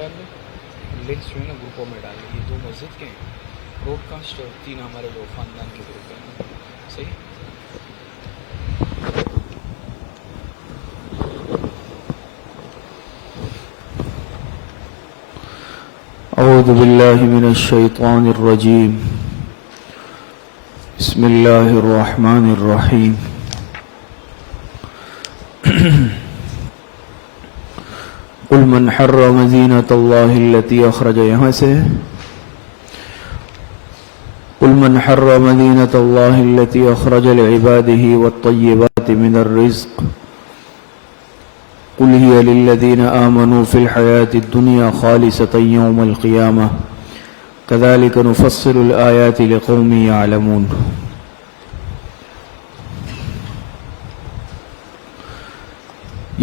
ڈال لیں، لنکس جو ہے نا گروپوں میں ڈال لیں. یہ 2 مسجد کے ہیں براڈ کاسٹ، اور 3 ہمارے جو خاندان کے گروپ ہیں. صحیح. اعوذ باللہ من الشیطان الرجیم. بسم اللہ الرحمن الرحیم. قل من حرم زینۃ اللہ التی اخرج، یہاں سے قل من حرم زینۃ اللہ التی اخرج لعبادہ والطیبات من الرزق قل هي للذین آمنوا فی الحیاة الدنیا خالصة یوم القیامہ كذلك نفصل الآیات لقوم یعلمون.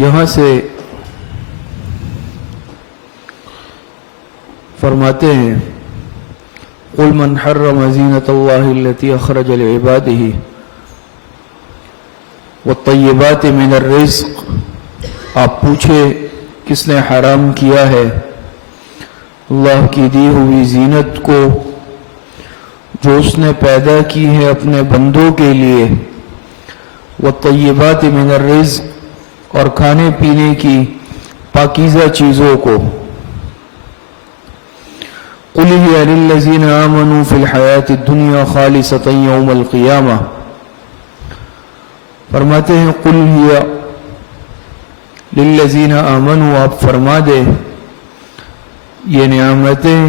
یہاں سے فرماتے ہیں قل من حرم زینۃ اللہ التی اخرج لعبادہ والطیبات من الرزق. آپ پوچھے کس نے حرام کیا ہے اللہ کی دی ہوئی زینت کو جو اس نے پیدا کی ہے اپنے بندوں کے لیے، والطیبات من الرزق، اور کھانے پینے کی پاکیزہ چیزوں کو. قل هي للذین آمنوا فی الحیاة الدنیا خالصة یوم القیامہ. فرماتے ہیں قل هي للذین آمنوا، آپ فرما دے یہ نعمتیں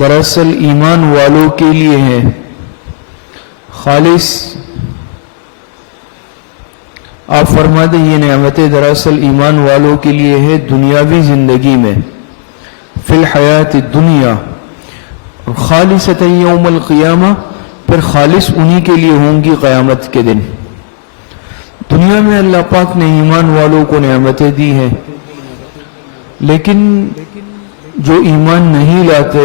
دراصل ایمان والوں کے لیے ہیں. خالص، آپ فرما دیں یہ نعمتیں دراصل ایمان والوں کے لیے ہے دنیاوی زندگی میں، فی الحیات الدنیا، اور خالصۃ یوم القیامہ، پھر خالص انہی کے لیے ہوں گی قیامت کے دن. دنیا میں اللہ پاک نے ایمان والوں کو نعمتیں دی ہیں، لیکن جو ایمان نہیں لاتے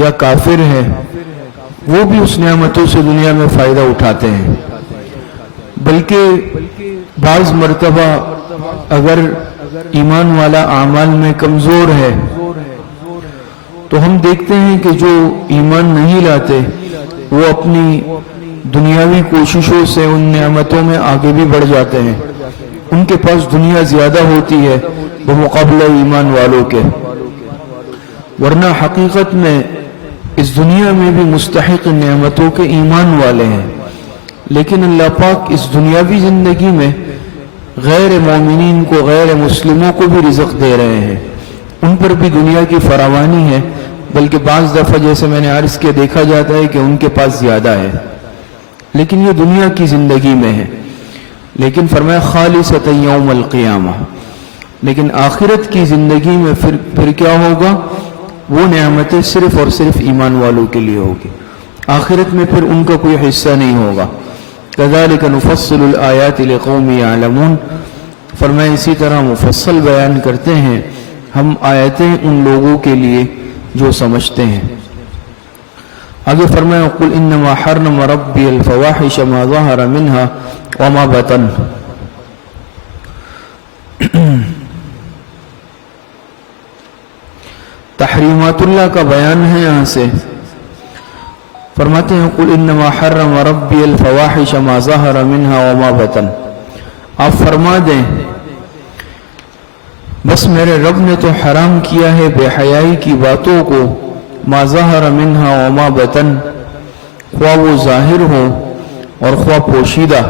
یا کافر ہیں وہ بھی اس نعمتوں سے دنیا میں فائدہ اٹھاتے ہیں. بلکہ بعض مرتبہ اگر ایمان والا اعمال میں کمزور ہے تو ہم دیکھتے ہیں کہ جو ایمان نہیں لاتے وہ اپنی دنیاوی کوششوں سے ان نعمتوں میں آگے بھی بڑھ جاتے ہیں. ان کے پاس دنیا زیادہ ہوتی ہے بمقابلہ ایمان والوں کے، ورنہ حقیقت میں اس دنیا میں بھی مستحق نعمتوں کے ایمان والے ہیں. لیکن اللہ پاک اس دنیاوی زندگی میں غیر مومنین کو، غیر مسلموں کو بھی رزق دے رہے ہیں. ان پر بھی دنیا کی فراوانی ہے، بلکہ بعض دفعہ جیسے میں نے عرض کیا دیکھا جاتا ہے کہ ان کے پاس زیادہ ہے، لیکن یہ دنیا کی زندگی میں ہے. لیکن فرمایا خالصۃ یوم القیامہ، لیکن آخرت کی زندگی میں پھر کیا ہوگا؟ وہ نعمتیں صرف اور صرف ایمان والوں کے لیے ہوگی. آخرت میں پھر ان کا کوئی حصہ نہیں ہوگا. کذالک نفصل الآیات لقوم یعلمون. فرمایا اسی طرح مفصل بیان کرتے ہیں ہم آیتیں ان لوگوں کے لیے جو سمجھتے ہیں. آگے فرمایا قل انما حرم ربی الفواحش ما ظہر منها وما بطن. تحریمات اللہ کا بیان ہے. یہاں سے فرماتے ہیں قل انما حرم ربی الفواحش ما ظہر منها وما بطن. آپ فرما دیں بس میرے رب نے تو حرام کیا ہے بے حیائی کی باتوں کو، ما ظہر منها وما بطن، خواہ وہ ظاہر ہو اور خواہ پوشیدہ،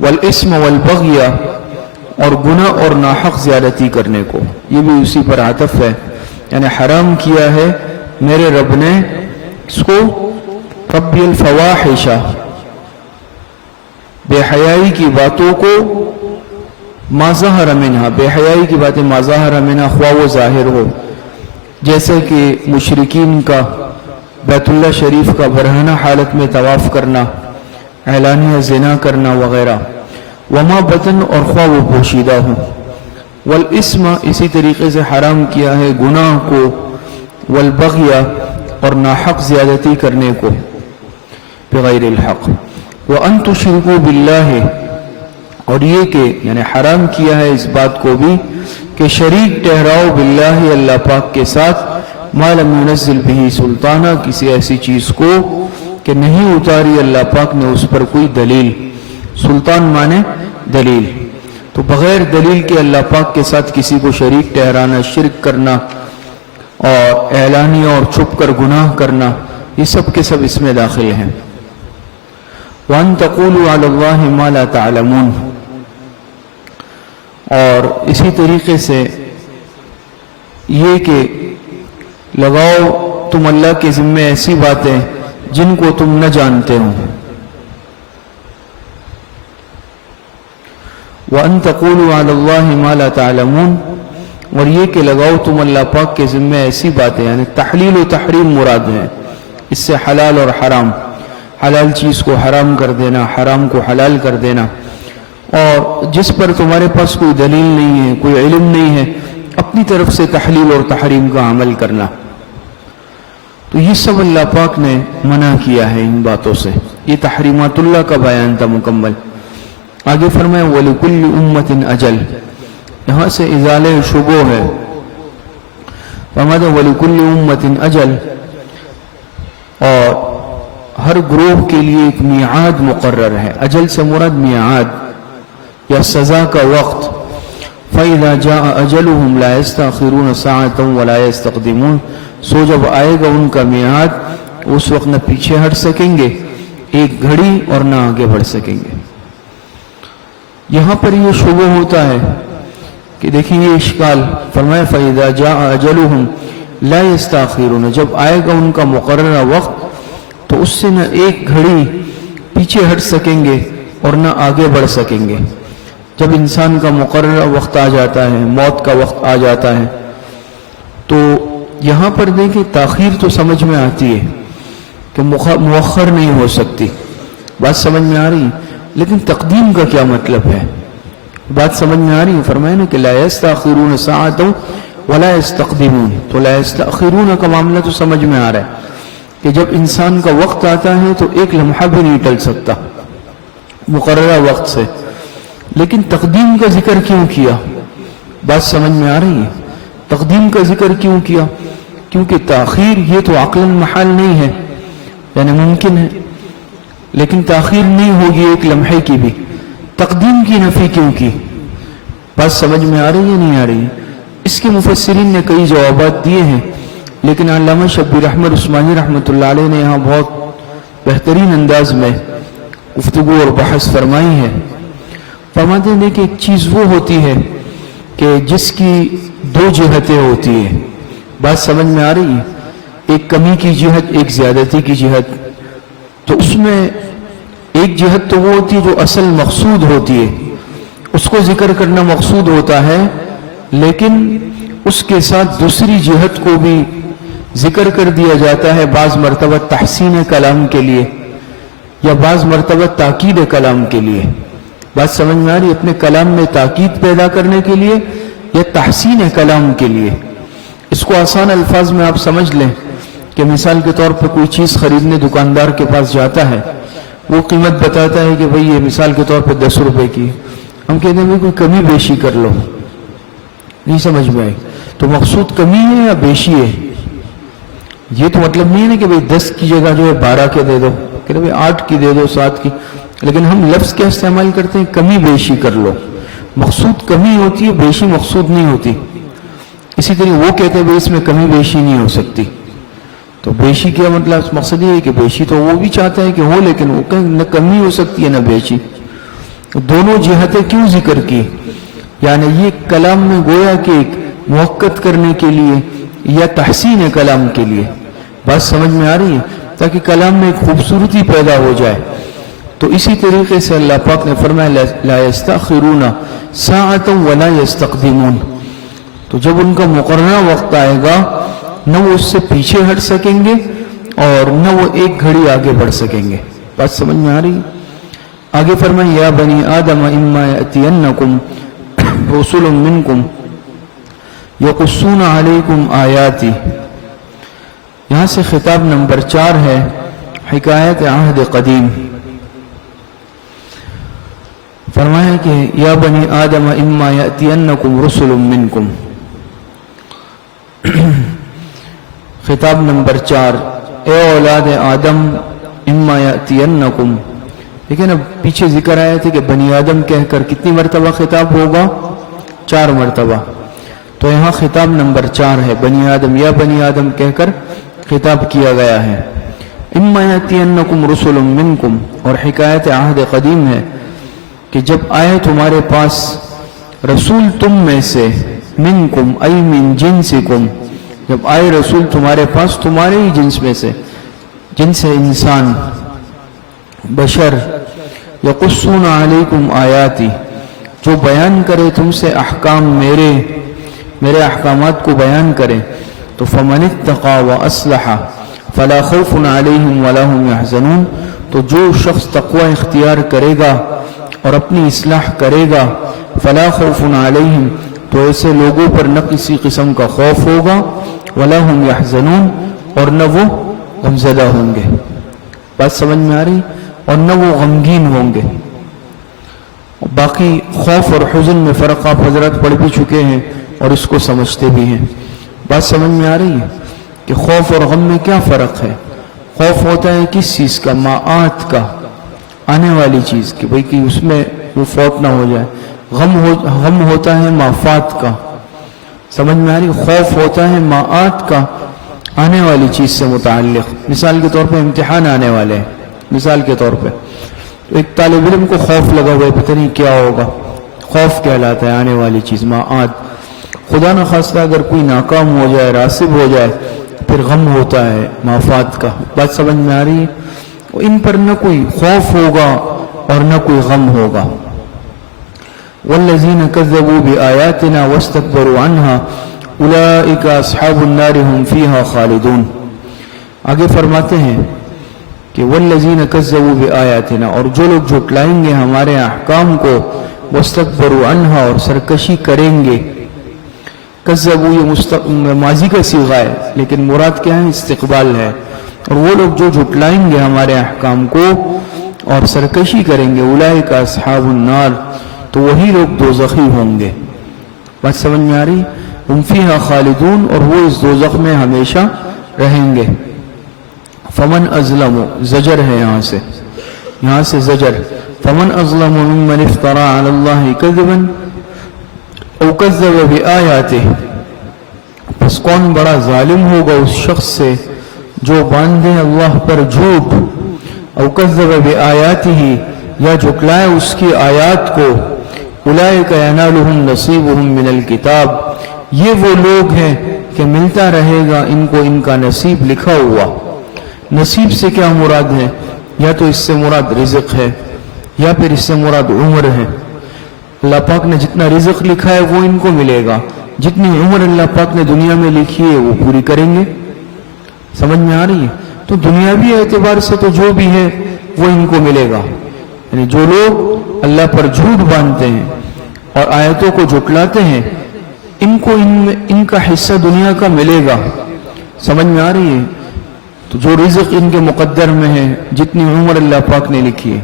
والاسم والبغی، اور گناہ اور ناحق زیادتی کرنے کو. یہ بھی اسی پر عطف ہے، یعنی حرام کیا ہے میرے رب نے اس کو ربی الفواحش، بے حیائی کی باتوں کو، ما ظہر منها، بے حیائی کی باتیں ما ظہر منها، خواہ وہ ظاہر ہو، جیسے کہ مشرکین کا بیت اللہ شریف کا برہنہ حالت میں طواف کرنا، اعلانیہ زنا کرنا وغیرہ. وما بطن، اور خواہ وہ پوشیدہ ہوں. والاسم، اسی طریقے سے حرام کیا ہے گناہ کو، والبغی، اور ناحق زیادتی کرنے کو، بغیر الحق. وَأَن تُشْرِكُوا بِاللَّهِ اور یہ کہ یعنی حرام کیا ہے اس بات کو بھی کہ شریک ٹھہراؤ باللہ اللہ پاک کے ساتھ ما لم ينزل به سلطانہ کسی ایسی چیز کو کہ نہیں اتاری اللہ پاک نے اس پر کوئی دلیل. سلطان مانے دلیل. تو بغیر دلیل کے اللہ پاک کے ساتھ کسی کو شریک ٹھہرانا، شرک کرنا اور اعلانیہ اور چھپ کر گناہ کرنا، یہ سب کے سب اس میں داخل ہیں. وَأَن تَقُولُوا عَلَى اللَّهِ مَا لَا تَعْلَمُونَ. اور اسی طریقے سے یہ کہ لگاؤ تم اللہ کے ذمے ایسی باتیں جن کو تم نہ جانتے ہو. وَأَن تَقُولُوا عَلَى اللَّهِ مَا لَا تَعْلَمُونَ. اور یہ کہ لگاؤ تم اللہ پاک کے ذمے ایسی باتیں، یعنی تحلیل و تحریم مراد ہے اس سے، حلال اور حرام، حلال چیز کو حرام کر دینا، حرام کو حلال کر دینا، اور جس پر تمہارے پاس کوئی دلیل نہیں ہے، کوئی علم نہیں ہے، اپنی طرف سے تحلیل اور تحریم کا عمل کرنا. تو یہ سب اللہ پاک نے منع کیا ہے ان باتوں سے. یہ تحریمات اللہ کا بیان تھا مکمل. آگے فرمایا وَلِكُلِّ أُمَّةٍ أَجَلٌ. یہاں سے ازالہ شبہ ہے. فرمایا وَلِكُلِّ أُمَّةٍ أَجَلٌ، اور ہر گروہ کے لیے ایک میعاد مقرر ہے. اجل سے مراد میعاد یا سزا کا وقت. فَإِذَا جَاءَ أَجَلُهُمْ لَا يَسْتَأْخِرُونَ سَاعَةً وَلَا يَسْتَقْدِمُونَ. سو جب آئے گا ان کا میعاد، اس وقت نہ پیچھے ہٹ سکیں گے ایک گھڑی اور نہ آگے بڑھ سکیں گے. یہاں پر یہ شبہ ہوتا ہے کہ دیکھیں یہ اشکال. فرمایا فَإِذَا جَاءَ أَجَلُهُمْ لَا يَسْتَأْخِرُونَ. جب آئے گا ان کا مقررہ وقت تو اس سے نہ ایک گھڑی پیچھے ہٹ سکیں گے اور نہ آگے بڑھ سکیں گے. جب انسان کا مقررہ وقت آ جاتا ہے، موت کا وقت آ جاتا ہے، تو یہاں پر دیکھیں تاخیر تو سمجھ میں آتی ہے کہ مؤخر نہیں ہو سکتی، بات سمجھ میں آ رہی ہے. لیکن تقدیم کا کیا مطلب ہے؟ بات سمجھ میں آ رہی ہے. فرمایا نا کہ لا يستأخرون ساعة ولا يستقدمون. تو لا يستأخرون کا معاملہ تو سمجھ میں آ رہا ہے کہ جب انسان کا وقت آتا ہے تو ایک لمحہ بھی نہیں ٹل سکتا مقررہ وقت سے. لیکن تقدیم کا ذکر کیوں کیا؟ بات سمجھ میں آ رہی ہے. تقدیم کا ذکر کیوں کیا؟ کیونکہ تاخیر یہ تو عقلاً محال نہیں ہے، یعنی ممکن ہے، لیکن تاخیر نہیں ہوگی ایک لمحے کی بھی. تقدیم کی نفی کیوں کی؟ بات سمجھ میں آ رہی ہے نہیں آ رہی ہے؟ اس کے مفسرین نے کئی جوابات دیے ہیں، لیکن علامہ شبیر احمد عثمانی رحمۃ اللہ علیہ نے یہاں بہت بہترین انداز میں گفتگو اور بحث فرمائی ہے. فرماتے ہیں کہ ایک چیز وہ ہوتی ہے کہ جس کی دو جہتیں ہوتی ہیں. بات سمجھ میں آ رہی ہے؟ ایک کمی کی جہت، ایک زیادتی کی جہت. تو اس میں ایک جہت تو وہ ہوتی ہے جو اصل مقصود ہوتی ہے، اس کو ذکر کرنا مقصود ہوتا ہے، لیکن اس کے ساتھ دوسری جہت کو بھی ذکر کر دیا جاتا ہے، بعض مرتبہ تحسین کلام کے لیے یا بعض مرتبہ تاکید کلام کے لیے. بات سمجھ میں آ رہی ہے؟ اپنے کلام میں تاکید پیدا کرنے کے لیے یا تحسین کلام کے لیے. اس کو آسان الفاظ میں آپ سمجھ لیں کہ مثال کے طور پر کوئی چیز خریدنے دکاندار کے پاس جاتا ہے، وہ قیمت بتاتا ہے کہ بھئی یہ مثال کے طور پر 10 روپے کی. ہم کہتے ہیں کوئی کمی بیشی کر لو. نہیں سمجھ میں آئی؟ تو مقصود کمی ہے یا بیشی ہے؟ یہ تو مطلب نہیں ہے کہ بھئی 10 کی جگہ جو ہے 12 کے دے دو، کہ بھئی 8 کی دے دو، 7 کی. لیکن ہم لفظ کیا استعمال کرتے ہیں؟ کمی بیشی کر لو. مقصود کمی ہوتی ہے، بیشی مقصود نہیں ہوتی. اسی طرح وہ کہتے ہیں بھئی اس میں کمی بیشی نہیں ہو سکتی. تو بیشی کیا مطلب؟ مقصد یہ ہے کہ بیشی تو وہ بھی چاہتا ہے کہ ہو، لیکن وہ نہ کمی ہو سکتی ہے نہ بیشی. دونوں جہتیں کیوں ذکر کی؟ یعنی یہ کلام میں گویا کہ ایک موقت کرنے کے لیے یا تحسین کلام کے لیے. بات سمجھ میں آ رہی ہے؟ تاکہ کلام میں ایک خوبصورتی پیدا ہو جائے. تو اسی طریقے سے اللہ پاک نے فرمایا لا يستأخرون ساعة ولا يستقدمون. تو جب ان کا مقررہ وقت آئے گا نہ وہ اس سے پیچھے ہٹ سکیں گے اور نہ وہ ایک گھڑی آگے بڑھ سکیں گے. بات سمجھ میں آ رہی؟ آگے فرمایا یا بنی آدم اما یأتینکم رسل منکم یقصون علیکم آیاتی. یہاں سے خطاب نمبر 4 ہے، حکایت عہد قدیم. فرمایا کہ یا بنی آدم اما یأتینکم رسل منکم، خطاب نمبر 4، اے اولاد آدم اما یأتینکم. لیکن اب پیچھے ذکر آیا تھا کہ بنی آدم کہہ کر کتنی مرتبہ خطاب ہوگا؟ 4 مرتبہ. تو یہاں خطاب نمبر 4 ہے، بنی آدم یا بنی آدم کہہ کر خطاب کیا گیا ہے. اما یأتینکم رسل منکم، اور حکایت عہد قدیم ہے کہ جب آئے تمہارے پاس رسول تم میں سے، منکم ای من جنسکم، جب آئے رسول تمہارے پاس تمہارے ہی جنس میں سے، جنس انسان بشر، یقصون علیکم آیاتی، جو بیان کرے تم سے احکام میرے احکامات کو بیان کرے. تو فمن اتقى واصلح فلا خوف علیہم ولا هم يحزنون، تو جو شخص تقوی اختیار کرے گا اور اپنی اصلاح کرے گا، فلا خوف علیہم، تو ایسے لوگوں پر نہ کسی قسم کا خوف ہوگا، ولا هم يحزنون، اور نہ وہ غمزدہ ہوں گے. بات سمجھ میں آ رہی؟ اور نہ وہ غمگین ہوں گے. باقی خوف اور حزن میں فرق آپ حضرات پڑھ بھی چکے ہیں اور اس کو سمجھتے بھی ہیں. بات سمجھ میں آ رہی ہے کہ خوف اور غم میں کیا فرق ہے؟ خوف ہوتا ہے کس چیز کا؟ معاد کا، آنے والی چیز کی، بھئی کہ اس میں وہ فوت نہ ہو جائے. غم ہوتا ہے مافات کا. سمجھ میں آ رہی؟ خوف ہوتا ہے معاد کا، آنے والی چیز سے متعلق. مثال کے طور پہ امتحان آنے والے ہیں، مثال کے طور پہ ایک طالب علم کو خوف لگا ہوا ہے، پتہ نہیں کیا ہوگا. خوف کہلاتا ہے آنے والی چیز، معاد. خدا نہ خواستہ اگر کوئی ناکام ہو جائے، راسب ہو جائے، پھر غم ہوتا ہے مافات کا. بات سمجھ میں آ رہی ہے؟ ان پر نہ کوئی خوف ہوگا اور نہ کوئی غم ہوگا. والذین کذبوا بآیاتنا واستکبروا عنہا اولئک اصحاب النار هم فیہا خالدون. آگے فرماتے ہیں کہ والذین کذبوا بآیاتنا، اور جو لوگ جھٹلائیں گے ہمارے احکام کو، واستکبروا عنہا، اور سرکشی کریں گے. کذبوا یہ ماضی کا صیغہ ہے لیکن مراد کیا ہے؟ استقبال ہے. اور وہ لوگ جو جھٹلائیں گے ہمارے احکام کو اور سرکشی کریں گے، اولئک اصحاب النار، تو وہی لوگ دوزخی ہوں گے. بات سمجھ میں آ رہی؟ ہم فیہا خالدون، اور وہ اس دوزخ میں ہمیشہ رہیں گے. فمن ازلم، زجر ہے یہاں سے زجر. فمن ازلم ممن افترى علی اللہ کذبا او کذب بآیاتہ، پس کون بڑا ظالم ہوگا اس شخص سے جو باندھے اللہ پر جھوٹ، او کذب بآیاتہ، یا جھٹلائے اس کی آیات کو. اولئک ینالہم نصیبہم من الکتاب، یہ وہ لوگ ہیں کہ ملتا رہے گا ان کو ان کا نصیب لکھا ہوا. نصیب سے کیا مراد ہے؟ یا تو اس سے مراد رزق ہے، یا پھر اس سے مراد عمر ہے. اللہ پاک نے جتنا رزق لکھا ہے وہ ان کو ملے گا، جتنی عمر اللہ پاک نے دنیا میں لکھی ہے وہ پوری کریں گے. سمجھ میں آ رہی ہے؟ تو دنیاوی اعتبار سے تو جو بھی ہے وہ ان کو ملے گا. یعنی جو لوگ اللہ پر جھوٹ باندھتے ہیں اور آیتوں کو جھٹلاتے ہیں، ان کو ان کا حصہ دنیا کا ملے گا. سمجھ میں آ رہی ہے؟ تو جو رزق ان کے مقدر میں ہے، جتنی عمر اللہ پاک نے لکھی ہے.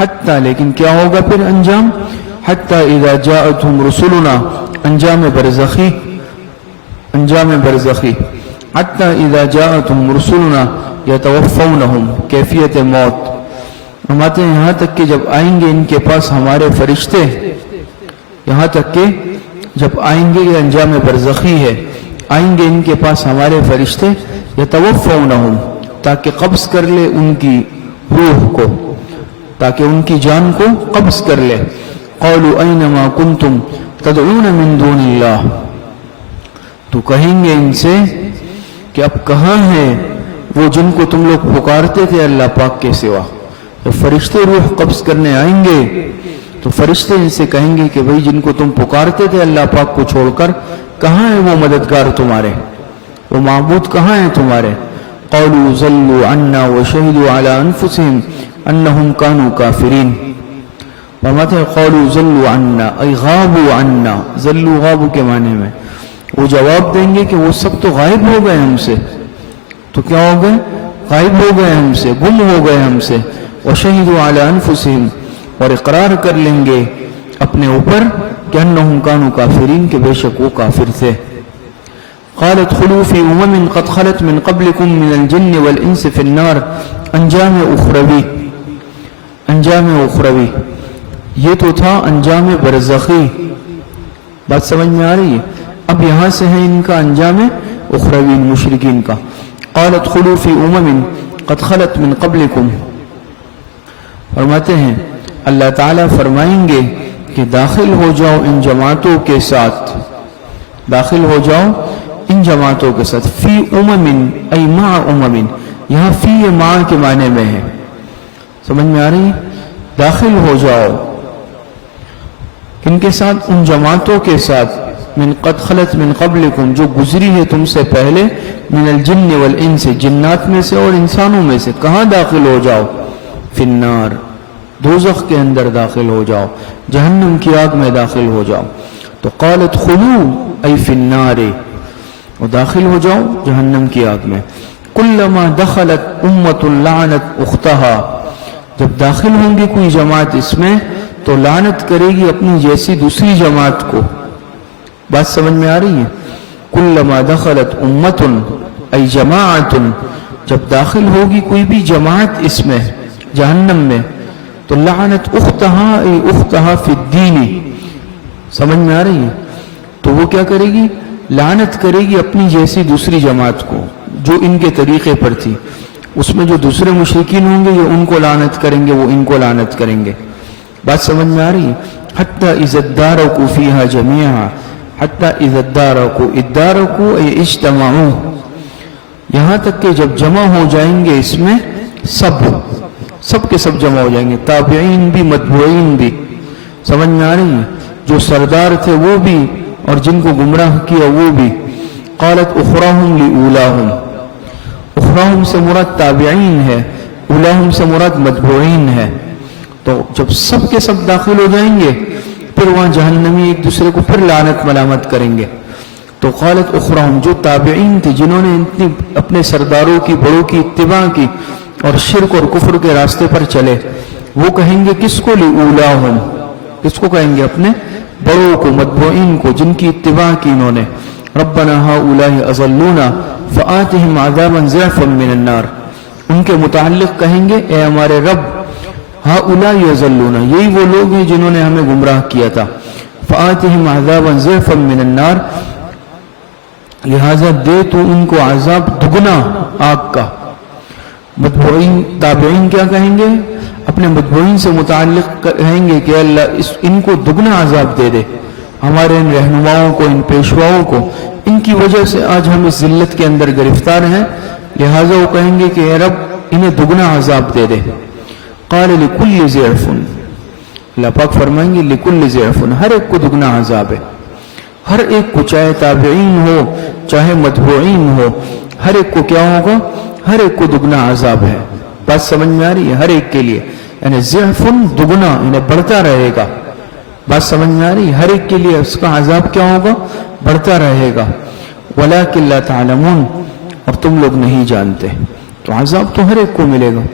حتیٰ، لیکن کیا ہوگا پھر انجام؟ حتیٰ اذا جاءتهم رسلنا، انجام برزخی. حتیٰ اذا جاءتهم رسلنا یتوفونہم، کیفیت موت. فرماتے ہیں یہاں تک کہ جب آئیں گے ان کے پاس ہمارے فرشتے، یہاں تک کہ جب آئیں گے، یہ انجام برزخی ہے، آئیں گے ان کے پاس ہمارے فرشتے، یتوفونہم، تاکہ قبض کر لے ان کی روح کو، تاکہ ان کی جان کو قبض کر لے. قالوا اینما کنتم تدعون من دون اللہ، تو کہیں گے ان سے کہ اب کہاں ہیں وہ جن کو تم لوگ پکارتے تھے اللہ پاک کے سوا. جب فرشتے روح قبض کرنے آئیں گے تو فرشتے ان سے کہیں گے کہ بھئی جن کو تم پکارتے تھے اللہ پاک کو چھوڑ کر، کہاں ہے وہ مددگار تمہارے، وہ معبود کہاں ہیں تمہارے. قالوا ضلوا عنا وشهدوا على انفسهم انهم كانوا كافرين. فرماتے ہیں قالوا ضلوا عنا ای غابوا عنا، ضلوا غابوا کے معنی میں وہ جواب دیں گے کہ وہ سب تو غائب ہو گئے ہم سے. تو کیا ہو گئے؟ غائب ہو گئے ہم سے، گم ہو گئے ہم سے. وشهدوا على انفسهم، اور اقرار کر لیں گے اپنے اوپر کہ انہم کانوا کافرین کہ بے شک وہ کافر تھے. قالت خلوا فی امم قد خلت من قبلکم من الجن والانس فی النار. انجام اخروی، انجام اخروی یہ تو تھا انجام برزخی. بات سمجھ میں آ رہی ہے؟ اب یہاں سے ہے ان کا انجام اخروی مشرکین کا. قالت خلوا فی امم قد خلت من قبلکم، فرماتے ہیں اللہ تعالیٰ فرمائیں گے کہ داخل ہو جاؤ ان جماعتوں کے ساتھ، داخل ہو جاؤ ان جماعتوں کے ساتھ. فی امم ای مع امم، یہاں فی یہ مع کے معنی میں ہے. سمجھ میں آ رہی ہے؟ داخل ہو جاؤ ان کے ساتھ، ان جماعتوں کے ساتھ. من قد خلت من قبلکم جو گزری ہے تم سے پہلے، من الجن والانس جنات میں سے اور انسانوں میں سے. کہاں داخل ہو جاؤ؟ فی النار، دوزخ کے اندر داخل ہو جاؤ، جہنم کی آگ میں داخل ہو جاؤ. تو قالت خلو ای فی النار، اور داخل ہو جاؤ جہنم کی آگ میں. کلما دخلت امت لعنت اختہا، جب داخل ہوں گی کوئی جماعت اس میں تو لعنت کرے گی اپنی جیسی دوسری جماعت کو. بات سمجھ میں آ رہی ہے؟ کلما دخلت امت ای جماعت، جب داخل ہوگی کوئی بھی جماعت اس میں جہنم میں تو لعنت اختہا ای اختہا فی الدین. سمجھ میں آ رہی ہے؟ تو وہ کیا کرے گی؟ لعنت کرے گی اپنی جیسی دوسری جماعت کو جو ان کے طریقے پر تھی. اس میں جو دوسرے مشرکین ہوں گے یہ ان کو لعنت کریں گے، وہ ان کو لعنت کریں گے. بات سمجھ میں آ رہی ہے؟ حتی اذا ادارکوا فیہا جمیعا، حتی اذا ادارکوا ای اجتمعوا، یہاں تک کہ جب جمع ہو جائیں گے اس میں سب کے سب جمع ہو جائیں گے، تابعین بھی متبوعین بھی. سمجھ میں آ رہی ہے؟ جو سردار تھے وہ بھی اور جن کو گمراہ کیا وہ بھی. قالت اخراہم لأولاہم، اخراہم سے مراد تابعین ہے، اولاہم سے مراد متبوعین ہے. تو جب سب کے سب داخل ہو جائیں گے پھر وہاں جہنمی ایک دوسرے کو پھر لعنت ملامت کریں گے. تو قالت اخراہم، جو تابعین تھے جنہوں نے اتنی اپنے سرداروں کی بڑوں کی اتباع کی اور شرک اور کفر کے راستے پر چلے، وہ کہیں گے کس کو؟ لأولاہم، کس کو کہیں گے؟ اپنے بڑوں کو، متبوعین کو جن کی اتباع کی انہوں نے. ربنا ہؤلاء اضلونا فآتهم عذابا ضعفا من النار، ان کے متعلق کہیں گے اے ہمارے رب ہؤلاء یضلونا، یہی وہ لوگ ہیں جنہوں نے ہمیں گمراہ کیا تھا. فآتهم عذابا ضعفا من النار، لہذا دے تو ان کو عذاب دگنا آگ کا. متبوعین تابعین کیا کہیں گے؟ اپنے متبوعین سے متعلق کہیں گے کہ اللہ ان کو دگنا عذاب دے دے، ہمارے ان رہنماؤں کو، ان پیشواؤں کو، ان کی وجہ سے آج ہم اس ذلت کے اندر گرفتار ہیں. لہٰذا وہ کہیں گے کہ اے رب انہیں دگنا عذاب دے دے. قال لکل ضعف، اللہ پاک فرمائیں گے لکل ضعف، ہر ایک کو دگنا عذاب ہے. ہر ایک کو، چاہے تابعین ہو چاہے متبوعین ہو، ہر ایک کو کیا ہوگا؟ ہر ایک کو دگنا عذاب ہے. بات سمجھ میں آ رہی ہے؟ ہر ایک کے لیے، یعنی ضعف دگنا، انہیں بڑھتا رہے گا. بات سمجھ میں آ رہی ہے؟ ہر ایک کے لیے اس کا عذاب کیا ہوگا؟ بڑھتا رہے گا. وَلَٰكِن لَا تَعْلَمُونَ، اور تم لوگ نہیں جانتے. تو عذاب تو ہر ایک کو ملے گا.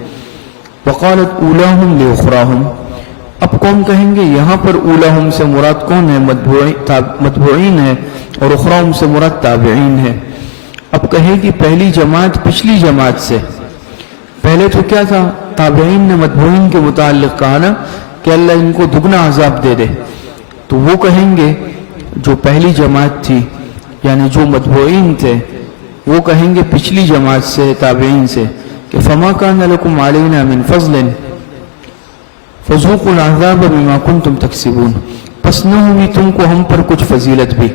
وَقَالَتْ أُولَاهُمْ لِأُخْرَاهُمْ، اب کون کہیں گے؟ یہاں پر اولاہم سے مراد کون ہے؟ متبوعین ہے، اور اخراہم سے مراد تابعین ہے. اب کہے کہ پہلی جماعت پچھلی جماعت سے، پہلے تو کیا تھا؟ تابعین نے متبوعین کے متعلق کہا نا کہ اللہ ان کو دگنا عذاب دے دے. تو وہ کہیں گے جو پہلی جماعت تھی، یعنی جو متبوعین تھے، وہ کہیں گے پچھلی جماعت سے، تابعین سے، کہ فما کان لکم علینا من فضل فذوقوا العذاب بما کنتم تکسبون، پس نہ ہوئی تم کو ہم پر کچھ فضیلت بھی،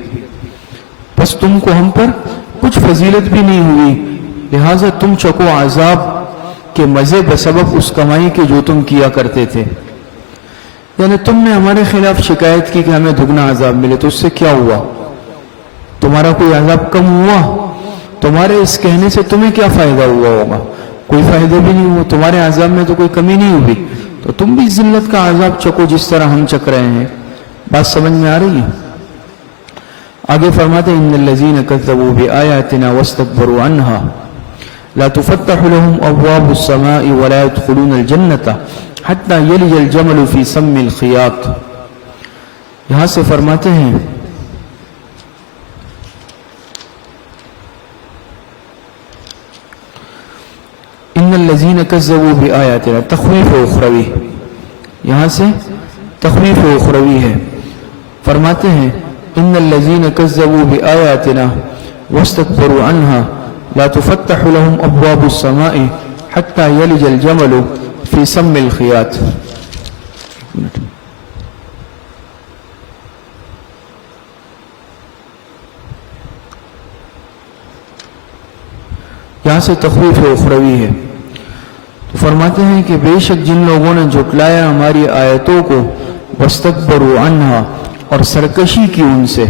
پس تم کو ہم پر کچھ فضیلت بھی نہیں ہوئی، لہٰذا تم چکو عذاب کے مزے بسبب اس کمائی کے جو تم کیا کرتے تھے. یعنی تم نے ہمارے خلاف شکایت کی کہ ہمیں دگنا عذاب ملے، تو اس سے کیا ہوا؟ تمہارا کوئی عذاب کم ہوا؟ تمہارے اس کہنے سے تمہیں کیا فائدہ ہوا ہوگا؟ کوئی فائدہ بھی نہیں ہوا. تمہارے عذاب میں تو کوئی کمی نہیں ہوئی، تو تم بھی ذلت کا عذاب چکو جس طرح ہم چک رہے ہیں. بات سمجھ میں آ رہی ہے؟ آگے فرماتے ہیں ان الذین کذبوا بآیاتنا واستکبروا عنہا، لا تفتح لهم ابواب السماء ولا يدخلون الجنة حتى يلج الجمل في سم الخياط. یہاں سے فرماتے ہیں ان الذين كذبوا بآياتنا تخویف اخروی، یہاں سے تخویف اخروی ہے. فرماتے ہیں ان الذين كذبوا بآياتنا واستكبروا عنها لا تفتح لهم ابواب السماء حتى يلج الجمل في سم الخياط. یہاں سے تخویف اخروی ہے. تو فرماتے ہیں کہ بے شک جن لوگوں نے جھٹلایا ہماری آیتوں کو واستکبروا عنہا اور سرکشی کی ان سے،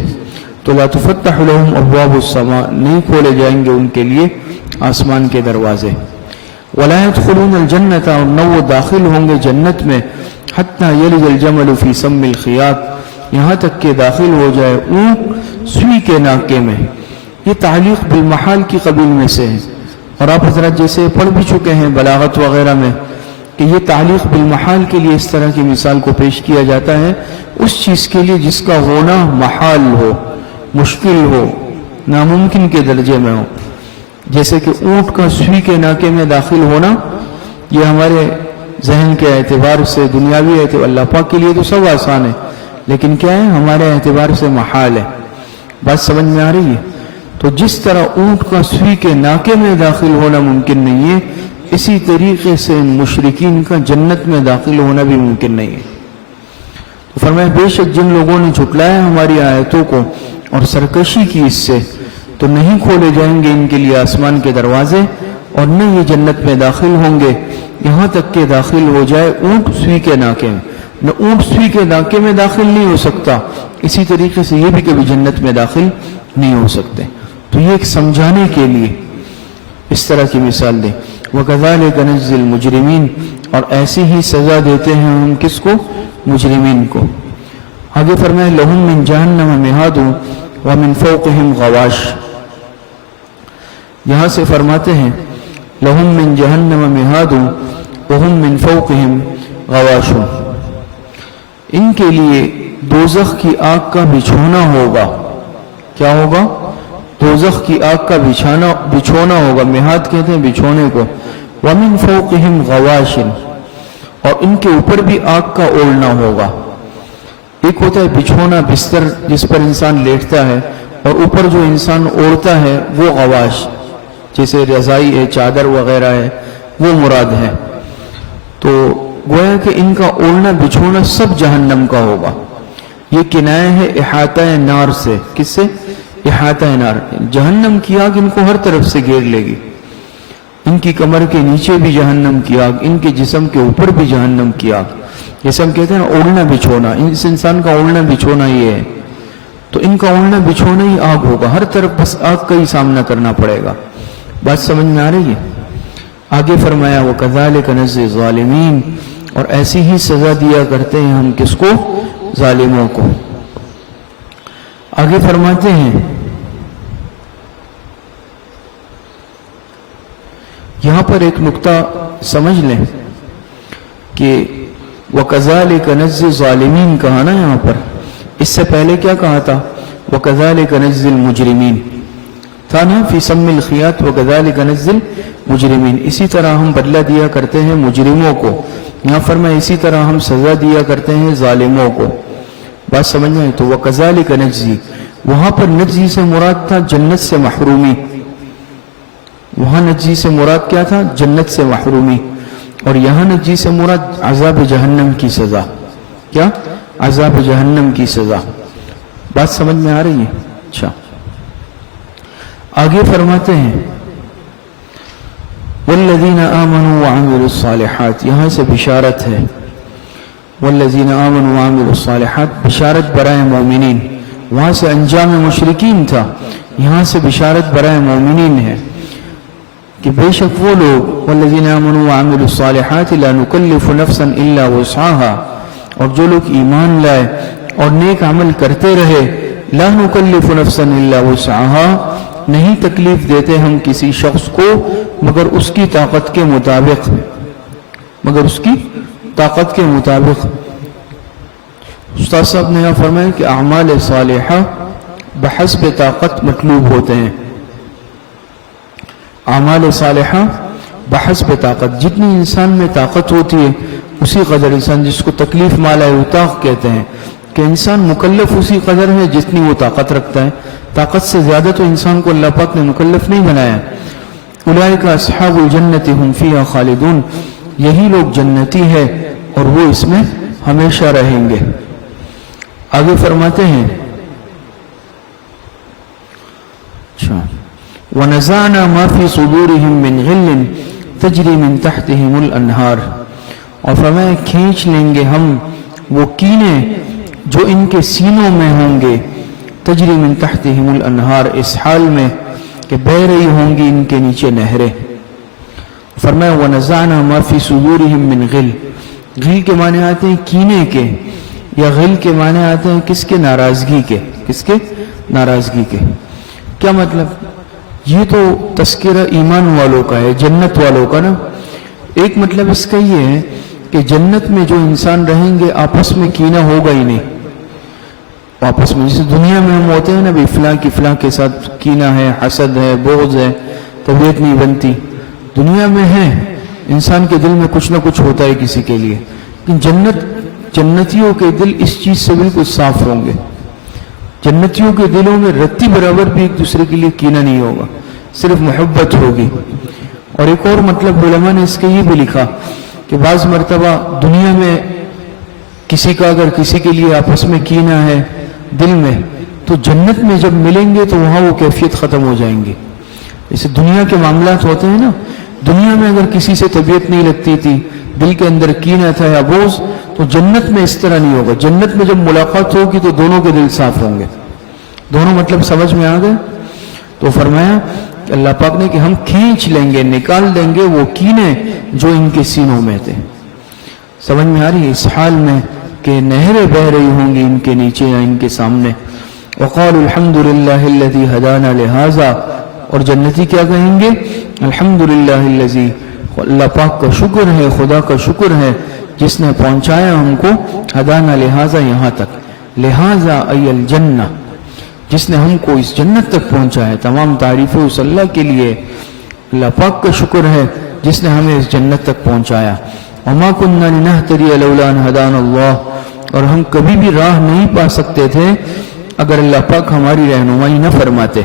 تو لا تفتح لهم ابواب السماء نہیں کھولے جائیں گے ان کے لیے آسمان کے دروازے، ولا يدخلون الجنة اور نہ وہ داخل ہوں گے جنت میں، حتی یلج الجمل فی سم الخیاط یہاں تک کہ داخل ہو جائے اونٹ سوئی کے ناکے میں. یہ تعلیق بالمحال کی قبیل میں سے ہے، اور آپ حضرات جیسے پڑھ بھی چکے ہیں بلاغت وغیرہ میں کہ یہ تعلیق بالمحال کے لیے اس طرح کی مثال کو پیش کیا جاتا ہے اس چیز کے لیے جس کا ہونا محال ہو، مشکل ہو، ناممکن کے درجے میں ہو. جیسے کہ اونٹ کا سوئی کے ناکے میں داخل ہونا، یہ ہمارے ذہن کے اعتبار سے دنیاوی اعتبار اللہ پاک کے لیے تو سب آسان ہے، لیکن کیا ہے ہمارے اعتبار سے محال ہے. بات سمجھ میں آ رہی ہے؟ تو جس طرح اونٹ کا سوئی کے ناکے میں داخل ہونا ممکن نہیں ہے، اسی طریقے سے مشرکین کا جنت میں داخل ہونا بھی ممکن نہیں ہے. تو فرمایا بے شک جن لوگوں نے جھٹلایا ہماری آیتوں کو اور سرکشی کی اس سے، تو نہیں کھولے جائیں گے ان کے لیے آسمان کے دروازے اور نہ یہ جنت میں داخل ہوں گے یہاں تک کہ داخل ہو جائے اونٹ سوئی کے ناکے میں. نہ اونٹ سوئی کے ناکے میں داخل نہیں ہو سکتا، اسی طریقے سے یہ بھی کبھی جنت میں داخل نہیں ہو سکتے. تو یہ ایک سمجھانے کے لیے اس طرح کی مثال دیں. وَكَذَلِكَ نَجْزِي الْمُجْرِمِينَ اور ایسی ہی سزا دیتے ہیں ہم کس کو؟ مجرمین کو. آگے فرمائے لَهُم مِّن جَهَنَّمَ مِهَادٌ وَمِن فَوْقِهِمْ غَوَاشٌ. یہاں سے فرماتے ہیں لَهُم مِّن جَهَنَّمَ مِهَادٌ وَهُم مِّن فَوْقِهِمْ غَوَاشٌ. ان کے لیے دوزخ کی آگ کا بچھونا ہوگا. کیا ہوگا؟ دوزخ کی آگ کا بچھونا ہوگا. مہاد کہتے ہیں بچھونے کو. وَمِن فَوْقِهِمْ غَوَاشٍ اور ان کے اوپر بھی آگ کا اوڑھنا ہوگا. ایک ہوتا ہے بچھونا بستر جس پر انسان لیٹتا ہے، اور اوپر جو انسان اوڑھتا ہے وہ غواش، جیسے رضائی ہے، چادر وغیرہ ہے، وہ مراد ہے. تو گویا کہ ان کا اوڑھنا بچھونا سب جہنم کا ہوگا. یہ کنایہ ہے احاطہ نار سے. کس سے؟ احاطہ نار. جہنم کی آگ ان کو ہر طرف سے گھیر لے گی. ان کی کمر کے نیچے بھی جہنم کی آگ، ان کے جسم کے اوپر بھی جہنم کی آگ. جیسے ہم کہتے ہیں نا اوڑھنا بچھونا، اس انسان کا اوڑھنا بچھونا یہ ہے. تو ان کا اوڑھنا بچھونا ہی آگ ہوگا، ہر طرف بس آگ کا ہی سامنا کرنا پڑے گا. بات سمجھ میں آ رہی ہے؟ آگے فرمایا وَكَذَلِكَ نَجْزِي الظَّالِمِينَ اور ایسی ہی سزا دیا کرتے ہیں ہم کس کو؟ ظالموں کو. آگے فرماتے ہیں یہاں پر ایک نقطہ سمجھ لیں کہ وَكَذَلِكَ نَجْزِي الظَّالِمِينَ کہا نا یہاں پر. اس سے پہلے کیا کہا تھا؟ وَكَذَلِكَ نَجْزِي الْمُجْرِمِينَ تھا نا فی سم الخیاط. وَكَذَلِكَ نَجْزِي الْمُجْرِمِينَ اسی طرح ہم بدلہ دیا کرتے ہیں مجرموں کو. یہاں فرمایا اسی طرح ہم سزا دیا کرتے ہیں ظالموں کو. بات سمجھ میں؟ تو وَكَذَلِكَ نَجْزِي وہاں پر نجزی سے مراد تھا جنت سے محرومی. وہاں نجزی سے مراد کیا تھا؟ جنت سے محرومی. اور یہاں نجزی سے مراد عذاب جہنم کی سزا. کیا؟ عذاب جہنم کی سزا. بات سمجھ میں آ رہی ہے؟ اچھا آگے فرماتے ہیں والذین آمنوا وعملوا الصالحات. یہاں سے بشارت ہے. والذین آمنوا وعملوا الصالحات بشارت برائے مومنین. وہاں سے انجام مشرکین تھا، یہاں سے بشارت برائے مومنین ہے کہ بے شک وہ لوگ والذین آمنوا وعملوا الصالحات لا نکلف نفسا الا وسعها اور جو لوگ ایمان لائے اور نیک عمل کرتے رہے لا نکلف نفسا الا وسعها نہیں تکلیف دیتے ہم کسی شخص کو مگر اس کی طاقت کے مطابق، استاد صاحب نے یہاں فرمایا کہ اعمال صالحہ بحسب طاقت مطلوب ہوتے ہیں. اعمال صالحہ بحسب طاقت، جتنی انسان میں طاقت ہوتی ہے اسی قدر انسان، جس کو تکلیف مالا اطاق کہتے ہیں کہ انسان مکلف اسی قدر ہے جتنی وہ طاقت رکھتا ہے. طاقت سے زیادہ تو انسان کو اللہ پاک نے مکلف نہیں بنایا. اولئک اصحاب الجنت هم فیہا خالدون، یہی لوگ جنتی ہے اور وہ اس میں ہمیشہ رہیں گے. آگے فرماتے ہیں اچھا وَنَزَعْنَا مَا فِي صُدُورِهِم مِّن غِلٍّ تَجْرِي مِن تَحْتِهِمُ الْأَنْهَارُ، اور فرمایا کھینچ لیں گے ہم وہ کینے جو ان کے سینوں میں ہوں گے، تجری من تحتہم الانہار، اس حال میں کہ بہ رہی ہوں گی ان کے نیچے نہریں. فرمایا وَنَزَعْنَا مَا فِي صُدُورِهِم مِّن غِلٍّ، غل کے معنی آتے ہیں کینے کے، یا غل کے معنی آتے ہیں کس کے؟ ناراضگی کے. کس کے؟ ناراضگی کے. کیا مطلب؟ یہ تو تذکرہ ایمان والوں کا ہے، جنت والوں کا نا. ایک مطلب اس کا یہ ہے کہ جنت میں جو انسان رہیں گے آپس میں کینہ ہوگا ہی نہیں. آپس میں جیسے دنیا میں ہم ہوتے ہیں نا بھی فلاں کی فلاں کے ساتھ کینہ ہے، حسد ہے، بغض ہے، طبیعت نہیں بنتی. دنیا میں ہے، انسان کے دل میں کچھ نہ کچھ ہوتا ہے کسی کے لیے، لیکن جنتیوں کے دل اس چیز سے بالکل صاف ہوں گے. جنتیوں کے دلوں میں رتی برابر بھی ایک دوسرے کے لیے کینہ نہیں ہوگا، صرف محبت ہوگی. اور ایک اور مطلب علماء نے اس کے یہ بھی لکھا کہ بعض مرتبہ دنیا میں کسی کا اگر کسی کے لیے آپس میں کینہ ہے دل میں، تو جنت میں جب ملیں گے تو وہاں وہ کیفیت ختم ہو جائیں گی. جیسے دنیا کے معاملات ہوتے ہیں نا، دنیا میں اگر کسی سے طبیعت نہیں لگتی تھی، دل کے اندر کینہ تھا یا بغض، تو جنت میں اس طرح نہیں ہوگا. جنت میں جب ملاقات ہوگی تو دونوں کے دل صاف ہوں گے. دونوں مطلب سمجھ میں آ گئے؟ تو فرمایا کہ اللہ پاک نے کہ ہم کھینچ لیں گے، نکال دیں گے وہ کینے جو ان کے سینوں میں تھے. سمجھ میں آ رہی ہے؟ اس حال میں کہ نہریں بہ رہی ہوں گی ان کے نیچے یا ان کے سامنے. وقالوا الحمد للہ الذی ہدانا لہذا، اور جنتی کیا کہیں گے؟ الحمد للہ الذی، اللہ پاک کا شکر ہے، خدا کا شکر ہے جس نے پہنچایا ہم کو، ہدانا لہذا یہاں تک، لہذا ای الجنہ، جس نے ہم کو اس جنت تک پہنچایا. تمام تعریفیں اس اللہ کے لیے، اللہ پاک کا شکر ہے جس نے ہمیں اس جنت تک پہنچایا. وما كنا لنهتدي لولا ان هدانا اللہ، اور ہم کبھی بھی راہ نہیں پا سکتے تھے اگر اللہ پاک ہماری رہنمائی نہ فرماتے.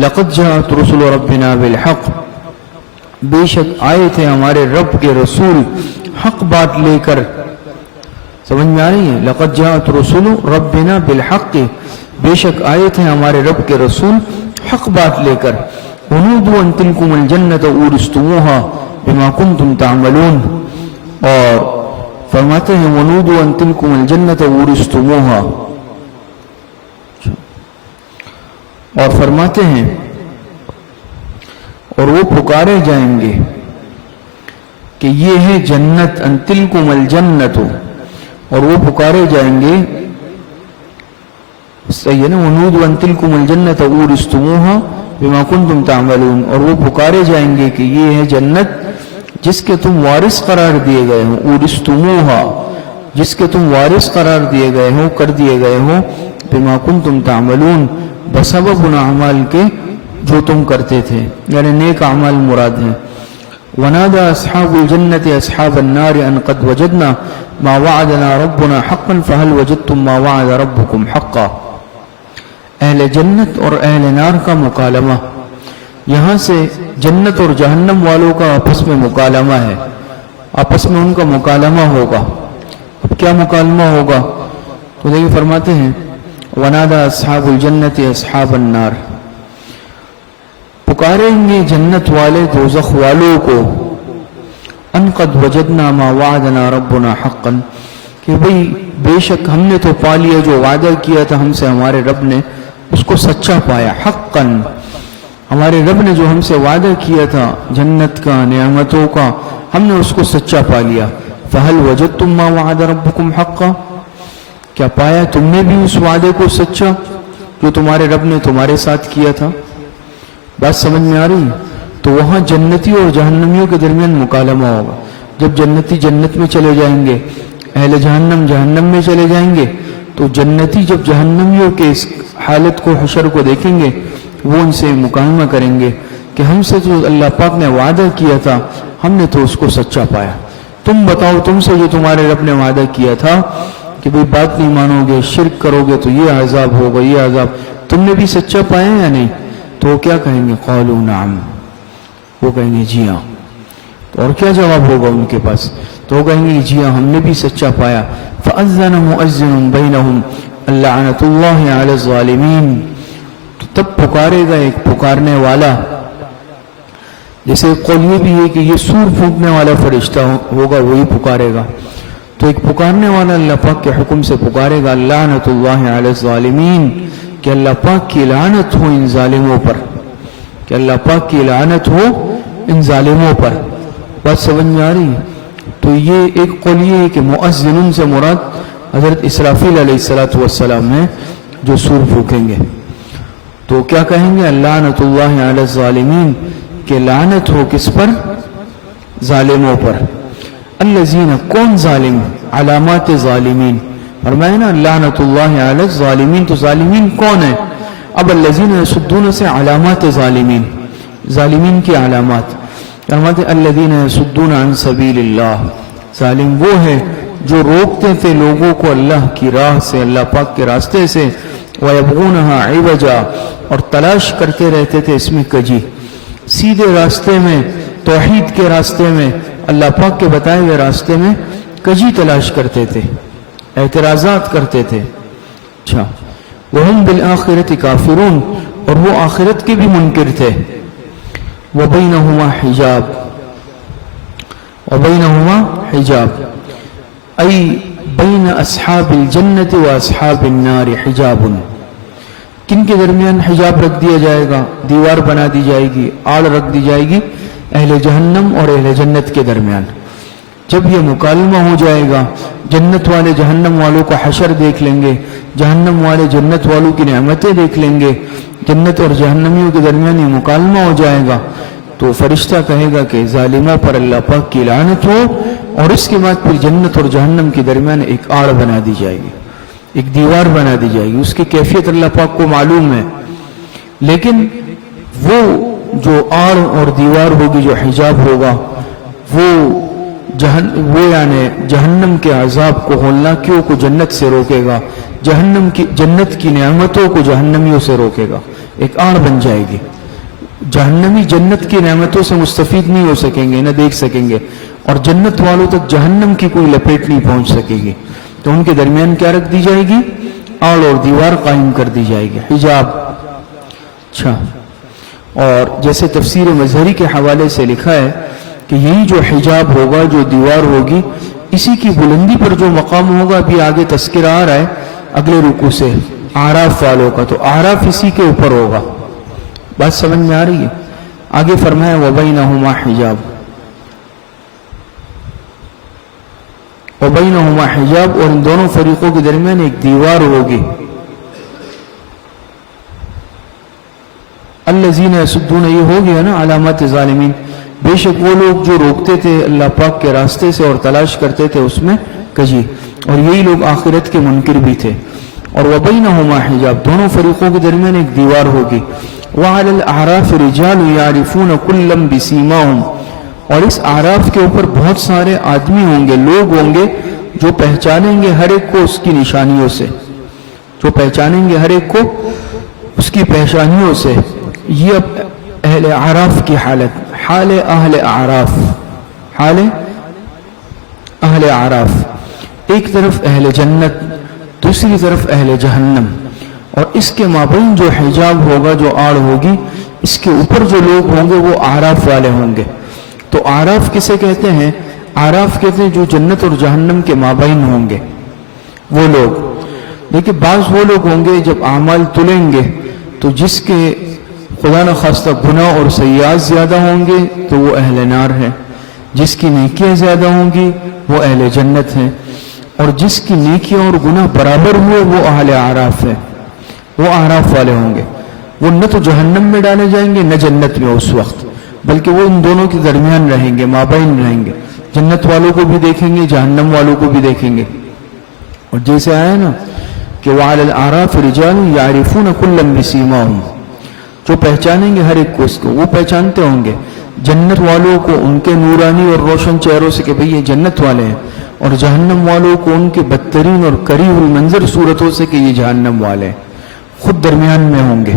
لقد جاءت رسل ربنا بالحق، بے شک آئے تھے ہمارے رب کے رسول حق بات لے کر. سمجھ میں آ رہی ہے؟ لقد جاءت رسل ربنا بالحق، بے شک آئے تھے ہمارے رب کے رسول حق بات لے کر. ونودوا ان تلکم الجنۃ اورثتموها بما کنتم تعملون، اور فرماتے ہیں ونودوا ان تلکم الجنۃ اورثتموها، اور فرماتے ہیں اور وہ پکارے جائیں گے کہ یہ ہے جنت، ان تلکم الجنۃ، اور وہ پکارے جائیں گے، صحیح ہے نا، ونودوا ان تلکم الجنۃ اورثتموها بما کنتم تعملون، اور وہ پکارے جائیں گے کہ یہ ہے جنت جس کے تم وارث قرار دیے گئے ہو، اورثتموها، جس کے تم وارث قرار دیے گئے ہو، کر دیے گئے ہو، بما کنتم تعملون، بسبب ان اعمال کے جو تم کرتے تھے، یعنی نیک اعمال مراد ہیں. ونادى اصحاب الجنة اصحاب النار ان قد وجدنا ما وعدنا ربنا حقا فهل وجدتم ما وعد ربكم حقا. اہل جنت اور اہل نار کا مکالمہ، یہاں سے جنت اور جہنم والوں کا آپس میں مکالمہ ہے، آپس میں ان کا مکالمہ ہوگا. اب کیا مکالمہ ہوگا؟ تو دیکھیں فرماتے ہیں ونادى اصحاب الجنة اصحاب النار، پکاریں گے جنت والے دوزخ والوں کو، ان قد وجدنا ما وعدنا ربنا حقا، کہ بھئی بے شک ہم نے تو پا لیا جو وعدہ کیا تھا ہم سے ہمارے رب نے، اس کو سچا پایا. حقا، ہمارے رب نے جو ہم سے وعدہ کیا تھا جنت کا، نعمتوں کا، ہم نے اس کو سچا پا لیا. فہل وجدتم ما وعد ربکم حقا، کیا پایا تم نے بھی اس وعدے کو سچا جو تمہارے رب نے تمہارے ساتھ کیا تھا؟ بات سمجھ میں آ رہی ہے؟ تو وہاں جنتی اور جہنمیوں کے درمیان مکالمہ ہوگا. جب جنتی جنت میں چلے جائیں گے، اہل جہنم جہنم میں چلے جائیں گے، تو جنتی جب جہنمیوں کے اس حالت کو، حشر کو دیکھیں گے، وہ ان سے مکالمہ کریں گے کہ ہم سے جو اللہ پاک نے وعدہ کیا تھا ہم نے تو اس کو سچا پایا. تم بتاؤ، تم سے جو تمہارے رب نے وعدہ کیا تھا کہ بھئی بات نہیں مانو گے، شرک کرو گے تو یہ عذاب ہوگا، یہ عذاب، تم نے بھی سچا پایا یا نہیں؟ تو وہ کیا کہیں گے؟ قالوا نعم، وہ کہیں گے جی ہاں. اور کیا جواب ہوگا ان کے پاس؟ تو وہ کہیں گے جی ہاں ہم نے بھی سچا پایا. فأذن مؤذن بینہم اللعنۃ اللہ علی الظالمین. تو تب پکارے گا ایک پکارنے والا. جیسے قول یہ بھی ہے کہ یہ سور پھونکنے والا فرشتہ ہوگا، وہی پکارے گا. تو ایک پکارنے والا اللہ پاک کے حکم سے پکارے گا لعنۃ اللہ علی الظالمین، کہ اللہ پاک کی لعنت ہو ان ظالموں پر، کہ اللہ پاک کی لعنت ہو ان ظالموں پر. بات سمجھ میں آ رہی ہے؟ تو یہ ایک قول یہ ہے کہ مؤذن سے مراد حضرت اسرافیل علیہ السلام ہیں جو سور پھونکیں گے. تو کیا کہیں گے؟ لعنۃ اللہ علی الظالمین، کہ لعنت ہو کس پر؟ ظالموں پر. الذین، کون ظالم؟ علامات ظالمین. فرمایا نا لعنت اللہ علی الظالمین، تو ظالمین کون ہیں؟ اب الذین یصدون سے علامات ظالمین، ظالمین کی علامات. فرماتے الذین یصدون عن سبیل اللہ، ظالم وہ ہے جو روکتے تھے لوگوں کو اللہ کی راہ سے، اللہ پاک کے راستے سے. وَيَبْغُونَهَا عِوَجًا، اور تلاش کرتے رہتے تھے اس میں کجی. سیدھے راستے میں، توحید کے راستے میں، اللہ پاک کے بتائے ہوئے راستے میں کجی تلاش کرتے تھے، اعتراضات کرتے تھے. اچھا، وَهُمْ بِالْآخِرَةِ كَافِرُونَ، اور وہ آخرت کے بھی منکر تھے. وَبَيْنَهُمَا حِجَاب، وَبَيْنَهُمَا حِجَاب أي بين أصحاب الجنة وأصحاب النار حجاب. کن کے درمیان حجاب رکھ دیا جائے گا؟ دیوار بنا دی جائے گی، آڑ رکھ دی جائے گی اہل جہنم اور اہل جنت کے درمیان. جب یہ مکالمہ ہو جائے گا، جنت والے جہنم والوں کا حشر دیکھ لیں گے، جہنم والے جنت والوں کی نعمتیں دیکھ لیں گے، جنت اور جہنمیوں کے درمیان یہ مکالمہ ہو جائے گا، تو فرشتہ کہے گا کہ ظالموں پر اللہ پاک کی لعنت ہو. اور اس کے بعد پھر جنت اور جہنم کے درمیان ایک آڑ بنا دی جائے گی، ایک دیوار بنا دی جائے گی. اس کی کیفیت اللہ پاک کو معلوم ہے، لیکن وہ جو آڑ اور دیوار ہوگی، جو حجاب ہوگا، وہ یعنی جہنم کے عذاب کو، ہولناکیوں کو جنت سے روکے گا، جنت کی نعمتوں کو جہنمیوں سے روکے گا. ایک آڑ بن جائے گی. جہنمی جنت کی نعمتوں سے مستفید نہیں ہو سکیں گے، نہ دیکھ سکیں گے، اور جنت والوں تک جہنم کی کوئی لپیٹ نہیں پہنچ سکے گی. تو ان کے درمیان کیا رکھ دی جائے گی؟ آڑ اور دیوار قائم کر دی جائے گی، حجاب. اچھا، اور جیسے تفسیر مظہری کے حوالے سے لکھا ہے کہ یہی جو حجاب ہوگا، جو دیوار ہوگی، اسی کی بلندی پر جو مقام ہوگا، ابھی آگے تذکرہ آ رہا ہے اگلے رکوع سے اعراف والوں کا، تو اعراف اسی کے اوپر ہوگا. بات سمجھ میں آ رہی ہے؟ آگے فرمایا وَبَيْنَهُمَا حِجَاب، وَبَيْنَهُمَا حِجَاب، اور ان دونوں فریقوں کے درمیان ایک دیوار ہوگی. الذین یصدون، یہ ہو گیا نا علامات ظالمین. بے شک وہ لوگ جو روکتے تھے اللہ پاک کے راستے سے اور تلاش کرتے تھے اس میں کجی، اور یہی لوگ آخرت کے منکر بھی تھے. اور وَبَيْنَهُمَا حِجَاب، دونوں فریقوں کے درمیان ایک دیوار ہوگی. وَعَلَى الْأَعْرَافِ رِجَالٌ يَعْرِفُونَ كُلًّا بِسِيمَاهُمْ، اور اس اعراف کے اوپر بہت سارے آدمی ہوں گے، لوگ ہوں گے جو پہچانیں گے ہر ایک کو اس کی نشانیوں سے، جو پہچانیں گے ہر ایک کو اس کی پہچانیوں سے. یہ اب اہل اعراف کی حالت، حال اہل اعراف، حال اہل اعراف. ایک طرف اہل جنت، دوسری طرف اہل جہنم، اور اس کے مابین جو حجاب ہوگا، جو آڑ ہوگی، اس کے اوپر جو لوگ ہوں گے وہ اعراف والے ہوں گے. تو اعراف کسے کہتے ہیں؟ اعراف کہتے ہیں جو جنت اور جہنم کے مابین ہوں گے وہ لوگ. دیکھیں بعض وہ لوگ ہوں گے جب اعمال تلیں گے تو جس کے خدا نخواستہ گناہ اور سیئات زیادہ ہوں گے تو وہ اہل نار ہے، جس کی نیکیاں زیادہ ہوں گی وہ اہل جنت ہیں، اور جس کی نیکیاں اور گناہ برابر ہوئے وہ اہل اعراف ہے، وہ اعراف والے ہوں گے. وہ نہ تو جہنم میں ڈالے جائیں گے نہ جنت میں اس وقت، بلکہ وہ ان دونوں کے درمیان رہیں گے، مابین رہیں گے، جنت والوں کو بھی دیکھیں گے، جہنم والوں کو بھی دیکھیں گے۔ اور جیسے آیا نا کہ وَعَلَى الْأَعْرَافِ رِجَالٌ يَعْرِفُونَ كُلًّا بِسِيمَاهُمْ، جو پہچانیں گے ہر ایک کو، اس کو وہ پہچانتے ہوں گے، جنت والوں کو ان کے نورانی اور روشن چہروں سے کہ بھئی یہ جنت والے ہیں، اور جہنم والوں کو ان کے بدترین اور کریہ المنظر صورتوں سے کہ یہ جہنم والے ہیں، خود درمیان میں ہوں گے۔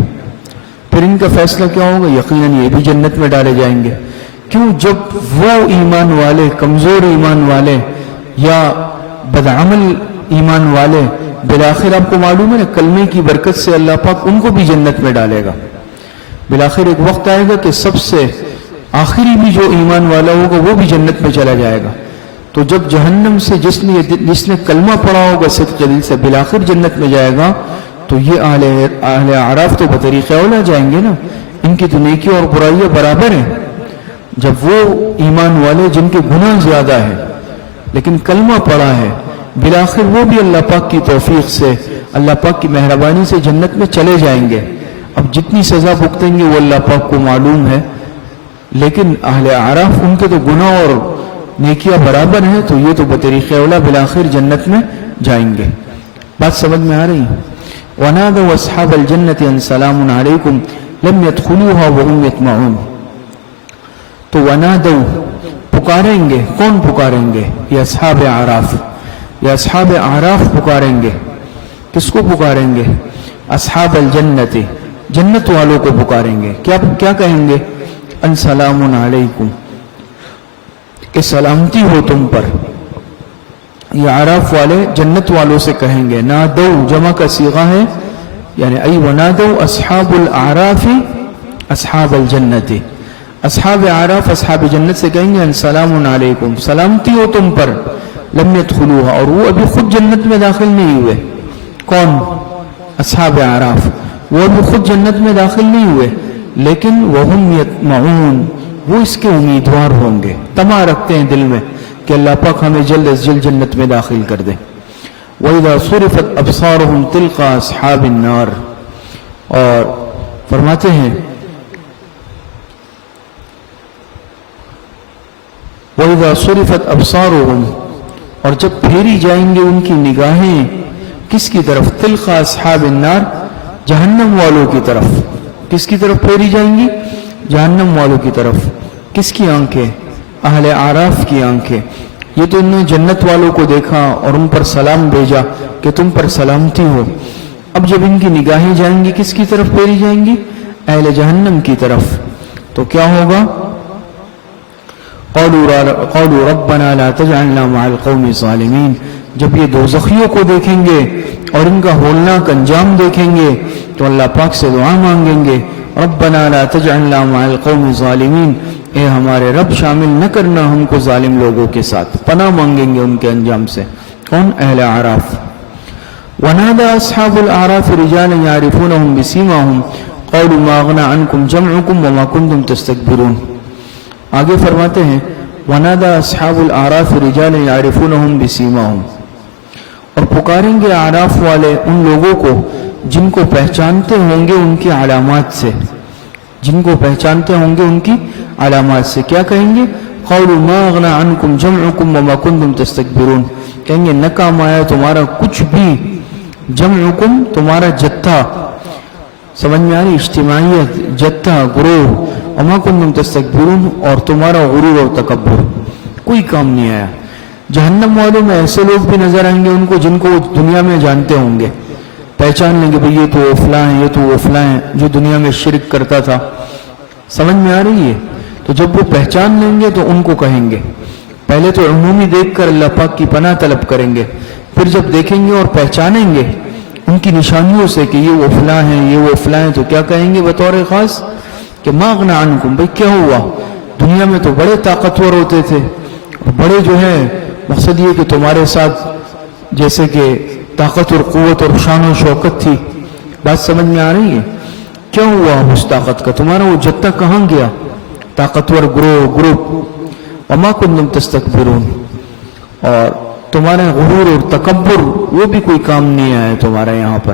پھر ان کا فیصلہ کیا ہوگا؟ یقیناً یہ بھی جنت میں ڈالے جائیں گے۔ کیوں؟ جب وہ ایمان والے، کمزور ایمان والے یا بدعمل ایمان والے، بالآخر آپ کو معلوم ہے نا کلمے کی برکت سے اللہ پاک ان کو بھی جنت میں ڈالے گا۔ بالآخر ایک وقت آئے گا کہ سب سے آخری بھی جو ایمان والا ہوگا وہ بھی جنت میں چلا جائے گا۔ تو جب جہنم سے جس نے کلمہ پڑھا ہوگا صدق دل سے بالآخر جنت میں جائے گا، تو یہ اہل اعراف تو بطریق اولا جائیں گے نا، ان کی تو نیکی اور برائیاں برابر ہیں۔ جب وہ ایمان والے جن کے گناہ زیادہ ہیں لیکن کلمہ پڑھا ہے، بالآخر وہ بھی اللہ پاک کی توفیق سے، اللہ پاک کی مہربانی سے جنت میں چلے جائیں گے۔ اب جتنی سزا بھگتیں گے وہ اللہ پاک کو معلوم ہے، لیکن اہل اعراف ان کے تو گناہ اور نیکیاں برابر ہیں، تو یہ تو بطریق اولا بالآخر جنت میں جائیں گے۔ بات سمجھ میں آ رہی ہے؟ وَنَادَوْا أَصْحَابَ الْجَنَّةِ أَنْ سَلَامٌ عَلَيْكُمْ لَمْ يَدْخُلُوهَا وَهُمْ يَطْمَعُونَ۔ تو وَنَادَوْا پکاریں گے، کون پکاریں گے؟ یہ اصحاب اعراف، یہ اصحاب اعراف پکاریں گے۔ کس کو پکاریں گے؟ اصحاب الجنت، جنت والوں کو پکاریں گے۔ کیا کہیں گے؟ ان سلام علیکم، کہ سلامتی ہو تم پر۔ یہ اعراف والے جنت والوں سے کہیں گے۔ نادو جمع کا صیغہ ہے، یعنی ای ونادو اصحاب الاعراف اصحاب الجنت، اصحاب اعراف اصحاب جنت سے کہیں گے ان سلام علیکم، سلامتی ہو تم پر۔ لم يدخلوها، اور وہ ابھی خود جنت میں داخل نہیں ہوئے۔ کون؟ اصحاب اعراف، وہ ابھی خود جنت میں داخل نہیں ہوئے، لیکن وہم یطمعون، وہ اس کے امیدوار ہوں گے، طمع رکھتے ہیں دل میں کہ اللہ پاک ہمیں جلد از جلد جنت میں داخل کر دے۔ وَإِذَا صُرِفَتْ أَبْصَارُهُمْ تِلْقَىٰ أَصْحَابِ النَّارِ، اور فرماتے ہیں وَإِذَا صُرِفَتْ أَبْصَارُهُمْ، اور جب پھیری جائیں گے ان کی نگاہیں کس کی طرف؟ تِلْقَىٰ أَصْحَابِ النَّارِ، جہنم والوں کی طرف۔ کس کی طرف پھیری جائیں گی؟ جہنم والوں کی طرف۔ کس کی آنکھیں؟ اہل اعراف کی آنکھیں۔ یہ تو انہوں نے جنت والوں کو دیکھا اور ان پر سلام بھیجا کہ تم پر سلامتی ہو۔ اب جب ان کی نگاہیں جائیں گی کس کی طرف پھیری جائیں گی؟ اہل جہنم کی طرف۔ تو کیا ہوگا؟ قالوا ربنا لا تجعلنا مع القوم الظالمین، جب یہ دوزخیوں کو دیکھیں گے اور ان کا ہولناک انجام دیکھیں گے تو اللہ پاک سے دعا مانگیں گے، ربنا لا تجعلنا مع القوم الظالمین، اے ہمارے رب شامل نہ کرنا ہم کو ظالم لوگوں کے ساتھ، پناہ مانگیں گے ان کے انجام سے۔ کون؟ اہل اعراف۔ ونادى أصحاب الأعراف رجالا يعرفونهم بسيماهم قالوا ما أغنى عنكم جمعكم وما كنتم تستكبرون۔ آگے فرماتے ہیں ونادى أصحاب الأعراف رجالا يعرفونهم بسيماهم، اور پکاریں گے اعراف والے ان لوگوں کو جن کو پہچانتے ہوں گے ان کی علامات سے، جن کو پہچانتے ہوں گے ان کی علامات سے۔ کیا کہیں گے؟ قولوا ما اغنى عنكم جمعكم وما كنتم تستكبرون، کہیں گے نہ کام آیا تمہارا کچھ بھی، جمعکم تمہارا جتھا، سمجھ میں آ رہی؟ اجتماعیت، جتھا، گروہ، وما كنتم تستكبرون، اور تمہارا غرور اور تکبر کوئی کام نہیں آیا۔ جہنم والوں میں ایسے لوگ بھی نظر آئیں گے ان کو جن کو دنیا میں جانتے ہوں گے، پہچان لیں گے بھئی یہ تو وہ فلاں ہیں، یہ تو وہ فلاں ہیں جو دنیا میں شرک کرتا تھا۔ سمجھ میں آ رہی ہے؟ تو جب وہ پہچان لیں گے تو ان کو کہیں گے، پہلے تو عمومی دیکھ کر اللہ پاک کی پناہ طلب کریں گے، پھر جب دیکھیں گے اور پہچانیں گے ان کی نشانیوں سے کہ یہ وہ فلاں ہیں، یہ وہ فلاں ہیں، تو کیا کہیں گے بطور خاص کہ ما اغنى عنکم، بھئی کیا ہوا؟ دنیا میں تو بڑے طاقتور ہوتے تھے، بڑے جو ہے، مقصد یہ کہ تمہارے ساتھ جیسے کہ طاقت اور قوت اور شان و شوکت تھی۔ بات سمجھ میں آ رہی ہے؟ کیا ہوا اس طاقت کا؟ تمہارا وہ جتھا کہاں گیا؟ طاقتور گروپ۔ وما کنتم تستکبرون، اور تمہارا غرور اور تکبر وہ بھی کوئی کام نہیں آیا تمہارا یہاں پر۔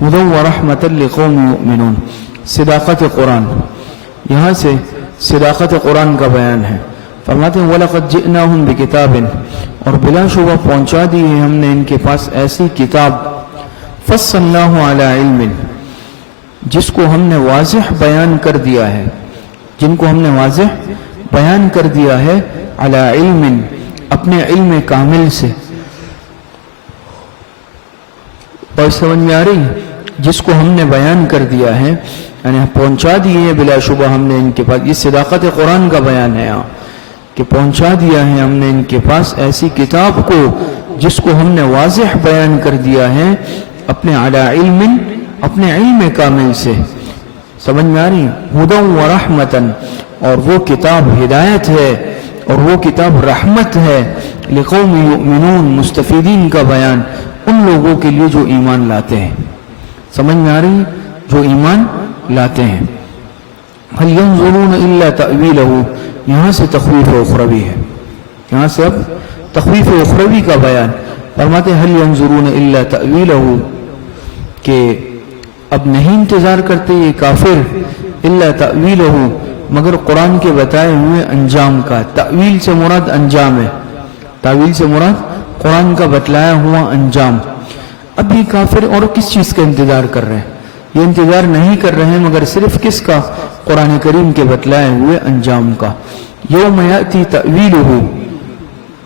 هدى ورحمة لقوم يؤمنون. صداقت قرآن، یہاں سے صداقت قرآن کا بیان ہے. فرماتے ہیں وَلَقَدْ جِئْنَاهُمْ بِكِتَابٍ، اور بلا شبہ پہنچا دی ہے ہم نے ان کے پاس ایسی کتاب فَصَّلْنَاهُ عَلَى عِلْمٍ، جس کو ہم نے واضح بیان کر دیا ہے، جن کو ہم نے واضح بیان کر دیا ہے علی علم، اپنے علم کامل سے. اور سمجھ میں آ رہی، جس کو ہم نے بیان کر دیا ہے یعنی پہنچا دیے ہیں بلا شبہ ہم نے ان کے پاس. یہ صداقت قرآن کا بیان ہے یہاں کہ پہنچا دیا ہے ہم نے ان کے پاس ایسی کتاب کو جس کو ہم نے واضح بیان کر دیا ہے اپنے علی علم، اپنے علم کامل سے. سمجھ میں آ رہی ہدی و رحمتن، اور وہ کتاب ہدایت ہے اور وہ کتاب رحمت ہے لقوم یؤمنون، مستفیدین کا بیان ان لوگوں کے لیے جو ایمان لاتے ہیں. سمجھ میں آ رہی جو ایمان لاتے ہیں. هل ينظرون الا تأویلہ، یہاں سے تخویف اخروی ہے، یہاں سے اب تخویف اخروی کا بیان. فرماتے هل ينظرون الا تأویلہ، کہ اب نہیں انتظار کرتے یہ کافر الا تأویلہ، مگر قرآن کے بتائے ہوئے انجام کا. تأویل سے مراد انجام ہے، تأویل سے مراد قرآن کا بتلایا ہوا انجام. اب یہ کافر اور کس چیز کا انتظار کر رہے ہیں؟ یہ انتظار نہیں کر رہے ہیں مگر صرف کس کا؟ قرآن کریم کے بتلائے ہوئے انجام کا. یوم یأتی تأویلہ،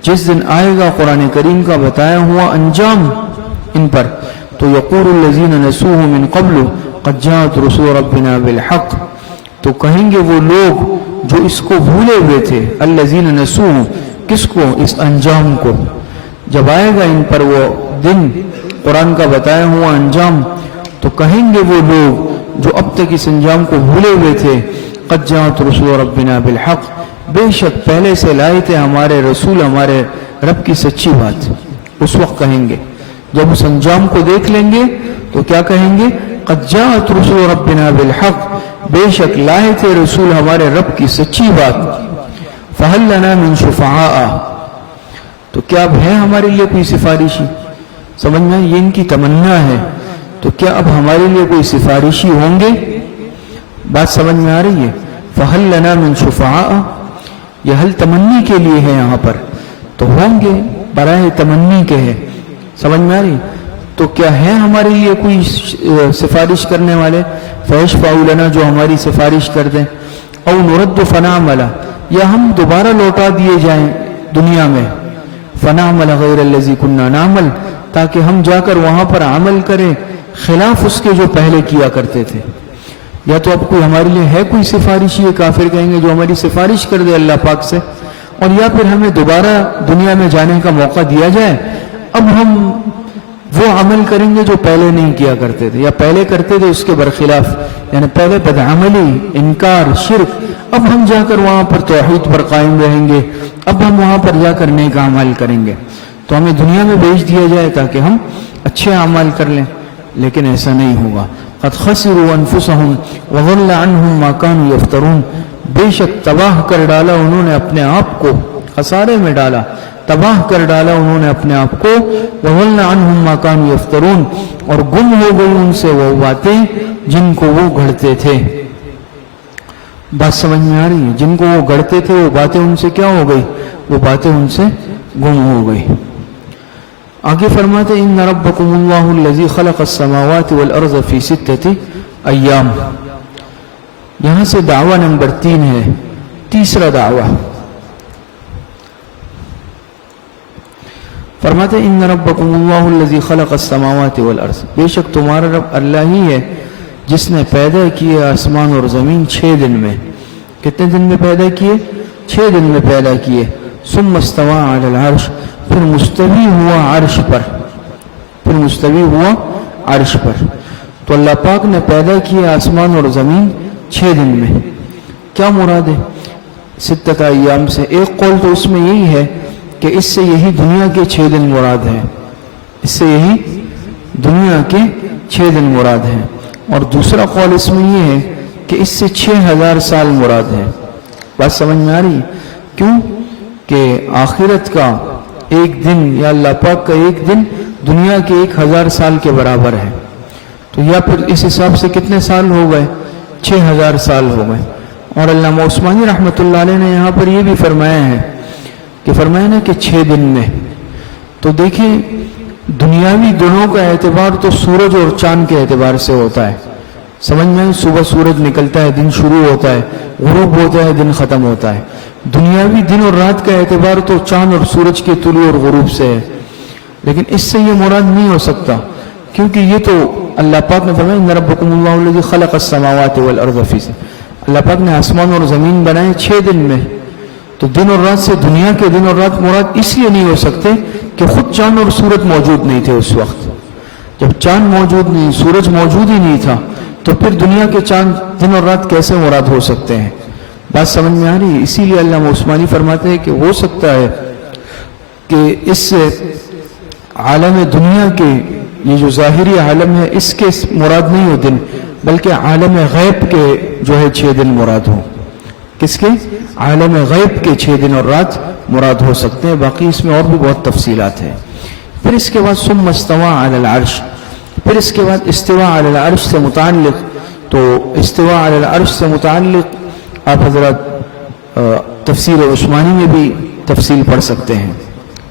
جس دن آئے گا قرآن کریم کا بتایا ہوا انجام ان پر. تو یقول الذین نسوہ من قبل قد جاءت رسول ربنا بالحق، تو کہیں گے وہ لوگ جو اس کو بھولے ہوئے تھے، الذین نسوہ، کس کو؟ اس انجام کو. جب آئے گا ان پر وہ دن قرآن کا بتایا ہوا انجام، تو کہیں گے وہ لوگ جو اب تک اس انجام کو بھولے ہوئے تھے قد جاءت رسول ربنا بالحق، بے شک پہلے سے لائے تھے ہمارے رسول ہمارے رب کی سچی بات. اس وقت کہیں گے، جب اس انجام کو دیکھ لیں گے تو کیا کہیں گے؟ قد جاءت رسول ربنا بالحق، بے شک لائے تھے رسول ہمارے رب کی سچی بات. فہل لنا من شفعاء، تو کیا اب ہے ہمارے لیے کوئی سفارشی؟ سمجھ میں یہ ان کی تمنا ہے. تو کیا اب ہمارے لیے کوئی سفارشی ہوں گے؟ بات سمجھ میں آ رہی ہے؟ فہل لنا من شفعاء، یہ حل تمنی کے لیے ہے یہاں پر، تو ہوں گے، برائے تمنی کے ہے. سمجھ میں آ رہی؟ تو کیا ہے ہمارے لیے کوئی سفارش کرنے والے؟ فیشفعوا لنا، جو ہماری سفارش کر دیں. او نرد فنعمل، یا ہم دوبارہ لوٹا دیے جائیں دنیا میں. فنعمل غیر الذی کنا نعمل، تاکہ ہم جا کر وہاں پر عمل کریں خلاف اس کے جو پہلے کیا کرتے تھے. یا تو اب کوئی ہمارے لیے ہے کوئی سفارش، یہ کافر کہیں گے، جو ہماری سفارش کر دے اللہ پاک سے، اور یا پھر ہمیں دوبارہ دنیا میں جانے کا موقع دیا جائے، اب ہم وہ عمل کریں گے جو پہلے نہیں کیا کرتے تھے یا پہلے کرتے تھے اس کے برخلاف، یعنی پہلے بدعملی، انکار، شرک. اب ہم جا کر وہاں پر توحید پر قائم رہیں گے، اب ہم وہاں پر جا کر نیک اعمال کریں گے. تو ہمیں دنیا میں بھیج دیا جائے تاکہ ہم اچھے اعمال کر لیں، لیکن ایسا نہیں ہوگا. قد خسروا انفسهم وضل عنهم ما كانوا يفترون، بے شک تباہ کر ڈالا انہوں نے اپنے آپ کو، خسارے میں ڈالا، تباہ کر ڈالا انہوں نے اپنے آپ کو. وضل عنهم ما كانوا يفترون، اور گم ہو گئی ان سے وہ باتیں جن کو وہ گھڑتے تھے. بات سمجھ میں آ رہی ہے؟ جن کو وہ گھڑتے تھے وہ باتیں ان سے کیا ہو گئی؟ وہ باتیں ان سے گم ہو گئی. آگے فرماتے ان ربکم اللہ الذی خلق السماوات والارض فی 6 ایام. یہاں سے دعویٰ نمبر 3 ہے، تیسرا دعویٰ. فرماتے ان ربکم اللہ الذی خلق السماوات والارض، بے شک تمہارا رب اللہ ہی ہے جس نے پیدا کیے آسمان اور زمین 6 دن میں. کتنے دن میں پیدا کیے؟ 6 دن میں پیدا کیے. ثم استوى علی العرش، پھر مستوی ہوا عرش پر، پھر مستوی ہوا عرش پر. تو اللہ پاک نے پیدا کیے آسمان اور زمین 6 دن میں. کیا مراد ہے 6 ایام سے؟ ایک قول تو اس میں یہی ہے کہ اس سے یہی دنیا کے 6 دن مراد ہیں، اس سے یہی دنیا کے 6 دن مراد ہیں. اور دوسرا قول اس میں یہ ہے کہ اس سے 6000 سال مراد ہے. بات سمجھ میں آ رہی؟ کیوں کہ آخرت کا ایک دن یا اللہ پاک کا ایک دن دنیا کے 1000 سال کے برابر ہے. تو یا پھر اس حساب سے کتنے سال ہو گئے؟ 6000 سال ہو گئے. اور علامہ عثمانی رحمۃ اللہ علیہ نے یہاں پر یہ بھی فرمایا ہے کہ فرمایا نا کہ 6 دن میں. تو دیکھیں دنیاوی دنوں کا اعتبار تو سورج اور چاند کے اعتبار سے ہوتا ہے. سمجھ میں صبح سورج نکلتا ہے دن شروع ہوتا ہے، غروب ہوتا ہے دن ختم ہوتا ہے. دنیاوی دن اور رات کا اعتبار تو چاند اور سورج کے طلوع اور غروب سے ہے. لیکن اس سے یہ مراد نہیں ہو سکتا، کیونکہ یہ تو اللہ پاک نے فرمایا ان ربکم اللہ الذی خلق السماوات والارض فی اللہ پاک نے آسمان اور زمین بنائے 6 دن میں. تو دن اور رات سے دنیا کے دن اور رات مراد اس لیے نہیں ہو سکتے کہ خود چاند اور سورج موجود نہیں تھے اس وقت. جب چاند موجود نہیں، سورج موجود ہی نہیں تھا، تو پھر دنیا کے چاند دن اور رات کیسے مراد ہو سکتے ہیں؟ بات سمجھ میں آ رہی ہے؟ اسی لیے علامہ عثمانی فرماتے ہیں کہ ہو سکتا ہے کہ اس سے عالم دنیا کے یہ جو ظاہری عالم ہے اس کے مراد نہیں ہو دن، بلکہ عالم غیب کے جو ہے 6 دن مراد ہوں. کس کے؟ عالم غیب کے 6 دن اور رات مراد ہو سکتے ہیں. باقی اس میں اور بھی بہت تفصیلات ہیں. پھر اس کے بعد ثم استوى علی العرش، پھر اس کے بعد استوا علی العرش سے متعلق، تو استوا علی العرش سے متعلق آپ حضرات تفسیر عثمانی میں بھی تفصیل پڑھ سکتے ہیں.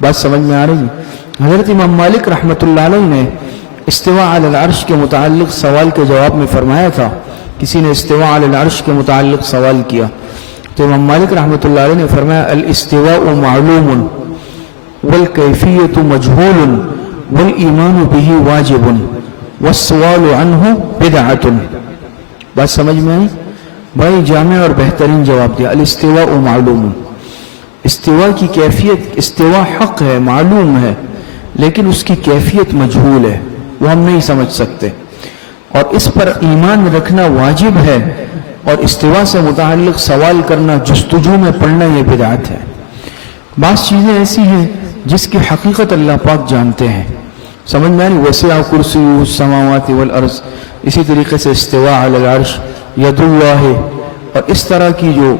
بات سمجھ میں آ رہی ہے؟ حضرت امام مالک رحمۃ اللہ علیہ نے استوا علی العرش کے متعلق سوال کے جواب میں فرمایا تھا، کسی نے استوا علی العرش کے متعلق سوال کیا تو امام مالک رحمۃ اللہ علیہ نے فرمایا الاستواء معلوم والکیفیت مجہول والایمان به واجب والسوال عنہ بدعۃ. بات سمجھ میں آئی؟ بڑی جامع اور بہترین جواب دیا. الاستواء معلوم، استوا کی کیفیت، استوا حق ہے، معلوم ہے، لیکن اس کی کیفیت مجہول ہے، وہ ہم نہیں سمجھ سکتے، اور اس پر ایمان رکھنا واجب ہے، اور استوا سے متعلق سوال کرنا، جستجو میں پڑھنا، یہ بدعت ہے. بعض چیزیں ایسی ہیں جس کی حقیقت اللہ پاک جانتے ہیں. سمجھ میں نہیں؟ وسع کرسیہ السماوات والارض، اسی طریقے سے استوا علی العرش، ید اللہ، اور اس طرح کی جو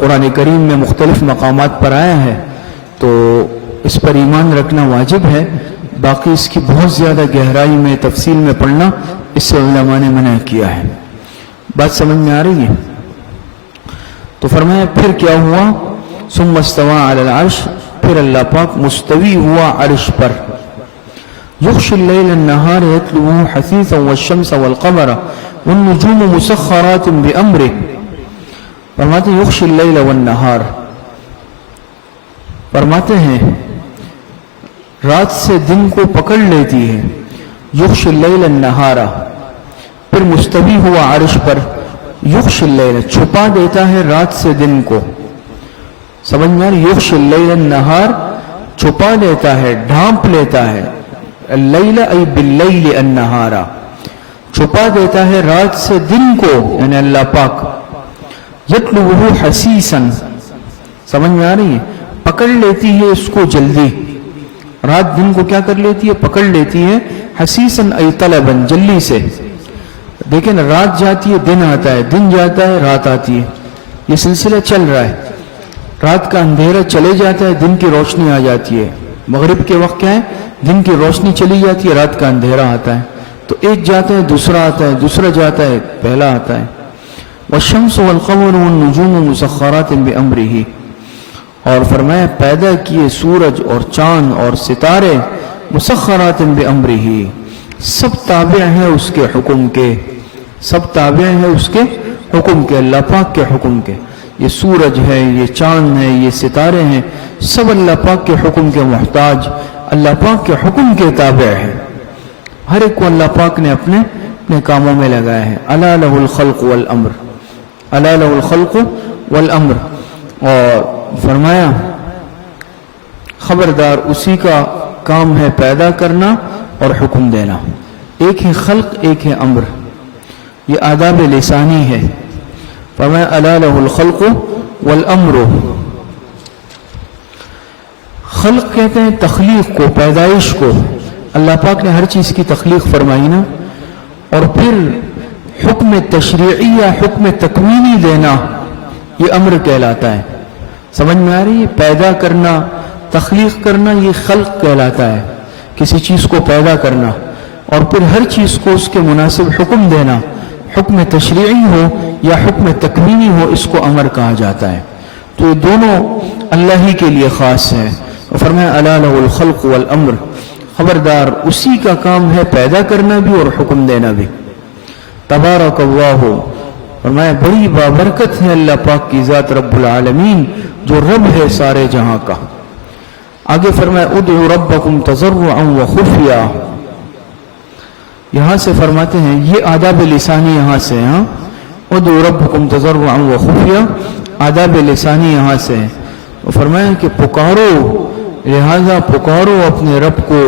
قرآن کریم میں مختلف مقامات پر آیا ہے تو اس پر ایمان رکھنا واجب ہے. باقی اس کی بہت زیادہ گہرائی میں تفصیل میں پڑھنا اس سے علماء نے منع کیا ہے. بات سمجھ میں آ رہی ہے؟ تو فرمایا پھر کیا ہوا؟ ثم استوى علی العرش، پھر اللہ پاک مستوی ہوا عرش پر. یغشی اللیل النہار یطلبہ حثیثا والشمس والقمر والنجوم مسخرات بامرہ. فرماتے ہیں یغشی اللیل والنہار، فرماتے ہیں رات سے دن کو پکڑ لیتی ہے. یغشی اللیل النہار، پھر مستوی ہوا عرش پر. یغشی اللیل، چھپا دیتا ہے رات سے دن کو. سمجھ میں آ رہی؟ یغشی اللیل النہار، چھپا لیتا ہے، ڈھانپ لیتا ہے. اللیل ای باللیل النہار، چھپا دیتا ہے رات سے دن کو، یعنی اللہ پاک. یطلبہ حثیثا، سمجھ میں آ رہی ہے؟ پکڑ لیتی ہے اس کو جلدی. رات دن کو کیا کر لیتی ہے؟ پکڑ لیتی ہے. حثیثا ای طلبا، جلدی سے. دیکھیں نا، رات جاتی ہے دن آتا ہے، دن جاتا ہے رات آتی ہے، یہ سلسلہ چل رہا ہے. رات کا اندھیرا چلے جاتا ہے، دن کی روشنی آ جاتی ہے. مغرب کے وقت کیا ہے؟ دن کی روشنی چلی جاتی ہے، رات کا اندھیرا آتا ہے. تو ایک جاتا ہے دوسرا آتا ہے، دوسرا جاتا ہے پہلا آتا ہے. والشمس والقمر والنجوم مسخرات بامرہ، اور فرمایا پیدا کیے سورج اور چاند اور ستارے، مسخرات بامرہ، سب تابع ہیں اس کے حکم کے، سب تابع ہیں اس کے حکم کے، اللہ پاک کے حکم کے. یہ سورج ہے، یہ چاند ہے، یہ ستارے ہیں، سب اللہ پاک کے حکم کے محتاج، اللہ پاک کے حکم کے تابع ہیں. ہر ایک کو اللہ پاک نے اپنے کاموں میں لگایا ہے. الا لہ الخلق والامر، الا لہ الخلق والامر. اور فرمایا خبردار اسی کا کام ہے پیدا کرنا اور حکم دینا. ایک ہے خلق، ایک ہے امر. یہ آداب لسانی ہے. فرمایا الا لہ الخلق والامر. خلق کہتے ہیں تخلیق کو، پیدائش کو. اللہ پاک نے ہر چیز کی تخلیق فرمائی نا. اور پھر حکم تشریعی یا حکم تکوینی دینا، یہ امر کہلاتا ہے. سمجھ میں آ رہی ہے؟ پیدا کرنا، تخلیق کرنا، یہ خلق کہلاتا ہے، کسی چیز کو پیدا کرنا. اور پھر ہر چیز کو اس کے مناسب حکم دینا، حکم تشریعی ہو یا حکم تکوینی ہو، اس کو امر کہا جاتا ہے۔ تو یہ دونوں اللہ ہی کے لیے خاص ہے۔ فرمایا الا لہ الخلق والامر، خبردار اسی کا کام ہے پیدا کرنا بھی اور حکم دینا بھی۔ تبارک اللہ، فرمایا بڑی بابرکت ہے اللہ پاک کی ذات رب العالمین، جو رب ہے سارے جہاں کا۔ آگے فرمایا ادعوا ربکم تضرعا وخفیا، یہاں سے فرماتے ہیں یہ آداب لسانی یہاں سے، ہاں ادعوا ربکم تضرعا وخفیا، آداب لسانی یہاں سے۔ تو فرمایا کہ پکارو، لہذا پکارو اپنے رب کو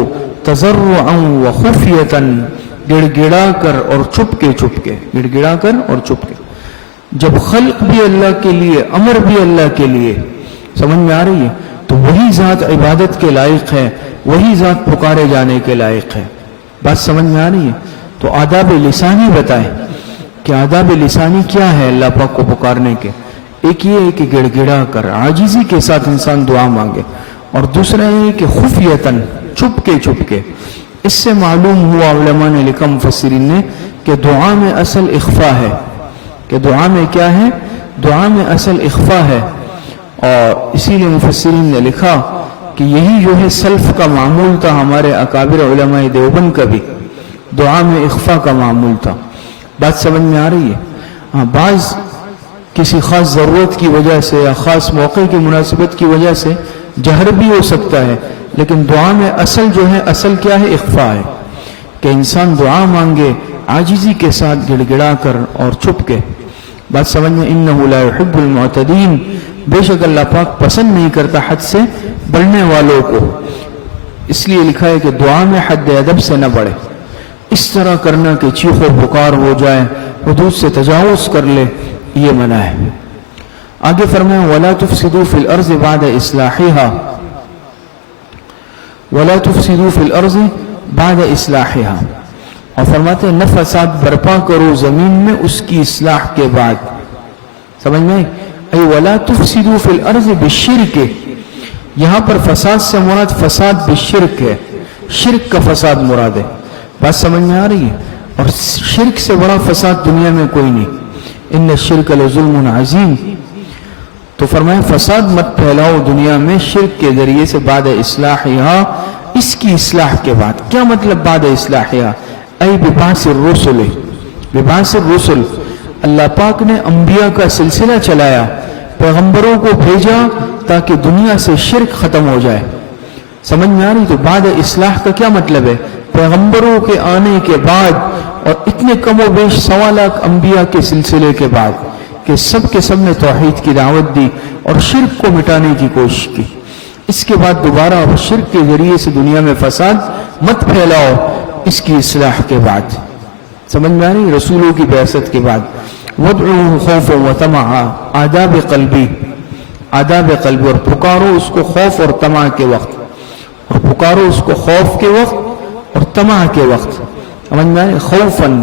تضرعا وخفیتا، گڑ گڑا کر اور چھپ کے، چھپ کے گڑ گڑا کر اور چھپ کے۔ جب خلق بھی اللہ کے لیے، امر بھی اللہ کے لیے، سمجھ میں آ رہی ہے؟ تو وہی ذات عبادت کے لائق ہے، وہی ذات پکارے جانے کے لائق ہے۔ بات سمجھ میں آ رہی ہے؟ تو آداب لسانی بتائیں کہ آداب لسانی کیا ہے اللہ پاک کو پکارنے کے۔ ایک یہ ہے کہ گڑ گڑا کر عاجزی کے ساتھ انسان دعا مانگے، اور دوسرا یہ ہے کہ خفیتاً، چھپ کے۔ اس سے معلوم ہوا، علماء نے لکھا، مفسرین نے، کہ دعا میں اصل اخفا ہے، کہ دعا میں کیا ہے؟ دعا میں اصل اخفا ہے۔ اور اسی لیے مفسرین نے لکھا کہ یہی جو ہے سلف کا معمول تھا، ہمارے اکابر علماء دیوبند کا بھی دعا میں اخفا کا معمول تھا۔ بات سمجھ میں آ رہی ہے؟ ہاں، بعض کسی خاص ضرورت کی وجہ سے یا خاص موقع کی مناسبت کی وجہ سے جہر بھی ہو سکتا ہے، لیکن دعا میں اصل جو ہے، اصل کیا ہے؟ اخفا ہے، کہ انسان دعا مانگے عاجزی کے ساتھ، گڑ گڑا کر اور چھپ کے۔ بات سمجھ میں؟ انہ لا يحب المعتدین، بے شک اللہ پاک پسند نہیں کرتا حد سے بڑھنے والوں کو۔ اس لیے لکھا ہے کہ دعا میں حد ادب سے نہ بڑھے، اس طرح کرنا کہ چیخ و پکار ہو جائے، حدود سے تجاوز کر لے، یہ منع ہے۔ آگے فرمائیں وَلَا تُفْسِدُوا فِي الْأَرْضِ بَعْدَ إِصْلَاحِهَا، وَلَا تُفْسِدُوا فِي الْأَرْضِ بَعْدَ إِصْلَاحِهَا، اور فرماتے ہیں نہ فساد برپا کرو زمین میں اس کی اصلاح کے بعد۔ سمجھ میں؟ ای وَلَا تُفْسِدُوا فِي الْأَرْضِ بِالشِّرْكِ، یہاں پر فساد سے مراد فساد بالشرک ہے، شرک کا فساد مراد ہے۔ بات سمجھ میں آ رہی ہے؟ اور شرک سے بڑا فساد دنیا میں کوئی نہیں، ان الشرک لظلم عظیم۔ تو فرمایا فساد مت پھیلاؤ دنیا میں شرک کے ذریعے سے، بعد اصلاحها، اس کی اصلاح کے بعد۔ کیا مطلب بعد اصلاحها؟ ای ببعث الرسل، ببعث الرسل، اللہ پاک نے انبیاء کا سلسلہ چلایا، پیغمبروں کو بھیجا تاکہ دنیا سے شرک ختم ہو جائے۔ سمجھ میں آ رہی؟ تو بعد اصلاح کا کیا مطلب ہے؟ پیغمبروں کے آنے کے بعد، اور اتنے کم و بیش 1.25 لاکھ انبیاء کے سلسلے کے بعد، کہ سب کے سب نے توحید کی دعوت دی اور شرک کو مٹانے کی کوشش کی۔ اس کے بعد دوبارہ شرک کے ذریعے سے دنیا میں فساد مت پھیلاؤ، اس کی اصلاح کے بعد۔ سمجھ میں آ رہی؟ رسولوں کی بعثت کے بعد۔ وَادْعُوهُ خَوْفًا وَطَمَعًا، آداب قلبی، آداب قلبی، اور پکارو اس کو خوف اور طمع کے وقت، اور پکارو اس کو خوف کے وقت اور طمع کے وقت۔ سمجھ میں آئے؟ خوفاً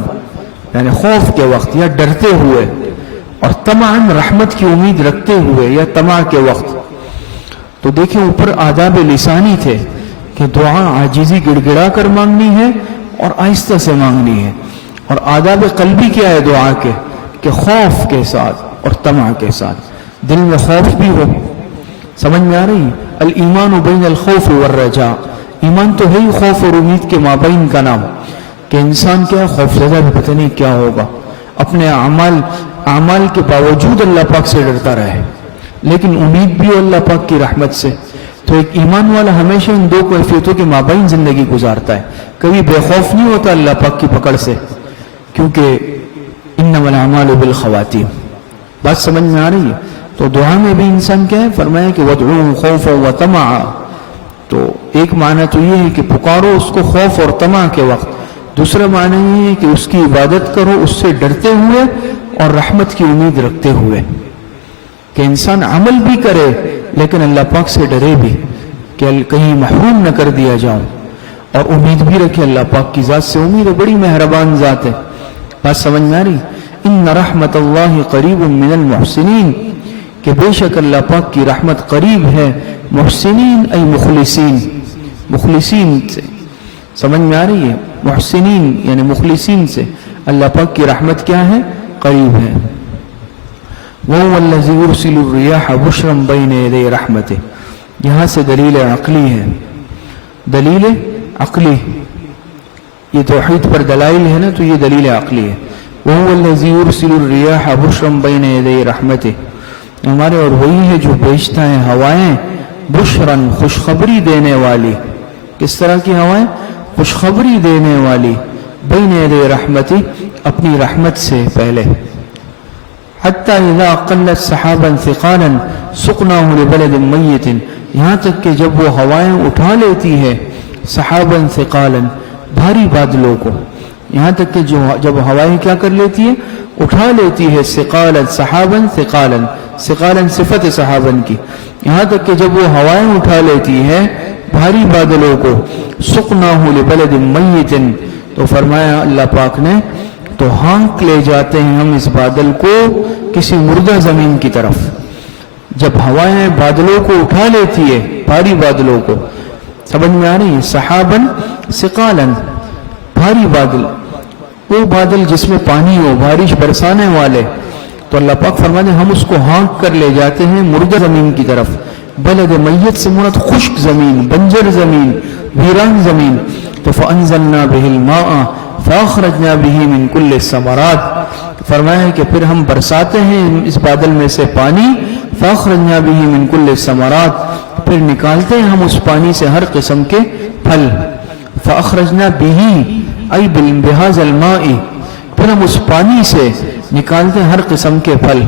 یعنی خوف کے وقت یا ڈرتے ہوئے، اور طمعاً رحمت کی امید رکھتے ہوئے یا طمع کے وقت۔ تو دیکھیں اوپر آداب لسانی تھے کہ دعا عاجزی گڑ گڑا کر مانگنی ہے اور آہستہ سے مانگنی ہے، اور آداب قلبی کیا ہے دعا کے؟ کہ خوف کے ساتھ اور طمع کے ساتھ، دل میں خوف بھی ہو۔ سمجھ میں آ رہی ہے؟ الایمان بین الخوف والرجاء، ایمان تو ہے ہی خوف اور امید کے مابین کا نام، کہ انسان کیا خوف زدہ بھی پتہ نہیں کیا ہوگا، اپنے اعمال کے باوجود اللہ پاک سے ڈرتا رہے، لیکن امید بھی اللہ پاک کی رحمت سے۔ تو ایک ایمان والا ہمیشہ ان دو کیفیتوں کے مابین زندگی گزارتا ہے، کبھی بے خوف نہیں ہوتا اللہ پاک کی پکڑ سے، کیونکہ انما الاعمال بالخواتیم۔ بات سمجھ میں آ رہی ہے؟ تو دعا میں بھی انسان کیا ہے؟ فرمایا کہ وَادْعُوهُ خَوْفًا وَطَمَعًا۔ تو ایک معنی تو یہ ہے کہ پکارو اس کو خوف اور طمع کے وقت، دوسرا معنی یہ ہے کہ اس کی عبادت کرو اس سے ڈرتے ہوئے اور رحمت کی امید رکھتے ہوئے، کہ انسان عمل بھی کرے لیکن اللہ پاک سے ڈرے بھی کہ کہیں محروم نہ کر دیا جاؤں، اور امید بھی رکھے اللہ پاک کی ذات سے۔ امید ہے، بڑی مہربان ذات ہے۔ بات سمجھ میں آ رہی؟ ان رحمت اللہ قریب من المحسنین، کہ بے شک اللہ پاک کی رحمت قریب ہے محسنین ای مخلصین، مخلصین سے۔ سمجھ میں آ رہی ہے؟ محسنین یعنی مخلصین سے اللہ پاک کی رحمت کیا ہے؟ قریب ہے. وَهُوَ الَّذِي يُرْسِلُ الرِّيَاحَ بُشْرًا بَيْنَ يَدَيْ رَحْمَتِهِ. یہاں سے دلیل عقلی ہے. دلیل عقلی، یہ توحید پر دلائل ہے نا، تو یہ دلیل عقلی ہے. وَهُوَ الَّذِي يُرْسِلُ الرِّيَاحَ بُشْرًا بَيْنَ يَدَيْ رَحْمَتِهِ. ہمارے اور وہی ہے جو بھیجتا ہے ہوائیں بشرن خوشخبری دینے والی. کس طرح کی ہوائیں؟ خوشخبری دینے والی. بین یدی رحمتی اپنی رحمت سے پہلے. حتی اذا قلت سحابا ثقالا سقناہ لبلد میت. یہاں تک کہ جب وہ ہوائیں اٹھا لیتی ہے سحابا ثقالا بھاری بادلوں کو، یہاں تک کہ جب ہوائیں کیا کر لیتی ہے؟ اٹھا لیتی ہے ثقالا سحابا ثقالا. ثقالا صفت صحابا کی. یہاں تک کہ جب وہ ہوائیں اٹھا لیتی ہے بھاری بادلوں کو سقناہ لبلد میت، تو فرمایا اللہ پاک نے تو ہانک لے جاتے ہیں ہم اس بادل کو کسی مردہ زمین کی طرف. جب ہوائیں بادلوں کو اٹھا لیتی ہے بھاری بادلوں کو، سمجھ میں آ رہی ہے؟ سحابن ثقالن بھاری بادل، وہ بادل جس میں پانی ہو، بارش برسانے والے. تو اللہ پاک فرماتے ہیں ہم اس کو ہانک کر لے جاتے ہیں مردہ زمین کی طرف. بلد میت سے مراد خشک زمین، بنجر زمین، ویران زمین. تو فانزلنا به الماء فاخرجنا به من كل الثمرات. فرمایا کہ پھر ہم برساتے ہیں اس بادل میں سے پانی. فاخرجنا به من كل الثمرات، پھر نکالتے ہیں ہم اس پانی سے ہر قسم کے پھل. فاخرجنا به ای بهذا الماء، پھر ہم اس پانی سے نکالتے ہیں ہر قسم کے پھل.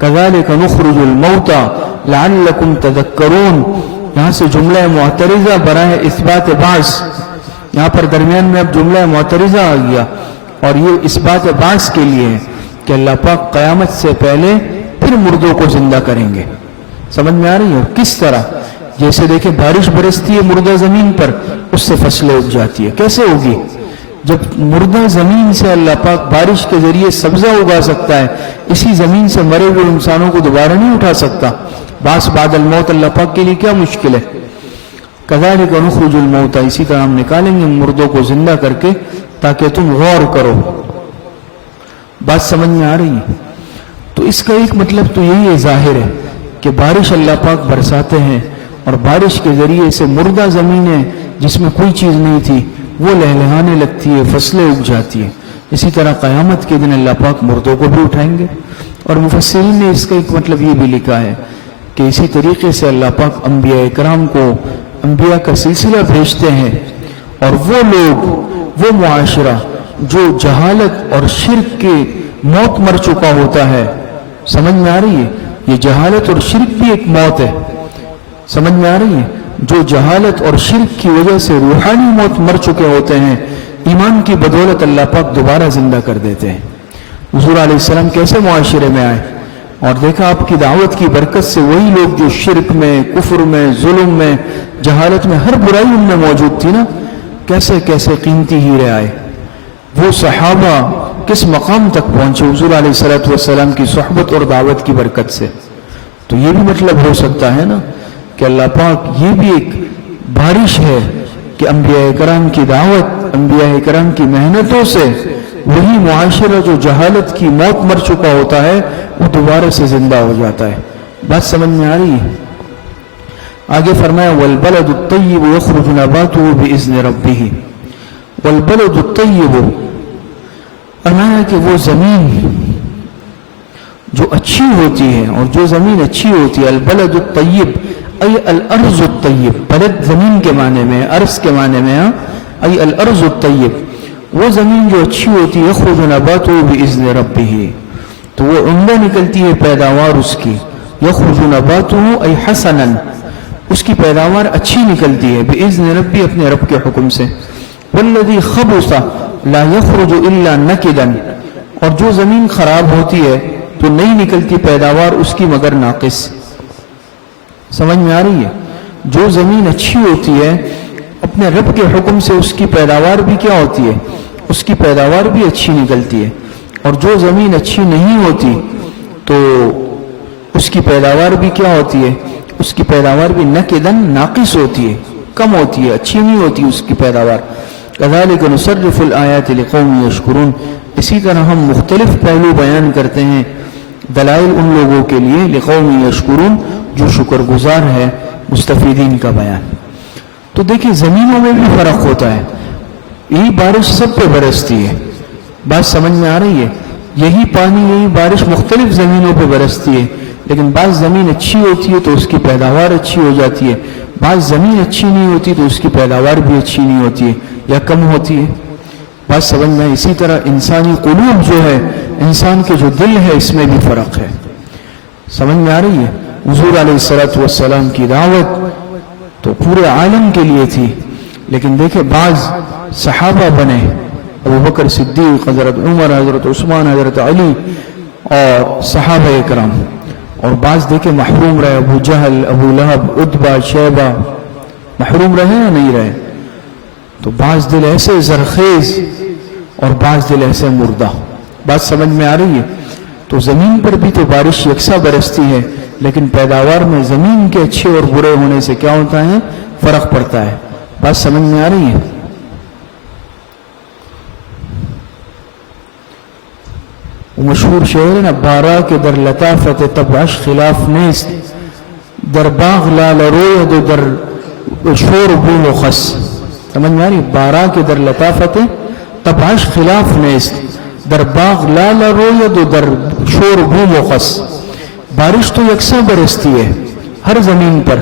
كذلك نخرج الموتى لعلكم تذكرون. یہاں سے جملہ معترضہ برائے اثبات بعث. یہاں پر درمیان میں اب جملہ معترضہ آ گیا، اور یہ اثبات بعث کے لیے ہے کہ اللہ پاک قیامت سے پہلے پھر مردوں کو زندہ کریں گے. سمجھ میں آ رہی ہے؟ کس طرح؟ جیسے دیکھیں بارش برستی ہے مردہ زمین پر، اس سے فصلیں اگ جاتی ہے. کیسے ہوگی؟ جب مردہ زمین سے اللہ پاک بارش کے ذریعے سبزہ اگا سکتا ہے، اسی زمین سے مرے ہوئے انسانوں کو دوبارہ نہیں اٹھا سکتا. باس بعد الموت اللہ پاک کے لیے کیا مشکل ہے؟ کذالک نخرج الموتى، اسی طرح ہم نکالیں گے مردوں کو زندہ کر کے تاکہ تم غور کرو. بات سمجھ میں آ رہی ہے؟ تو اس کا ایک مطلب تو یہی ہے ظاہر ہے کہ بارش اللہ پاک برساتے ہیں، اور بارش کے ذریعے سے مردہ زمینیں جس میں کوئی چیز نہیں تھی وہ لہلہانے لگتی ہے، فصلیں اگ جاتی ہیں. اسی طرح قیامت کے دن اللہ پاک مردوں کو بھی اٹھائیں گے. اور مفسرین نے اس کا ایک مطلب یہ بھی لکھا ہے کہ اسی طریقے سے اللہ پاک انبیاء اکرام کو انبیاء کا سلسلہ بھیجتے ہیں، اور وہ لوگ، وہ معاشرہ جو جہالت اور شرک کے موت مر چکا ہوتا ہے. سمجھ میں آ رہی ہے؟ یہ جہالت اور شرک بھی ایک موت ہے. سمجھ میں آ رہی ہے؟ جو جہالت اور شرک کی وجہ سے روحانی موت مر چکے ہوتے ہیں، ایمان کی بدولت اللہ پاک دوبارہ زندہ کر دیتے ہیں. حضور علیہ السلام کیسے معاشرے میں آئے، اور دیکھا آپ کی دعوت کی برکت سے وہی لوگ جو شرک میں، کفر میں، ظلم میں، جہالت میں، ہر برائی ان میں موجود تھی نا، کیسے کیسے قیمتی ہیرے آئے. وہ صحابہ کس مقام تک پہنچے حضور علیہ السلام کی صحبت اور دعوت کی برکت سے. تو یہ بھی مطلب ہو سکتا ہے نا کہ اللہ پاک یہ بھی ایک بارش ہے کہ انبیاء کرام کی دعوت، انبیاء کرام کی محنتوں سے وہی معاشرہ جو جہالت کی موت مر چکا ہوتا ہے وہ دوبارہ سے زندہ ہو جاتا ہے. بات سمجھ میں آ رہی ہے؟ آگے فرمایا والبلد الطیب یخرج نباته باذن ربہ. والبلد الطیب، فرمایا کہ وہ زمین جو اچھی ہوتی ہے، اور جو زمین اچھی ہوتی ہے، البلد الطیب ای الارض الطیب. بلد زمین کے معنی میں، ارض کے معنی میں، ای الارض الطیب، وہ زمین جو اچھی ہوتی ہے، یخرج نباته باذن ربہ، تو وہ عمدہ نکلتی ہے پیداوار اس کی. یخرج نباته ای حسنا، اس کی پیداوار اچھی نکلتی ہے، باذن ربی، اپنے رب کے حکم سے. والذی خبث لا یخرج الا نکدا، اور جو زمین خراب ہوتی ہے تو نہیں نکلتی پیداوار اس کی مگر ناقص. سمجھ میں آ رہی ہے؟ جو زمین اچھی ہوتی ہے اپنے رب کے حکم سے اس کی پیداوار بھی کیا ہوتی ہے؟ اس کی پیداوار بھی اچھی نکلتی ہے. اور جو زمین اچھی نہیں ہوتی تو اس کی پیداوار بھی کیا ہوتی ہے؟ اس کی پیداوار بھی نقدن، ناقص ہوتی ہے، کم ہوتی ہے، اچھی نہیں ہوتی اس کی پیداوار. کذالک نصرف الآیات لقوم یشکرون، اسی طرح ہم مختلف پہلو بیان کرتے ہیں دلائل ان لوگوں کے لیے لقوم یشکرون جو شکر گزار ہے، مستفیدین کا بیان۔ تو دیکھیں زمینوں میں بھی فرق ہوتا ہے، یہی بارش سب پہ برستی ہے، بات سمجھ میں آ رہی ہے؟ یہی پانی یہی بارش مختلف زمینوں پہ برستی ہے، لیکن بعض زمین اچھی ہوتی ہے تو اس کی پیداوار اچھی ہو جاتی ہے، بعض زمین اچھی نہیں ہوتی تو اس کی پیداوار بھی اچھی نہیں ہوتی ہے یا کم ہوتی ہے، بات سمجھ میں؟ اسی طرح انسانی قلوب جو ہے، انسان کے جو دل ہے، اس میں بھی فرق ہے، سمجھ میں آ رہی ہے؟ حضور علیہ السلام کی دعوت تو پورے عالم کے لیے تھی، لیکن دیکھیں بعض صحابہ بنے، ابو بکر صدیق، حضرت عمر، حضرت عثمان، حضرت علی اور صحابہ اکرام، اور بعض دیکھیں محروم رہے، ابو جہل، ابو لہب، عتبہ، شیبہ، محروم رہے یا نہیں رہے؟ تو بعض دل ایسے زرخیز اور بعض دل ایسے مردہ، بات سمجھ میں آ رہی ہے؟ تو زمین پر بھی تو بارش یکساں برستی ہے، لیکن پیداوار میں زمین کے اچھے اور برے ہونے سے کیا ہوتا ہے؟ فرق پڑتا ہے، بات سمجھ میں آ رہی ہے؟ مشہور شعر ہے نا، بارا کے در لطافت طبعش خلاف نیست، در باغ لال روید و در شور بوم و خس، سمجھ میں آ رہی ہے؟ بارا کے در لطافت طبعش خلاف نیست، در باغ لال روید و در شور بوم و خس، بارش تو یکساں برستی ہے ہر زمین پر،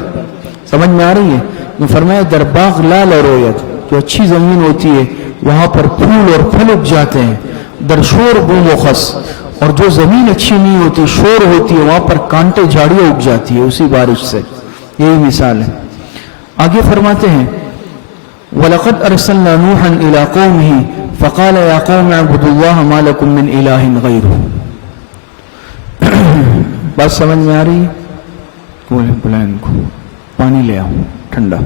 سمجھ میں آ رہی ہے؟ تو فرمایا در باغ لال روید، جو اچھی زمین ہوتی ہے وہاں پر پھول اور پھل اگ جاتے ہیں، در شور بوم و خس، اور جو زمین اچھی نہیں ہوتی، شور ہوتی ہے، وہاں پر کانٹے جھاڑیاں اگ جاتی ہے اسی بارش سے، یہی مثال ہے۔ آگے فرماتے ہیں وَلَقَدْ أَرْسَلْنَا نُوحًا إِلَىٰ قَوْمِهِ فَقَالَ يَا قَوْمِ اعْبُدُوا اللَّهَ مَا لَكُم مِّنْ إِلَٰهٍ غَيْرُهُ، بات سمجھ میں آ رہی ہے؟ بلائن کو پانی لے آؤ ٹھنڈا۔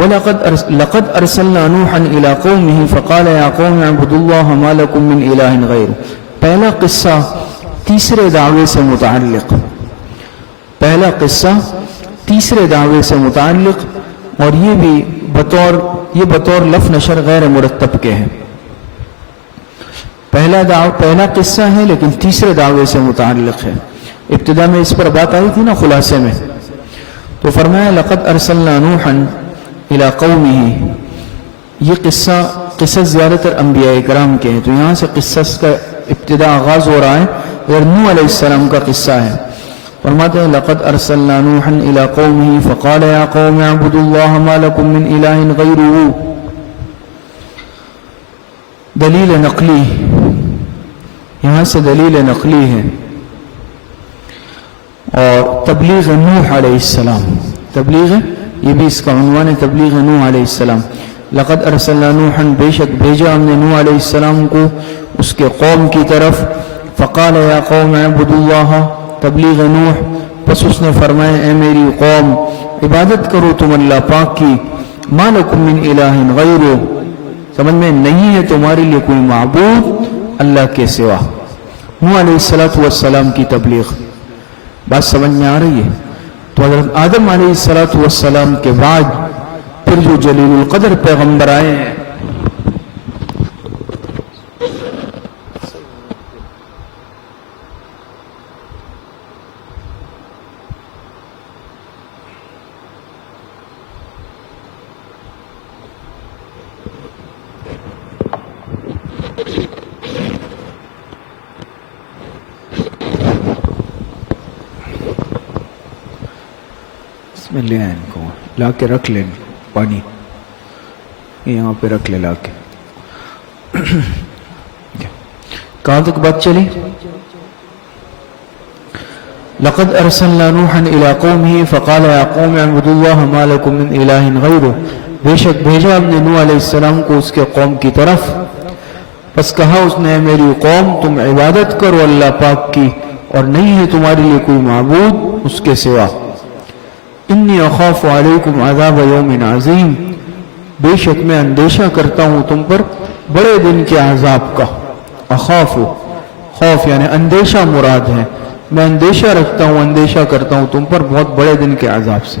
لَقَدْ أَرْسَلْنَا نُوحًا إِلَىٰ قَوْمِهِ فَقَالَ يَا قَوْمِ اعْبُدُوا اللَّهَ مَا لَكُم مِّنْ إِلَٰهٍ غَيْرُهُ۔ پہلا قصہ تیسرے دعوے سے متعلق، پہلا قصہ تیسرے دعوے سے متعلق، اور یہ بطور لف نشر غیر مرتب کے ہیں، پہلا قصہ ہے لیکن تیسرے دعوے سے متعلق ہے۔ ابتدا میں اس پر بات آئی تھی نا خلاصے میں، تو فرمایا لقد ارسلنا نوحا الى قومه، یہ قصص زیادہ تر انبیاء کرام کے ہیں، تو یہاں سے قصص کا ابتدا آغاز ہو رہا ہے، اور نوح علیہ السلام کا قصہ ہے۔ فرماتے ہیں لقد ارسلنا نوحا الى قومه فقال يا قوم اعبدوا الله ما لكم من اله غيره، دلیل نقلی، یہاں سے دلیل نقلی ہے، اور تبلیغ نوح علیہ السلام، تبلیغ، یہ بھی اس کا عنوان ہے، تبلیغ نوح علیہ السلام۔ لقد ارسلنا نوحا، بے شک بھیجا ہم نے نوح علیہ السلام کو اس کے قوم کی طرف، فقال یا قوم اعبدوا اللہ، تبلیغ نوح، پس اس نے فرمایا اے میری قوم عبادت کرو تم اللہ پاک کی، ما لکم من الہ غیرہ، سمجھ میں نہیں ہے تمہارے لیے کوئی معبود اللہ کے سوا۔ نوح علیہ السلام کی تبلیغ، بات سمجھ میں آ رہی ہے؟ تو حضرت آدم علیہ السلام کے بعد پھر جو جلیل القدر پیغمبر آئے ہیں، میں لے آئے ان کو، لا کے رکھ لیں پانی، یہاں پہ رکھ لے لا کے۔ کہاں تک بات چلی؟ لقد ارسلنا نوحا الى قومه فقال يا قوم اعبدوا الله ما لكم من اله غيره، بے شک بھیجا ہم نے نوح علیہ السلام کو اس کے قوم کی طرف، پس کہا اس نے میری قوم تم عبادت کرو اللہ پاک کی، اور نہیں ہے تمہارے لیے کوئی معبود اس کے سوا۔ انی اخاف علیکم عذاب یوم عظیم، بے شک میں اندیشہ کرتا ہوں تم پر بڑے دن کے عذاب کا۔ اخاف، خوف یعنی اندیشہ مراد ہے، میں اندیشہ رکھتا ہوں، اندیشہ کرتا ہوں تم پر بہت بڑے دن کے عذاب سے۔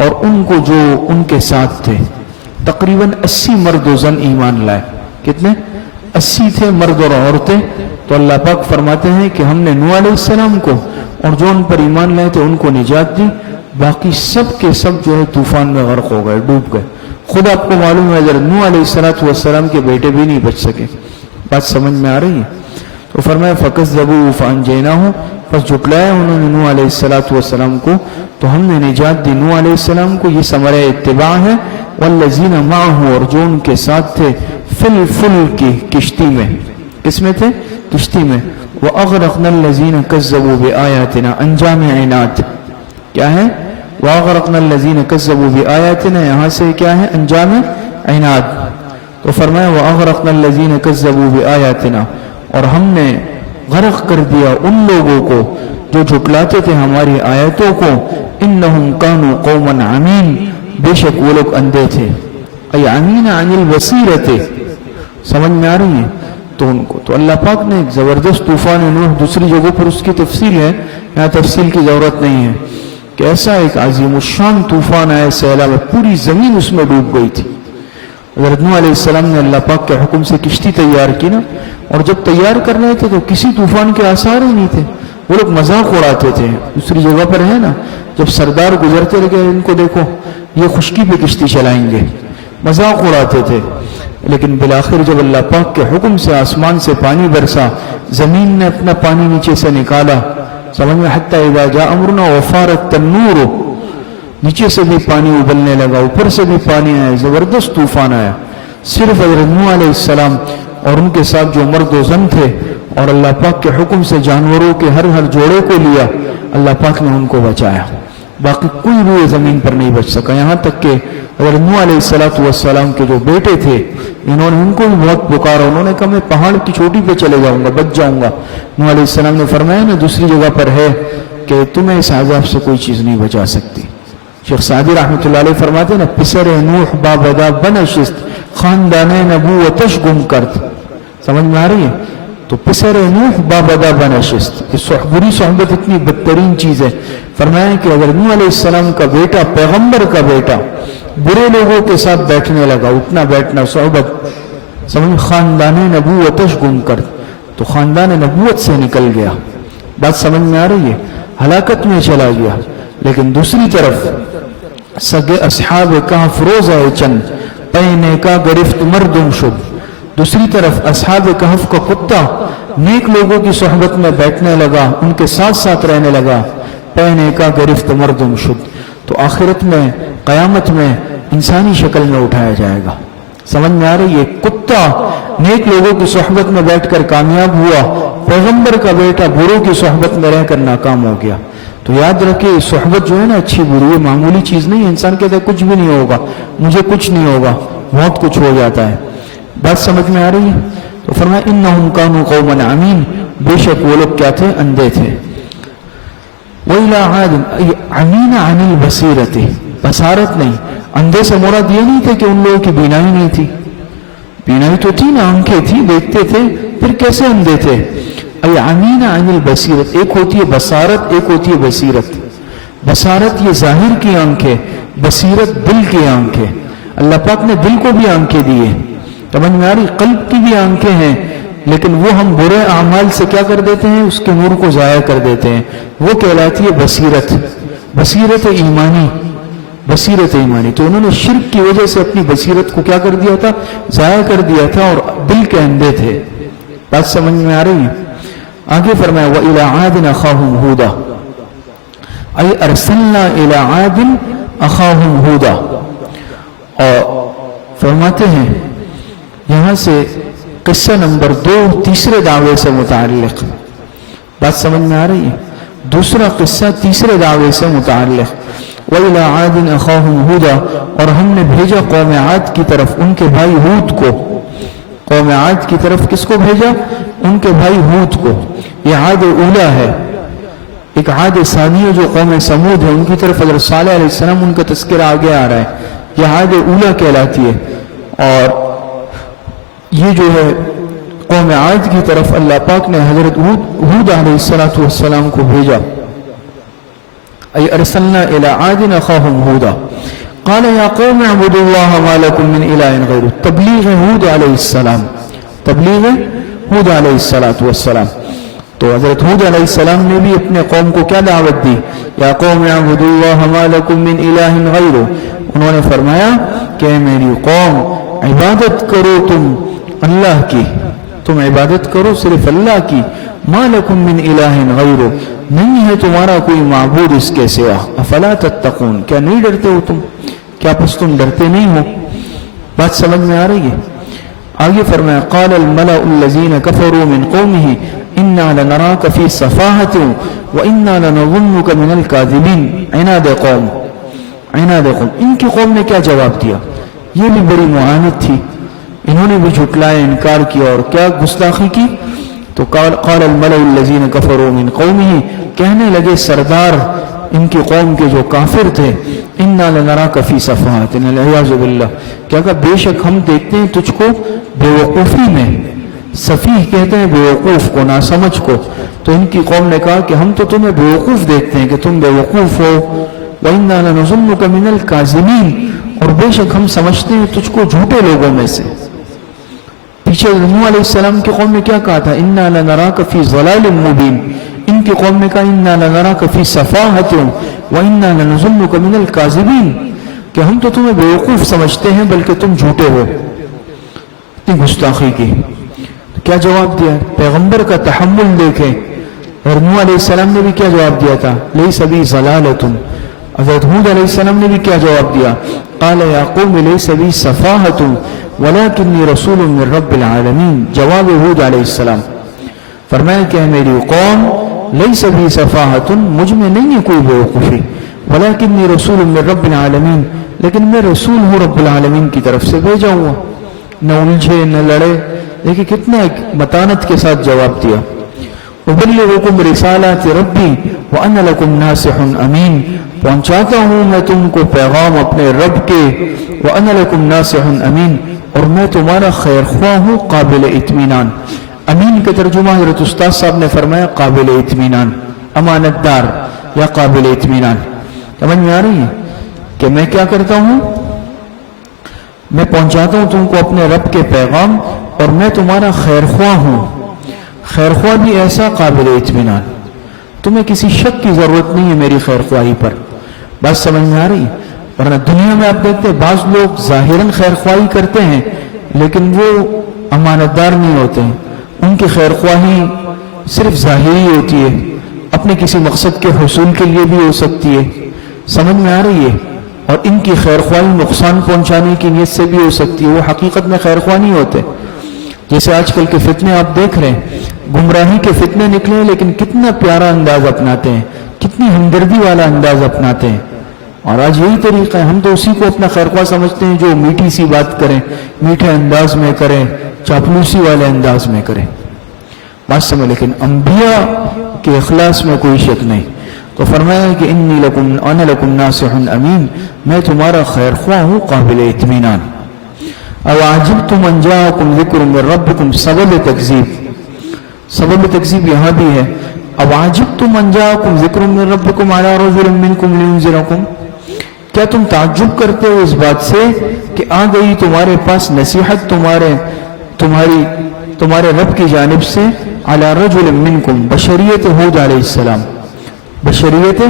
اور ان کو جو ان کے ساتھ تھے. تقریباً 80 مرد و زن ایمان لائے. کتنے؟ 80 تھے مرد اور عورتیں. تو اللہ پاک فرماتے ہیں کہ ہم نے نوح علیہ السلام کو اور جو ان پر ایمان لائے تھے ان کو نجات دی. باقی سب کے سب جو ہے طوفان میں غرق ہو گئے, ڈوب گئے. خود آپ کو معلوم ہے حضرت نوح علیہ السلام کے بیٹے بھی نہیں بچ سکے. بات سمجھ میں آ رہی ہے؟ تو فرمایا فَكَذَّبُوهُ فَأَنْجَيْنَاهُ, پس جھٹلایا انہوں نے نوح علیہ السلام کو تو ہم نے نجات دی نوح علیہ السلام کو. یہ ثمرہ اتباع ہے. وَالَّذِينَ مَعَهُ, اور جو ان کے ساتھ تھے, فِي الْفُلْكِ, کشتی میں. کس میں تھے؟ کشتی میں. وَأَغْرَقْنَا الَّذِينَ كَذَّبُوا بِآيَاتِنَا, انجام عناد کیا ہے؟ وَأَغْرَقْنَا الَّذِينَ كَذَّبُوا بِآيَاتِنَا, یہاں سے کیا ہے؟ انجام عناد. تو فرمایا وَأَغْرَقْنَا الَّذِينَ كَذَّبُوا بِآيَاتِنَا, اور ہم نے غرق کر دیا ان لوگوں کو جو جھٹلاتے تھے ہماری آیتوں کو. انہم کانوا قوما عمین, بے شک وہ لوگ اندھے تھے. ای عمین عن البصیرۃ, سمجھ میں آ رہی ہے؟ تو ان کو تو اللہ پاک نے ایک زبردست طوفان نوح, دوسری جگہوں پر اس کی تفصیل ہے, یہاں تفصیل کی ضرورت نہیں ہے, کہ ایسا ایک عظیم الشان طوفان آیا سیلاب میں, پوری زمین اس میں ڈوب گئی تھی. حضرت نوح علیہ السلام نے اللہ پاک کے حکم سے کشتی تیار کی نا, اور جب تیار کر رہے تھے تو کسی طوفان کے آثار ہی نہیں تھے. وہ لوگ مذاق اڑاتے تھے. دوسری جگہ پر ہے نا, جب سردار گزرتے رہے ان کو دیکھو یہ خشکی پہ کشتی چلائیں گے, مذاق اڑاتے تھے. لیکن بالآخر جب اللہ پاک کے حکم سے آسمان سے پانی برسا, زمین نے اپنا پانی نیچے سے نکالا, سمجھ میں, حتی اذا جاء امرنا وفارت النور, نیچے سے بھی پانی ابلنے لگا, اوپر سے بھی پانی آیا, زبردست طوفان آیا. صرف حضرت نوح علیہ السلام اور ان کے ساتھ جو مرد و زن تھے, اور اللہ پاک کے حکم سے جانوروں کے ہر جوڑے کو لیا, اللہ پاک نے ان کو بچایا. باقی کوئی بھی زمین پر نہیں بچ سکا. یہاں تک کہ حضرت نوح علیہ السلام کے جو بیٹے تھے, انہوں نے ان کو بھی بہت پکارا. انہوں نے کہا میں پہاڑ کی چوٹی پہ چلے جاؤں گا, بچ جاؤں گا. نوح علیہ السلام نے فرمایا نا دوسری جگہ پر ہے کہ تمہیں اس عذاب سے کوئی چیز نہیں بچا سکتی. شیخ سعدی رحمۃ اللہ علیہ فرماتے ہیں نا, پسر نوح بابدا بنشست, خاندان نبوتش گم کرد. سمجھ میں آ رہی ہے؟ تو پسر نوح بابدا بنشست, بری صحبت اتنی بدترین چیز ہے. فرمایا کہ اگر نوح علیہ السلام کا بیٹا, پیغمبر کا بیٹا, برے لوگوں کے ساتھ بیٹھنے لگا, اٹھنا بیٹھنا صحبت, سمجھ, خاندان نبوتش گم کرد, تو خاندان نبوت سے نکل گیا. بات سمجھ میں آ رہی ہے؟ ہلاکت میں چلا گیا. لیکن دوسری طرف سگے اصحاب کہف روزہ چند, پینے کا گرفت مردم شد. دوسری طرف اصحاب کہف کا کتا نیک لوگوں کی صحبت میں بیٹھنے لگا, ان کے ساتھ ساتھ رہنے لگا. پینے کا گرفت مردم شد, تو آخرت میں قیامت میں انسانی شکل میں اٹھایا جائے گا. سمجھ میں آ رہی ہے؟ کتا نیک لوگوں کی صحبت میں بیٹھ کر کامیاب ہوا, پیغمبر کا بیٹا بروں کی صحبت میں رہ کر ناکام ہو گیا. تو یاد رکھیں, صحبت جو ہے نا اچھی بری, یہ معمولی چیز نہیں ہے. انسان کہتا ہے کچھ بھی نہیں ہوگا, مجھے کچھ نہیں ہوگا, بہت کچھ ہو جاتا ہے. بات سمجھ میں آ رہی ہے؟ تو فرمایا انہم کانوا قوما عمین, بے شک وہ لوگ کیا تھے؟ اندھے تھے. وَإِلَىٰ عَادٍ عَمِينَ عَنِ الْبَصِيرَةِ, بصارت نہیں. اندھے سے مراد یہ نہیں تھے کہ ان لوگوں کی بینائی نہیں تھی, بینائی تو تھی نا, آنکھیں تھی, دیکھتے تھے, پھر کیسے اندھے تھے؟ ای عَمِينَ عَنِ الْبَصِيرَةِ, ایک ہوتی ہے بصارت, ایک ہوتی ہے بصیرت. بصارت یہ ظاہر کی آنکھیں, بصیرت دل کی آنکھیں. اللہ پاک نے دل کو بھی آنکھیں دیے, سمجھ میں آ رہی؟ قلب کی بھی آنکھیں ہیں, لیکن وہ ہم برے اعمال سے کیا کر دیتے ہیں؟ اس کے نور کو ضائع کر دیتے ہیں. وہ کہلاتی ہے بصیرت, بصیرت ایمانی, بصیرت ایمانی. تو انہوں نے شرک کی وجہ سے اپنی بصیرت کو کیا کر دیا تھا؟ ضائع کر دیا تھا, اور دل کے اندھے تھے. بات سمجھ میں آ رہی ہے؟ آگے فرمایا وَإِلَىٰ عَادٍ أَخَاهُمْ هُودًا, أَيْ أَرْسَلْنَا إِلَىٰ عَادٍ أَخَاهُمْ هُودًا. اور فرماتے ہیں یہاں سے قصہ نمبر 2 تیسرے دعوے سے متعلق. بات سمجھ میں آ رہی ہے؟ دوسرا قصہ تیسرے دعوے سے متعلق. وَإِلَىٰ عَادٍ أَخَاهُمْ هُودًا, اور ہم نے بھیجا قوم عاد کی طرف ان کے بھائی ہود کو. قوم عاد کی طرف کس کو بھیجا؟ ان کے بھائی ہود کو. یہ عاد اولا ہے. ایک عاد ثانیہ جو قوم سمود ہے, ان کی طرف حضرت صالح علیہ السلام ان کا تذکرہ آگے آ رہا ہے. یہ عاد اولا کہلاتی ہے. اور یہ جو ہے قوم عاد کی طرف اللہ پاک نے حضرت ہود علیہ السلام کو بھیجا. أي أرسلنا إلى عاد أخاهم هودا قال يا قوم اعبدوا الله ما لكم من إله غيره. تبلیغ ہود علیہ السلام، تبلیغ ہود علیہ الصلوۃ والسلام. تو حضرت ہود علیہ السلام نے بھی اپنے قوم کو کیا دعوت دی؟ یا قوم اعبدوا اللہ ما لکم من الہ غیرہ. انہوں نے فرمایا کہ میری قوم عبادت کرو تم اللہ کی، تم عبادت کرو صرف اللہ کی. ما لکم من الہ غیرہ، نہیں ہے تمہارا کوئی معبود اس کے سوا. افلا تتقون، کیا نہیں ڈرتے ہو تم؟ کیا پس تم ڈرتے نہیں ہو؟ بات سمجھ میں آ رہی ہے؟ آگے فرمایا قال الملأ الذین کفروا من قومه انا لنراک فی صفاحۃ وانا لنظنک من الکاذبین. عناد قوم، عناد قوم. ان کی قوم نے کیا جواب دیا؟ یہ بھی بڑی معاند تھی، انہوں نے بھی جھٹلایا، انکار کیا اور کیا گستاخی کی. تو قال الملأ الذین کفروا من قومه، کہنے لگے سردار ان کی قوم کے جو کافر تھے، انا لنراک فی صفاحۃ، والعیاذ باللہ، کیا کہا بے شک ہم دیکھتے ہیں تجھ کو بے وقوفی میں. سفیہ کہتے ہیں بے وقوف کو، ناسمجھ کو. تو ان کی قوم نے کہا کہ ہم تو تمہیں بے وقوف دیکھتے ہیں کہ تم بے وقوف ہو. وَإِنَّا لَنَظُنُّكَ مِنَ الْكَاذِبِينَ، اور بے شک ہم سمجھتے ہیں تجھ کو جھوٹے لوگوں میں سے. پیچھے نوح علیہ السلام کی قوم نے کیا کہا تھا؟ اِنَّا لَنَرَاكَ فِي ضَلَالٍ مُبِينٍ. ان کی قوم نے کہا اِنَّا لَنَرَاكَ فِي صَفَاحَةٍ وَإِنَّا لَنَظُنُّكَ مِنَ الْكَاذِبِينَ، کہ ہم تو تمہیں بے وقوف سمجھتے ہیں بلکہ تم جھوٹے ہو. اتنی گستاخی کی. کیا جواب دیا؟ پیغمبر کا تحمل دیکھیں. اور نوح علیہ السلام نے بھی کیا جواب دیا تھا؟ لیس بی ضلالۃ. حضرت ہود علیہ السلام نے بھی کیا جواب دیا؟ قال یا قوم لیس بی صفاحۃ ولکنی رسول من رب العالمین. جواب ہود علیہ السلام فرمایا کہ میری قوم لیس بی صفاحۃ، مجھ میں نہیں ہے کوئی بے وقوفی، ولکنی رسول من رب العالمین، لیکن میں رسول ہوں رب العالمین کی طرف سے بھیجا ہوا. نہ الجھے نہ لڑے، لیکن کتنا ایک متانت کے ساتھ جواب دیا. ابلغکم رسالات ربی وانا لکم ناصح امین، پہنچاتا ہوں میں تم کو پیغام اپنے رب کے، وانا لکم ناصح امین، اور میں تمہارا خیر خواہ ہوں قابل اطمینان. امین کا ترجمہ حضرت استاد صاحب نے فرمایا قابل اطمینان، امانت دار یا قابل اطمینان. سمجھ میں آ رہی ہے کہ میں کیا کرتا ہوں؟ میں پہنچاتا ہوں تم کو اپنے رب کے پیغام، اور میں تمہارا خیر خواہ ہوں. خیر خواہ بھی ایسا قابل اطمینان، تمہیں کسی شک کی ضرورت نہیں ہے میری خیر خواہی پر. بات سمجھ میں آ رہی ہے؟ ورنہ دنیا میں آپ دیکھتے ہیں بعض لوگ ظاہراً خیر خواہی کرتے ہیں لیکن وہ امانت دار نہیں ہوتے ہیں. ان کی خیر خواہی صرف ظاہری ہوتی ہے، اپنے کسی مقصد کے حصول کے لیے بھی ہو سکتی ہے. سمجھ میں آ رہی ہے؟ اور ان کی خیر خواہی نقصان پہنچانے کی نیت سے بھی ہو سکتی ہے، وہ حقیقت میں خیر خواہ نہیں ہوتے. جیسے آج کل کے فتنے آپ دیکھ رہے ہیں، گمراہی کے فتنے نکلے لیکن کتنا پیارا انداز اپناتے ہیں، کتنی ہمدردی والا انداز اپناتے ہیں. اور آج یہی طریقہ ہے، ہم تو اسی کو اپنا خیر خواہ سمجھتے ہیں جو میٹھی سی بات کریں، میٹھے انداز میں کریں، چاپلوسی والے انداز میں کریں. بات سمجھ. لیکن انبیاء کے اخلاص میں کوئی شک نہیں. تو فرمایا کہ انی لکم انا لکم ناصح امین، میں تمہارا خیر خواہ ہوں قابل اطمینان. او عجبتم ان جاءکم ذکر من ربکم، سبب تکذیب. سبب تکذیب یہاں بھی ہے. او عجبتم ان جاءکم ذکر من ربکم علی رجل منکم لینذرکم، کیا تم تعجب کرتے ہو اس بات سے کہ آ گئی تمہارے پاس نصیحت تمہارے رب کی جانب سے، علی رجل منکم، بشریت ہود علیہ السلام، بشریت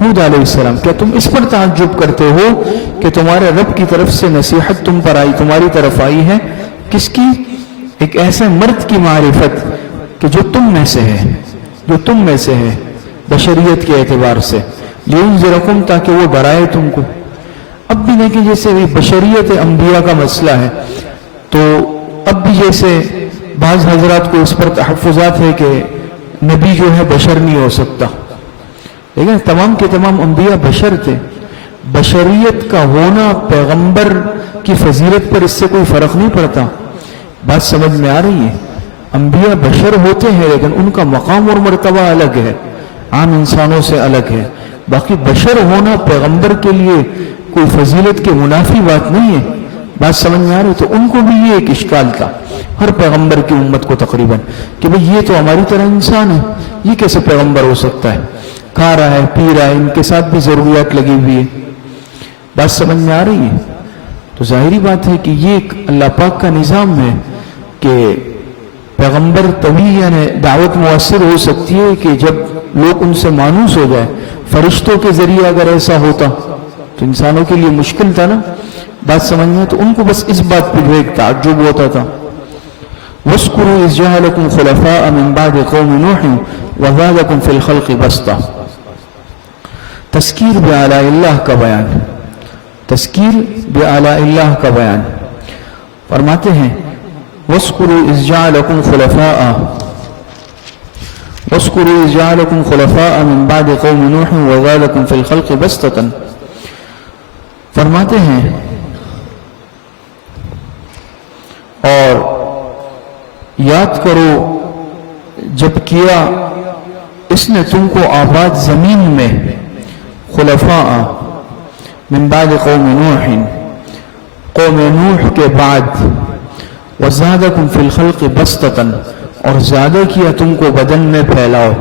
ہود علیہ السلام. کیا تم اس پر تعجب کرتے ہو کہ تمہارے رب کی طرف سے نصیحت تم پر آئی، تمہاری طرف آئی ہے؟ کس کی؟ ایک ایسے مرد کی معرفت کہ جو تم میں سے ہے، جو تم میں سے ہے بشریت کے اعتبار سے. لینذرکم، تاکہ وہ ڈرائے تم کو. اب بھی دیکھیں جیسے بشریت انبیاء کا مسئلہ ہے، تو اب بھی جیسے بعض حضرات کو اس پر تحفظات ہے کہ نبی جو ہے بشر نہیں ہو سکتا. لیکن تمام کے تمام انبیاء بشر تھے. بشریت کا ہونا پیغمبر کی فضیلت پر اس سے کوئی فرق نہیں پڑتا. بات سمجھ میں آ رہی ہے؟ انبیاء بشر ہوتے ہیں لیکن ان کا مقام اور مرتبہ الگ ہے، عام انسانوں سے الگ ہے. باقی بشر ہونا پیغمبر کے لیے کوئی فضیلت کے منافی بات نہیں ہے. بات سمجھ میں آ رہی؟ تو ان کو بھی یہ ایک اشکال تھا، ہر پیغمبر کی امت کو تقریباً، کہ بھئی یہ تو ہماری طرح انسان ہے، یہ کیسے پیغمبر ہو سکتا ہے؟ کھا رہا ہے پی رہا ہے، ان کے ساتھ بھی ضروریات لگی ہوئی ہے. بات سمجھ میں آ رہی ہے؟ تو ظاہری بات ہے کہ یہ ایک اللہ پاک کا نظام ہے کہ پیغمبر تبھی یعنی دعوت مؤثر ہو سکتی ہے کہ جب لوگ ان سے مانوس ہو جائے. فرشتوں کے ذریعے اگر ایسا ہوتا تو انسانوں کے لیے مشکل تھا نا. بات سمجھ میں؟ تو ان کو بس اس بات پہ جو ایک تعجب ہوتا تھا. وَاذْكُرُوا إِذْ جَعَلَكُمْ خُلَفَاءَ مِنْ بَعْدِ قَوْمِ نُوحٍ وَزَادَكُمْ فِي الْخَلْقِ بَسْطَةً. تذکیر بآلاء اللہ کا بیان، تذکیر بآلاء اللہ کا بیان. فرماتے ہیں وَاذْكُرُوا إِذْ جَعَلَكُمْ خُلَفَاءَ وَاذْكُرُوا إِذْ جَعَلَكُمْ خُلَفَاءَ مِنْ بَعْدِ قَوْمِ نُوحٍ وَزَادَكُمْ فِي الْخَلْقِ بَسْطَةً. فرماتے ہیں اور یاد کرو جب کیا اس نے تم کو آباد زمین میں، خلفاء من بعد قوم نوح، قوم نوح کے بعد، وزادکم فی الخلق بسطۃ، اور زیادہ کیا تم کو بدن میں پھیلاؤ.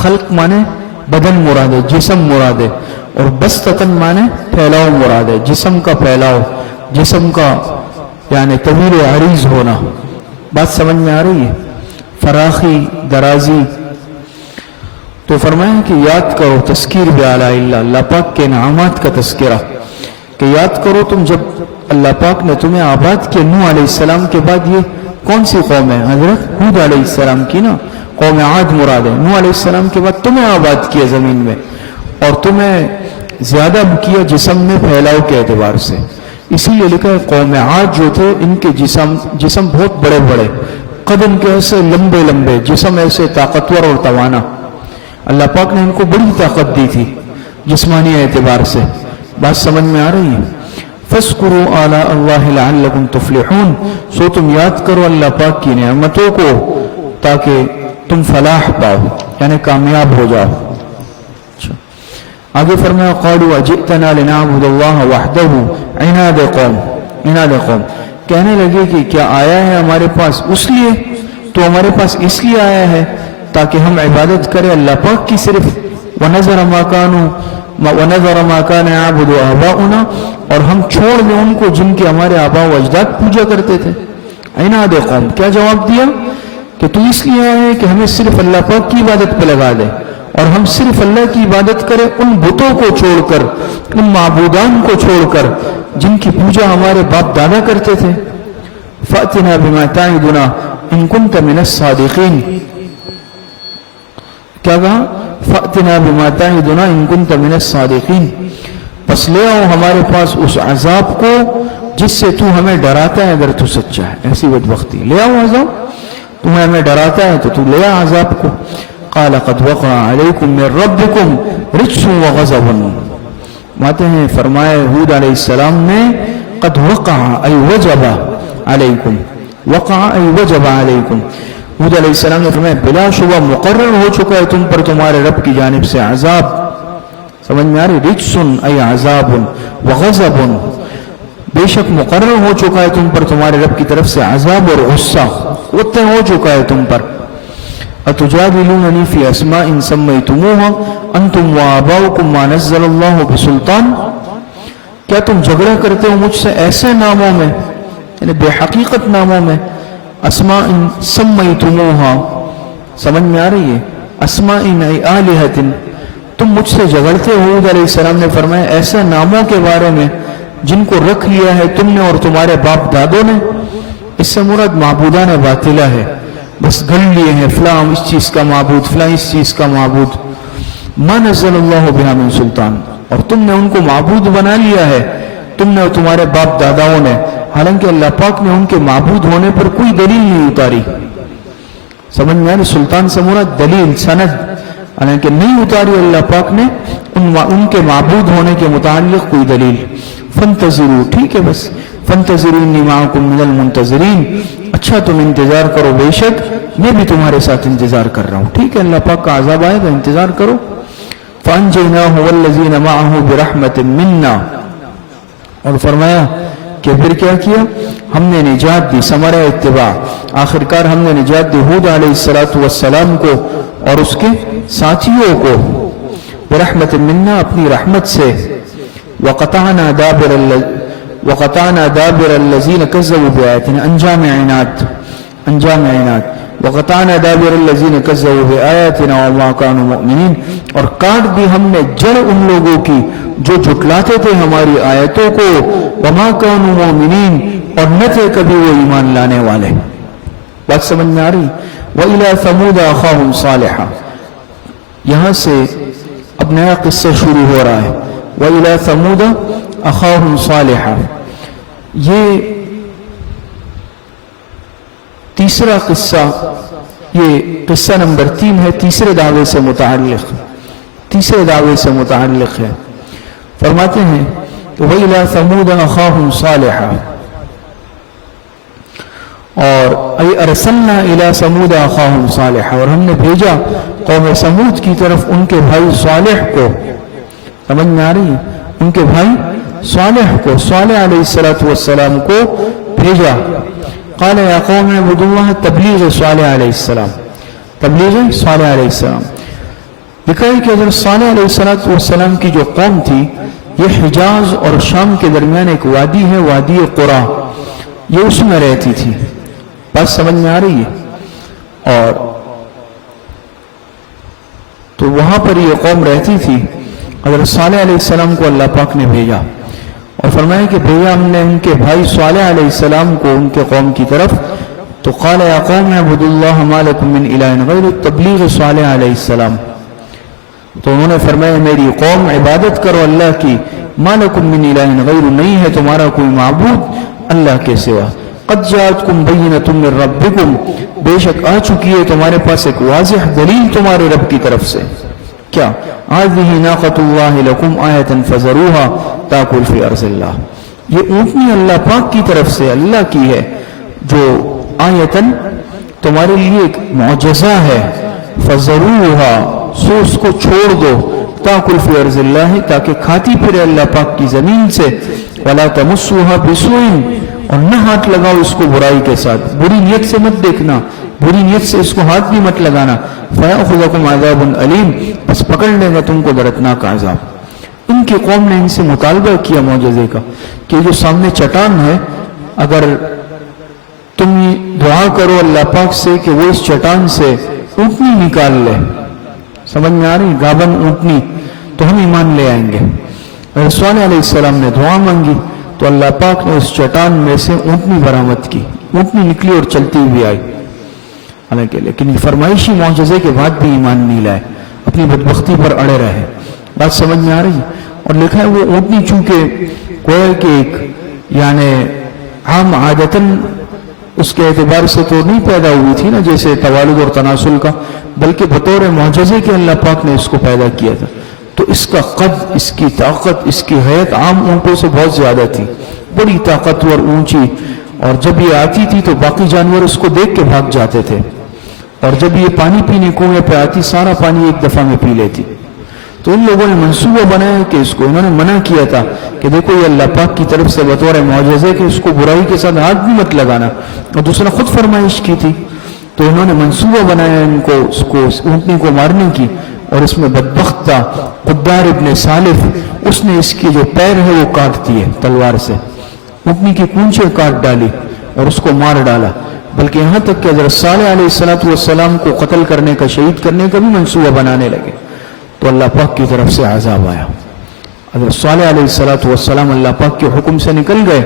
خلق مانے بدن مراد ہے، جسم مراد ہے، اور بسطۃ مانے پھیلاؤ مراد ہے، جسم کا پھیلاؤ، جسم کا یعنی طویل و عریض ہونا. بات سمجھ میں آ رہی ہے؟ فراخی، درازی. تو فرمایا کہ یاد کرو تذکیر بآلاء اللہ، اللہ پاک کے انعامات کا تذکرہ، کہ یاد کرو تم جب اللہ پاک نے تمہیں آباد کیا. نوح علیہ السلام کے بعد یہ کون سی قوم ہے؟ حضرت ہود علیہ السلام کی نا، قوم عاد مراد ہے. نوح علیہ السلام کے بعد تمہیں آباد کیا زمین میں، اور تمہیں زیادہ کیا جسم میں پھیلاؤ کے اعتبار سے. اسی لیے لکھا ہے قوم عاد جو تھے ان کے جسم بہت بڑے بڑے، قد ان کے ایسے لمبے لمبے، جسم ایسے طاقتور اور توانا. اللہ پاک نے ان کو بڑی طاقت دی تھی جسمانی اعتبار سے. بات سمجھ میں آ رہی ہے؟ فَاذْكُرُوا آلَاءَ اللَّهِ لَعَلَّكُمْ تُفْلِحُونَ. سو تم یاد کرو اللہ پاک کی نعمتوں کو تاکہ تم فلاح پاؤ، یعنی کامیاب ہو جاؤ. آگے فرمایا قالوا اجئتنا لنعبد اللہ وحدہ عناد قوم. عناد قوم کہنے لگے کہ کیا آیا ہے ہمارے پاس اس لیے، تو ہمارے پاس اس لیے آیا ہے تاکہ ہم عبادت کریں اللہ پاک کی صرف. ونظر ما کان یعبد آباؤنا، اور ہم چھوڑ دیں ان کو جن کے ہمارے آباء و اجداد پوجا کرتے تھے. عناد قوم کیا جواب دیا کہ تو اس لیے آیا ہے کہ ہمیں صرف اللہ پاک کی عبادت پہ لگا دے، اور ہم صرف اللہ کی عبادت کریں ان بتوں کو چھوڑ کر، ان معبودان کو چھوڑ کر جن کی پوجا ہمارے باپ دادا کرتے تھے. فَأْتِنَا بِمَا تَعِدُنَا إِن كُنْتَ مِنَ الصَّادِقِينَ. کیا کہا؟ فَأْتِنَا بِمَا تَعِدُنَا إِن كُنْتَ مِنَ الصَّادِقِينَ. بس لے آؤ ہمارے پاس اس عذاب کو جس سے تو ہمیں ڈراتا ہے اگر تو سچا ہے. ایسی بدبختی، لے آؤ عذاب، تمہیں ہمیں ڈراتا ہے تو لے آ عذاب کو. قال قد وقع علیکم من ربکم رجس وغضب. ماتے ہیں فرمائے ہود علیہ السلام نے قد وقع ای وجب علیکم، وقع ای وجب علیکم. ہود علیہ السلام نے فرمایا بلا شبہ مقرر ہو چکا ہے تم پر تمہارے رب کی جانب سے عذاب. سمجھ میں آ رہی؟ رجس ای عذاب وغضب، بے شک مقرر ہو چکا ہے تم پر تمہارے رب کی طرف سے عذاب اور غصہ اتنے ہو چکا ہے تم پر. اتجادلوننی فی اسماء سمیتموها انتم وآباؤکم ما نزل اللہ بسلطان. کیا تم جھگڑا کرتے ہو مجھ سے ایسے ناموں میں، یعنی بے حقیقت ناموں میں. اسماء سمیتموها، سمجھ میں آ رہی ہے؟ اسماء ای آلہۃ، تم مجھ سے جھگڑتے ہو. حود علیہ السلام نے فرمایا ایسے ناموں کے بارے میں جن کو رکھ لیا ہے تم نے اور تمہارے باپ دادوں نے. اس سے مراد معبودان باطلہ ہے، بس گھڑ لیے ہیں فلاں اس چیز کا معبود، فلاں اس چیز کا معبود. ما نزل اللہ بہا من سلطان، اور تم نے ان کو معبود بنا لیا ہے، تم نے اور تمہارے باپ داداؤں نے، حالانکہ اللہ پاک نے ان کے معبود ہونے پر کوئی دلیل نہیں اتاری. سمجھ میں آئے؟ سلطان سے مراد دلیل، سند، حالانکہ نہیں اتاری اللہ پاک نے ان کے معبود ہونے کے متعلق کوئی دلیل. فانتظروا، ٹھیک ہے بس، فانتظروا انی معکم من المنتظرین، اچھا تم انتظار کرو، بے شک میں بھی تمہارے ساتھ انتظار کر رہا ہوں. ٹھیک ہے، اللہ پاک کا عذاب آئے گا، انتظار کرو. فانجیناہ والذین معہ برحمت منا، اور فرمایا کہ پھر کیا کیا؟ ہم نے نجات دی، ثمرہ اتباع، آخرکار ہم نے نجات دی ہود علیہ السلام کو اور اس کے ساتھیوں کو برحمت منا اپنی رحمت سے وقطعنا دابر الذین کذبوا بآیاتنا انجام عناد وقطعنا دابر الذین کذبوا بآیاتنا وما كانوا مؤمنین، اور کاٹ دی ہم نے جڑ ان لوگوں کی جو جھٹلاتے تھے ہماری آیتوں کو، وما كانوا مؤمنین، اور نہ تھے کبھی وہ ایمان لانے والے۔ بات سمجھ میں آ رہی؟ وَإِلَى ثَمُودَ أَخَاهُمْ صَالِحًا، یہاں سے اب نیا قصہ شروع ہو رہا ہے۔ وَإِلَى ثَمُودَ أَخَاهُمْ صَالِحًا، یہ تیسرا قصہ، یہ قصہ نمبر 3 ہے، تیسرے دعوے سے متعلق ہے۔ فرماتے ہیں کہ وَإِلَى ثَمُودَ أَخَاهُمْ صَالِحًا، اور اَيْ أَرْسَلْنَا إِلَى ثَمُودَ أَخَاهُمْ صَالِحًا، اور ہم نے بھیجا قوم سمود کی طرف ان کے بھائی صالح کو۔ سمجھ میں آ رہی ہے؟ ان کے بھائی صالح کو، صالح علیہ السلام کو بھیجا۔ قال یا قوم اعبدوا اللہ، تبلیغ صالح علیہ السلام، لکھا ہے کہ حضرت صالح علیہ السلام کی جو قوم تھی، یہ حجاز اور شام کے درمیان ایک وادی ہے، وادی قرا، یہ اس میں رہتی تھی۔ بات سمجھ میں آ رہی ہے؟ اور تو وہاں پر یہ قوم رہتی تھی۔ حضرت صالح علیہ السلام کو اللہ پاک نے بھیجا اور فرمایا کہ بھیجا ہم نے ان کے بھائی صالح علیہ السلام کو ان کے قوم کی طرف۔ تو قال یا قوم اعبدوا اللہ ما لکم من الہ غیر، تبلیغ صالح علیہ السلام۔ تو انہوں نے فرمایا میری قوم عبادت کرو اللہ کی، ما لکم من الہ غیر، نہیں ہے تمہارا کوئی معبود اللہ کے سوا۔ قد جاءتکم بینۃ من ربکم، بے شک آ چکی ہے تمہارے پاس ایک واضح دلیل تمہارے رب کی طرف سے۔ کیا؟ هذه ناقۃ اللہ لکم آیۃ فذروها تاکل فی ارض اللہ، یہ اونٹنی اللہ پاک کی طرف سے اللہ کی ہے جو آیتن تمہارے لیے ایک معجزہ ہے۔ فذروها، سو اس کو چھوڑ دو، تاکل فی ارض اللہ، تاکہ کھاتی پھرے اللہ پاک کی زمین سے۔ ولا تمسوها بسوء، اور نہ ہاتھ لگاؤ اس کو برائی کے ساتھ، بری نیت سے مت دیکھنا، بری نیت سے اس کو ہاتھ بھی مت لگانا۔ فیأخذکم عذاب علیم، بس پکڑ لے گا تم کو دردناک عذاب۔ ان کی قوم نے ان سے مطالبہ کیا معجزے کا کہ جو سامنے چٹان ہے، اگر تم دعا کرو اللہ پاک سے کہ وہ اس چٹان سے اونٹنی نکال لے، سمجھ میں آ رہی؟ گابن اونٹنی، تو ہم ایمان لے آئیں گے۔ صالح علیہ السلام نے دعا مانگی تو اللہ پاک نے اس چٹان میں سے اونٹنی برآمد کی، اونٹنی نکلی اور چلتی ہوئی آئی۔ حالانکہ لیکن فرمائشی معجزے کے بعد بھی ایمان نہیں لائے، اپنی بدبختی پر اڑے رہے۔ بات سمجھ میں آ رہی؟ اور لکھا ہے وہ اونٹنی چونکہ گویا کہ ایک یعنی عام عادتاً اس کے اعتبار سے تو نہیں پیدا ہوئی تھی نا، جیسے توالد اور تناسل کا، بلکہ بطور معجزے کے اللہ پاک نے اس کو پیدا کیا تھا۔ تو اس کا قد، اس کی طاقت، اس کی حیت عام اونٹوں سے بہت زیادہ تھی، بڑی طاقتور، اونچی، اور جب یہ آتی تھی تو باقی جانور اس کو دیکھ کے بھاگ جاتے تھے، اور جب یہ پانی پینے کنویں پہ آتی سارا پانی ایک دفعہ میں پی لیتی۔ تو ان لوگوں نے منصوبہ بنایا کہ اس کو، انہوں نے منع کیا تھا کہ دیکھو یہ اللہ پاک کی طرف سے بطور معجزے کہ اس کو برائی کے ساتھ ہاتھ بھی مت لگانا، اور دوسرا خود فرمائش کی تھی۔ تو انہوں نے منصوبہ بنایا ان کو، اس کو اونٹنی کو مارنے کی، اور اس میں بدبخت تھا قدار ابن سالف، اس نے اس کی جو پیر ہے وہ کاٹ دیے تلوار سے، اونٹنی کی پونچھیں کاٹ ڈالی اور اس کو مار ڈالا، بلکہ یہاں تک کہ حضرت صالح علیہ السلام کو قتل کرنے کا، شہید کرنے کا بھی منصوبہ بنانے لگے۔ تو اللہ پاک کی طرف سے عذاب آیا۔ حضرت صالح علیہ السلام اللہ پاک کے حکم سے نکل گئے،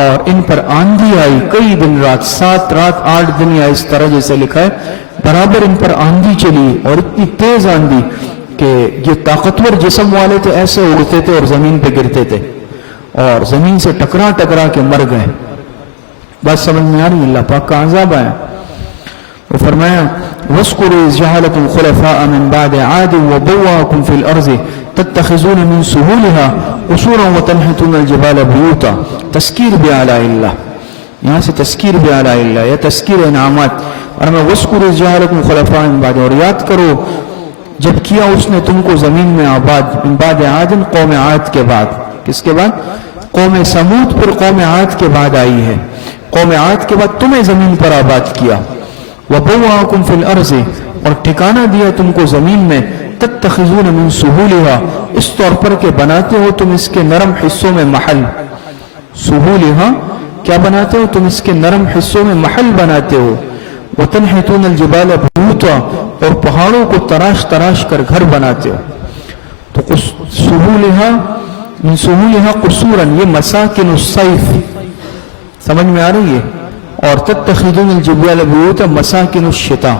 اور ان پر آندھی آئی کئی دن رات، 7 رات 8 دن، یا اس طرح جیسے لکھا ہے برابر ان پر آندھی چلی، اور اتنی تیز آندھی کہ یہ طاقتور جسم والے تھے، ایسے اڑتے تھے اور زمین پہ گرتے تھے، اور زمین سے ٹکرا کے مر گئے۔ بات سمجھ میں آ رہی؟ اللہ پاک کا عذاب آیا۔ وہ فرمایا وَاذْكُرُوا إِذْ جَعَلَكُمْ خُلَفَاءَ مِنْ بَعْدِ عَادٍ وَبَوَّأَكُمْ فِي الْأَرْضِ تَتَّخِذُونَ مِنْ سُهُولِهَا قُصُورًا وَتَنْحِتُونَ الْجِبَالَ بُيُوتًا، تذکیر بِآلاءِ اللہ، یہاں سے تذکیر بِآلاءِ اللہ یا تذکیر انعامات۔ اور میں وَاذْكُرُوا إِذْ جَعَلَكُمْ خُلَفَاءَ مِنْ بَعْدِ، اور یاد کرو جب کیا اس نے تم کو زمین میں آباد، من بعد عاد، قوم عاد کے بعد۔ کس کے بعد؟ قوم سمود پھر قوم عاد کے بعد آئی ہے، قوم عاد کے بعد تمہیں زمین پر آباد کیا۔ وَبَوَّأَكُمْ فِي الْأَرْضِ، اور ٹھکانہ دیا تم کو زمین میں، تتخذون من سہولها، اس طور پر کہ بناتے ہو تم اس کے نرم حصوں میں محل. سہولها کیا بناتے ہو تم اس کے نرم حصوں میں محل بناتے ہو. وتنحتون الجبال بیوتا، اور پہاڑوں کو تراش تراش کر گھر بناتے ہو. تو سہولها من سہولها قصورا، یہ مساکن الصیف سمجھ میں آ رہی ہے. اور تتخذون الجبال بیوتا مساکن الشتاء،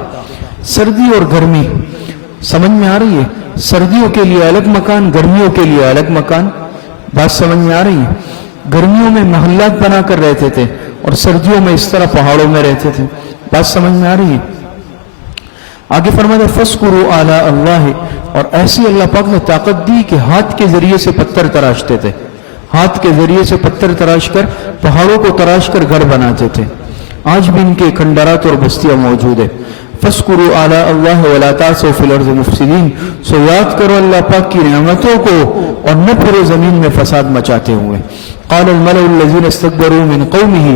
سردی اور گرمی سمجھ میں آ رہی ہے. سردیوں کے لیے الگ مکان، گرمیوں کے لیے الگ مکان. بات سمجھ میں آ رہی ہے. گرمیوں میں محلات بنا کر رہتے تھے اور سردیوں میں اس طرح پہاڑوں میں رہتے تھے. بات سمجھ میں آ رہی ہے. آگے فرمایا فَاسْكُرُوا آلَاءَ اللَّهِ، اور ایسی اللہ پاک نے طاقت دی کہ ہاتھ کے ذریعے سے پتھر تراشتے تھے. ہاتھ کے ذریعے سے پتھر تراش کر پہاڑوں کو تراش کر گھر بناتے تھے. آج بھی ان کے کھنڈرات اور بستیاں موجود ہیں. فَاسْكُرُوا آلَاءَ اللَّهِ وَلَا تَعْثَوْا فِي الْأَرْضِ مُفْسِدِينَ، سو یاد کرو اللہ پاک کی نعمتوں کو اور نہ پھرو زمین میں فساد مچاتے ہوئے. قال الملأ الذين استكبروا من قومه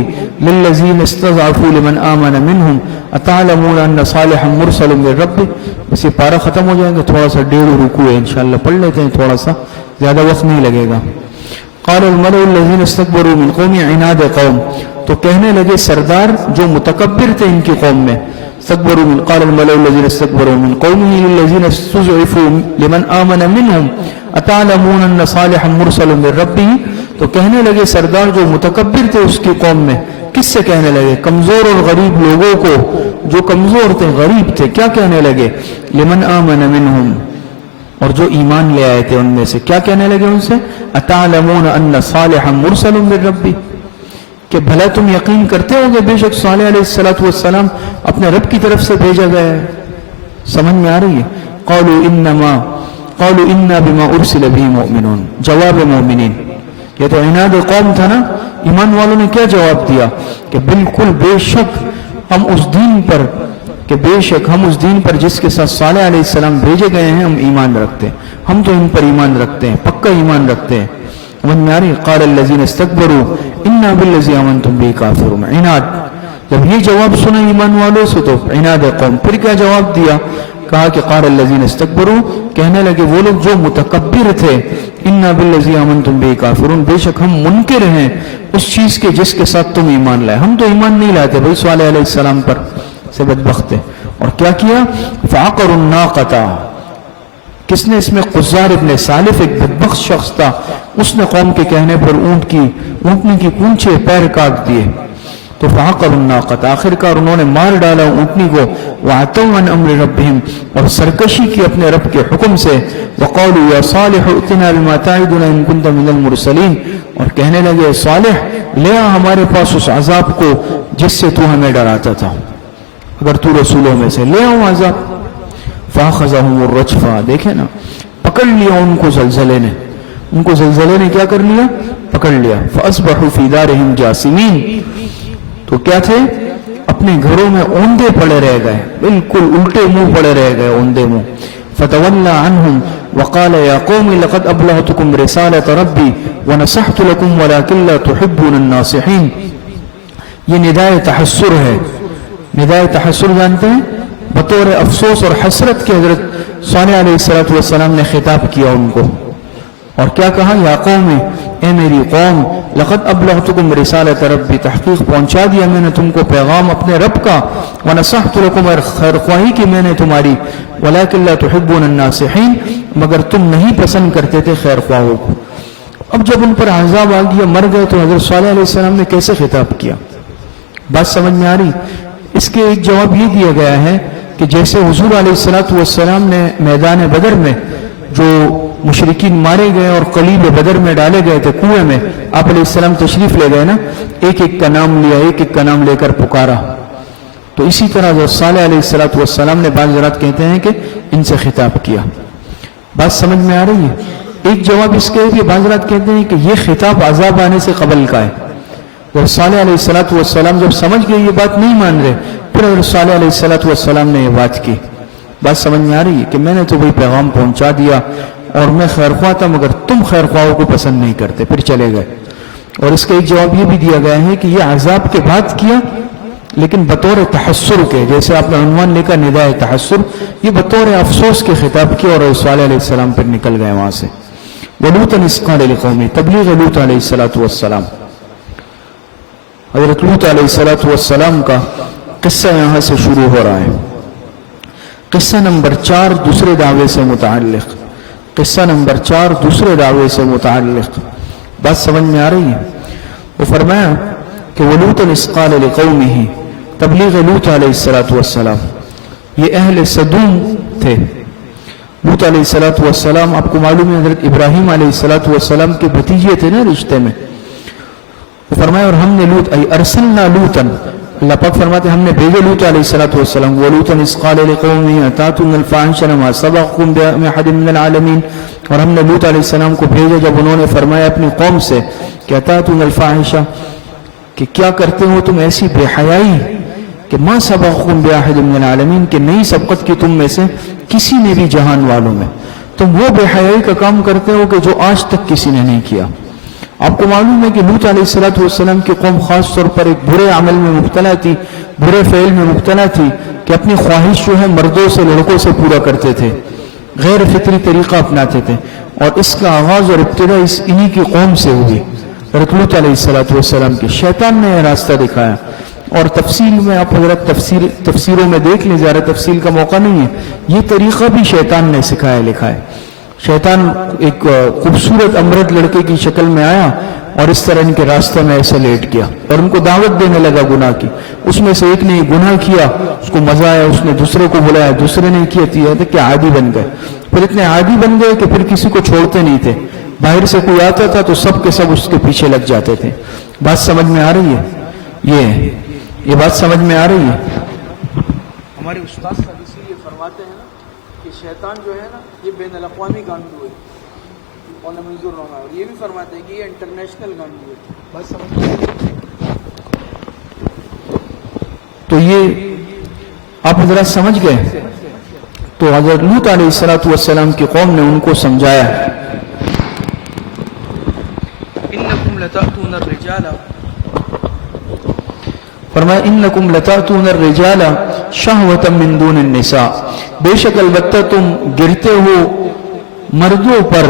للذين استضعفوا لمن آمن منهم أتعلمون أن صالحا مرسل من ربه. بس یہ پارہ ختم ہو جائیں گے، تھوڑا سا 1.5 رکوع ہے انشاءاللہ پڑھ لیتے ہیں، تھوڑا سا زیادہ وقت نہیں لگے گا. قال الملأ الذين استكبروا من قومه، عناد قوم، تو کہنے لگے سردار جو متکبر تھے ان کی قوم میں. استكبروا من قال الملأ الذين استكبروا من قومه للذين استضعفوا لمن آمن منهم أتعلمون أن صالحا مرسل من ربه. تو کہنے لگے سردار جو متکبر تھے اس کی قوم میں، کس سے کہنے لگے؟ کمزور اور غریب لوگوں کو، جو کمزور تھے غریب تھے. کیا کہنے لگے؟ لمن آمن منهم، اور جو ایمان لے آئے تھے ان میں سے. کیا کہنے لگے ان سے؟ اتعلمون ان صالحا مرسل من ربی، کہ بھلا تم یقین کرتے ہو کہ بے شک صالح علیہ السلام اپنے رب کی طرف سے بھیجا گیا ہے. سمجھ میں آ رہی ہے. قالوا انا بما ارسل به مؤمنون، جواب مومنین. یہ تو عناد قوم تھا نا. ایمان والوں نے کیا جواب دیا؟ کہ بالکل بے شک ہم اس دین پر جس کے ساتھ صالح علیہ السلام بھیجے گئے ہیں ہم ایمان رکھتے ہیں. ہم تو ان پر ایمان رکھتے ہیں، پکا ایمان رکھتے ہیں. سمجھ میں آ رہی ہے. قال الذین استکبروا انا بالذی آمنتم به کافرون. عناد. جب یہ جواب سنا ایمان والوں سے تو عناد قوم. پھر کیا جواب دیا؟ کہا کہ قال الذین استکبروا، کہنے لگے وہ لوگ جو متکبر تھے، انا بالذی آمنتم به کافرون، بے شک ہم منکر ہیں اس چیز کے جس کے ساتھ تم ایمان لائے. ہم تو ایمان نہیں لاتے بھائی صالح علیہ السلام پر، سے بدبخت ہے. اور کیا کیا؟ فعقروا الناقۃ. کس نے اس میں؟ قزار ابن سالف ایک بدبخت شخص تھا. اس نے قوم کے کہنے پر اونٹنی کی پونچھے پیر کاٹ دیے. تو فعقروا الناقۃ، آخر کار انہوں نے مار ڈالا اونٹنی کو. وعتوا عن امر ربهم، اور سرکشی کی اپنے رب کے حکم سے. وقالوا یا صالح ائتنا بما تعدنا ان كنت من المرسلین، اور کہنے لگے صالح لے آ ہمارے پاس اس عذاب کو جس سے تو ہمیں ڈراتا تھا، اگر تو رسولوں میں سے لے آؤں عذاب. فاخذهم الرجفہ، دیکھیں نا، پکڑ لیا ان کو زلزلے نے. ان کو زلزلے نے کیا کر لیا؟ پکڑ لیا. فاصبحوا فی دارهم جاثمین، تو کیا تھے؟ اپنے گھروں میں اوندے پڑے رہ گئے، بالکل الٹے منہ پڑے رہ گئے، اوندے منہ. فتولى عنهم وقال يا قوم لقد ابلغتكم رسالة ربي ونصحت لكم ولكن لا تحبون الناصحين. یہ ندائے تحسر ہے. ندائے تحسر جانتے ہیں؟ بطور افسوس اور حسرت کے حضرت صالح علیہ السلام نے خطاب کیا ان کو. اور کیا کہا؟ یا قوم، اے میری قوم، لقد ابلغتکم رسالۃ ربی، تحقیق پہنچا دیا میں نے تم کو پیغام اپنے رب کا. ونصحت لکم، اور خیر خواہی کی میں نے تمہاری. ولکن لا تحبون الناصحین، مگر تم نہیں پسند کرتے تھے خیر خواہوں کو. اب جب ان پر عذاب آ گیا، مر گئے، تو حضرت صالح علیہ السلام نے کیسے خطاب کیا؟ بات سمجھ میں آ رہی؟ اس کے ایک جواب یہ دیا گیا ہے کہ جیسے حضور علیہ السلام نے میدان بدر میں جو مشرکین مارے گئے اور قلیب بدر میں ڈالے گئے تھے کنویں میں، آپ علیہ السلام تشریف لے گئے نا، ایک ایک کا نام لیا، ایک ایک کا نام لے کر پکارا. تو اسی طرح جو صالح علیہ السلام نے، بعض حضرات کہتے ہیں کہ ان سے خطاب کیا. بات سمجھ میں آ رہی ہے؟ ایک جواب اس کے ہے کہ بعض حضرات کہتے ہیں کہ یہ خطاب عذاب آنے سے قبل کا ہے. جب صالح علیہ السلام جب سمجھ گئے یہ بات نہیں مان رہے، پھر حضرت صالح علیہ السلام نے یہ بات کی. بات سمجھ میں آ رہی ہے کہ میں نے تو بھائی پیغام پہنچا دیا اور میں خیر خواہ تھا، مگر تم خیر خواہوں کو پسند نہیں کرتے، پھر چلے گئے. اور اس کا ایک جواب یہ بھی دیا گیا ہے کہ یہ عذاب کے بعد کیا لیکن بطور تحسر کے، جیسے آپ نے عنوان لکھا نداء تحسر، یہ بطور افسوس کے خطاب کیا اور صالح علیہ السلام پھر نکل گئے وہاں سے. وَلُوطًا إِذْ قَالَ لِقَوْمِهِ، تبلیغ لوط علیہ السلام. حضرت لوط علیہ السلام کا قصہ یہاں سے شروع ہو رہا ہے. قصہ نمبر 4 دوسرے دعوے سے متعلق. قصہ نمبر 4 دوسرے دعوے سے متعلق. بات سمجھ میں آ رہی ہے؟ وہ فرمایا کہ وَلُوطًا إِذْ قَالَ لِقَوْمِهِ، تبلیغ لوط علیہ السلام. یہ اہل صدوم تھے. لوط علیہ السلام آپ کو معلوم ہے حضرت ابراہیم علیہ السلام کے بھتیجے تھے نا رشتے میں. وہ فرمایا اور ہم نے لوط ارسلنا لوطا، اللہ پاک فرماتے ہم نے بھیجے لوط علیہ السلام. وَلُوطًا إِذْ قَالَ لِقَوْمِهِ أَتَأْتُونَ الْفَاحِشَةَ مَا سَبَقَكُم بِهَا مِنْ أَحَدٍ مِنَ الْعَالَمِينَ. اور ہم نے لوط علیہ السلام کو بھیجا جب انہوں نے فرمایا اپنی قوم سے کہ أَتَأْتُونَ الْفَاحِشَةَ، کہ کیا کرتے ہو تم ایسی بے حیائی کہ مَا سَبَقَكُم بِأَحَدٍ مِنَ الْعَالَمِينَ، کہ نہیں سبقت کی تم میں سے کسی نے بھی جہان والوں میں. تم وہ بے حیائی کا کام کرتے ہو کہ جو آج تک کسی نے نہیں کیا. آپ کو معلوم ہے کہ لوط علیہ السلام کی قوم خاص طور پر ایک برے عمل میں مبتلا تھی، برے فعل میں مبتلا تھی کہ اپنی خواہش جو ہے مردوں سے لڑکوں سے پورا کرتے تھے، غیر فطری طریقہ اپناتے تھے. اور اس کا آغاز اور ابتدا انہی کی قوم سے ہوئی، حضرت لوط علیہ السلام کی. شیطان نے یہ راستہ دکھایا. اور تفصیل میں آپ حضرت تفسیروں میں دیکھ لیں، زیادہ تفصیل کا موقع نہیں ہے. یہ طریقہ بھی شیطان نے سکھایا لکھا ہے. شیطان ایک خوبصورت امرد لڑکے کی شکل میں آیا اور اس طرح ان کے راستے میں ایسے لیٹ کیا اور ان کو دعوت دینے لگا گناہ کی. اس میں سے ایک نے گناہ کیا، اس کو مزہ آیا، اس نے دوسرے کو بلایا، دوسرے نے کیا کہ عادی بن گئے. پھر اتنے عادی بن گئے کہ پھر کسی کو چھوڑتے نہیں تھے. باہر سے کوئی آتا تھا تو سب کے سب اس کے پیچھے لگ جاتے تھے. بات سمجھ میں آ رہی ہے؟ یہ بات سمجھ میں آ رہی ہے؟ ہمارے استاد صاحب اسی لیے فرماتے ہیں نا کہ شیطان جو ہے نا یہ بین الاقوامی گاندو ہے، مولانا منظور رحمہ، اور یہ بھی فرماتے ہیں کہ یہ انٹرنیشنل گاندو ہے. بات سمجھ میں آ رہی ہے؟ تو یہ آپ حضرات سمجھ گئے. تو حضرت لوط علیہ السلام کی قوم نے ان کو سمجھایا انکم لتأتون الرجال، فرمایا انکم لتأتون الرجال شہوة من دون النساء، بے شک البتہ تم گرتے ہو مردوں پر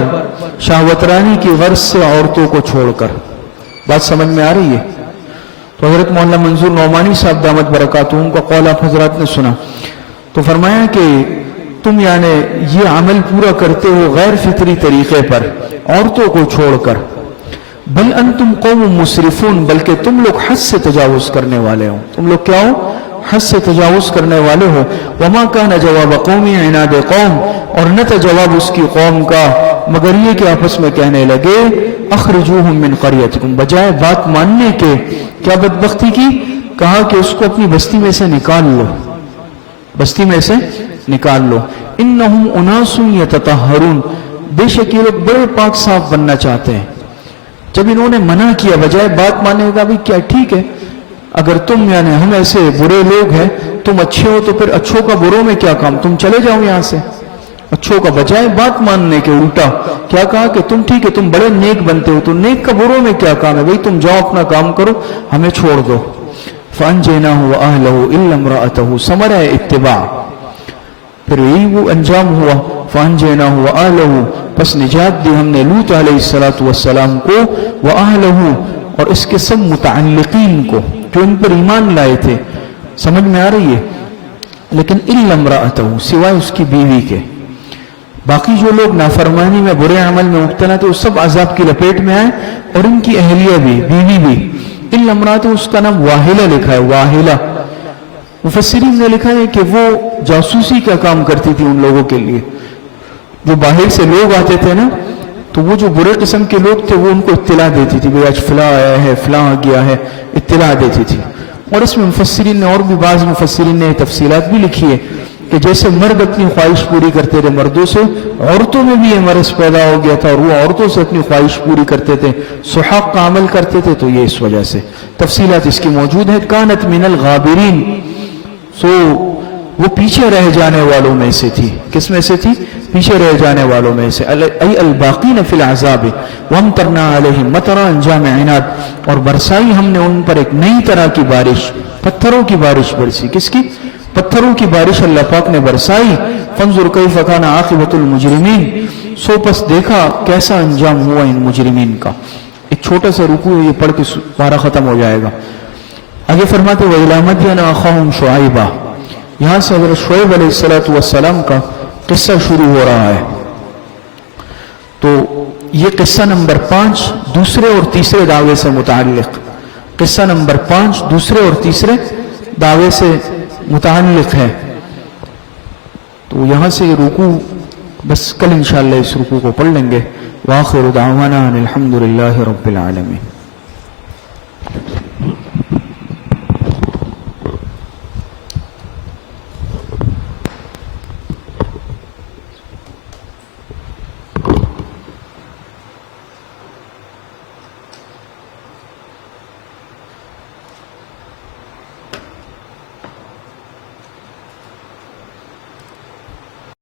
شہوت رانی کی غرض سے عورتوں کو چھوڑ کر. بات سمجھ میں آ رہی ہے؟ تو حضرت مولانا منظور نعمانی صاحب دامت برکاتہم کا قول آپ حضرات نے سنا تو فرمایا کہ تم یعنی یہ عمل پورا کرتے ہو غیر فطری طریقے پر عورتوں کو چھوڑ کر. بل انتم قوم مسرفون، بلکہ تم لوگ حد سے تجاوز کرنے والے ہو. تم لوگ کیا ہو؟ حد سے تجاوز کرنے والے ہو. وما کان جواب قومی عناد قوم، اور نہ تھا جواب اس کی قوم کا مگر یہ کہ آپس میں کہنے لگے اخرجوہم من قریتکم، بجائے بات ماننے کے کیا بدبختی کی، کہا کہ اس کو اپنی بستی میں سے نکال لو، بستی میں سے نکال لو. انہم اناس یتطہرون، بے شک یہ لوگ بڑے پاک صاف بننا چاہتے ہیں. جب انہوں نے منع کیا بجائے بات ماننے کا، بھی کیا ٹھیک ہے اگر تم یعنی ہم ایسے برے لوگ ہیں، تم اچھے ہو تو پھر اچھوں کا بروں میں کیا کام، تم چلے جاؤ یہاں سے. اچھوں کا بجائے بات ماننے کے الٹا کیا کہا کہ تم ٹھیک ہے، تم بڑے نیک بنتے ہو تو نیک کا بروں میں کیا کام ہے، بھئی تم جاؤ اپنا کام کرو، ہمیں چھوڑ دو. فَأَنْجَيْنَاهُ وَأَهْلَهُ إِلَّا امْرَأَتَهُ، ثمرہ اتباع. پھر یہی وہ انجام ہوا. فَأَنْجَيْنَاهُ وَأَهْلَهُ، پس نجات دی ہم نے لوط علیہ السلام کو، وَأَهْلَهُ، اور اس کے سب متعلقین کو جو ان پر ایمان لائے تھے. سمجھ میں آ رہی ہے؟ لیکن إِلَّا امْرَأَتَهُ، سوائے اس کی بیوی کے. باقی جو لوگ نافرمانی میں برے عمل میں مبتلا تھے وہ سب عذاب کی لپیٹ میں آئے، اور ان کی اہلیہ بھی، بیوی بھی. إِلَّا امْرَأَتَهُ، اس کا نام واہلہ لکھا ہے. واہلہ مفسرین نے لکھا ہے کہ وہ جاسوسی کا کام کرتی تھی ان لوگوں کے لیے. جو باہر سے لوگ آتے تھے نا تو وہ جو برے قسم کے لوگ تھے وہ ان کو اطلاع دیتی تھی، بھئی آج فلاں آیا ہے، فلاں گیا ہے، اطلاع دیتی تھی. اور اس میں مفسرین نے اور بھی بعض مفسرین نے تفصیلات بھی لکھی ہے کہ جیسے مرد اپنی خواہش پوری کرتے تھے مردوں سے، عورتوں میں بھی یہ مرض پیدا ہو گیا تھا اور وہ عورتوں سے اپنی خواہش پوری کرتے تھے، سحاق کا عمل کرتے تھے. تو یہ اس وجہ سے تفصیلات اس کی موجود ہے. کانت من الغابرین، سو وہ پیچھے رہ جانے والوں میں سے تھی. کس میں سے تھی؟ پیچھے رہ جانے والوں میں سے. ای الباقین فی العذاب وامطرنا علیہم مطرا، انجام عناد، اور برسائی ہم نے ان پر ایک نئی طرح کی بارش. پتھروں کی بارش برسی. کس کی؟ پتھروں کی بارش اللہ پاک نے برسائی. فانظر کیف کان عاقبۃ المجرمین، سو پس دیکھا کیسا انجام ہوا ان مجرمین کا. ایک چھوٹا سا رکوع ہے، یہ پڑھ کے پارہ ختم ہو جائے گا. آگے فرماتے وَإِلَىٰ مَدْيَنَ أَخَاهُمْ شُعَيْبًا، یہاں سے حضرت شعیب علیہ السلام کا قصہ شروع ہو رہا ہے. تو یہ قصہ نمبر 5 دوسرے اور تیسرے دعوے سے متعلق، قصہ نمبر 5 دوسرے اور تیسرے دعوے سے متعلق ہے. تو یہاں سے یہ رکوع بس کل انشاءاللہ اس رکوع کو پڑھ لیں گے. وآخر دعوانا ان الحمد للہ رب العالمین.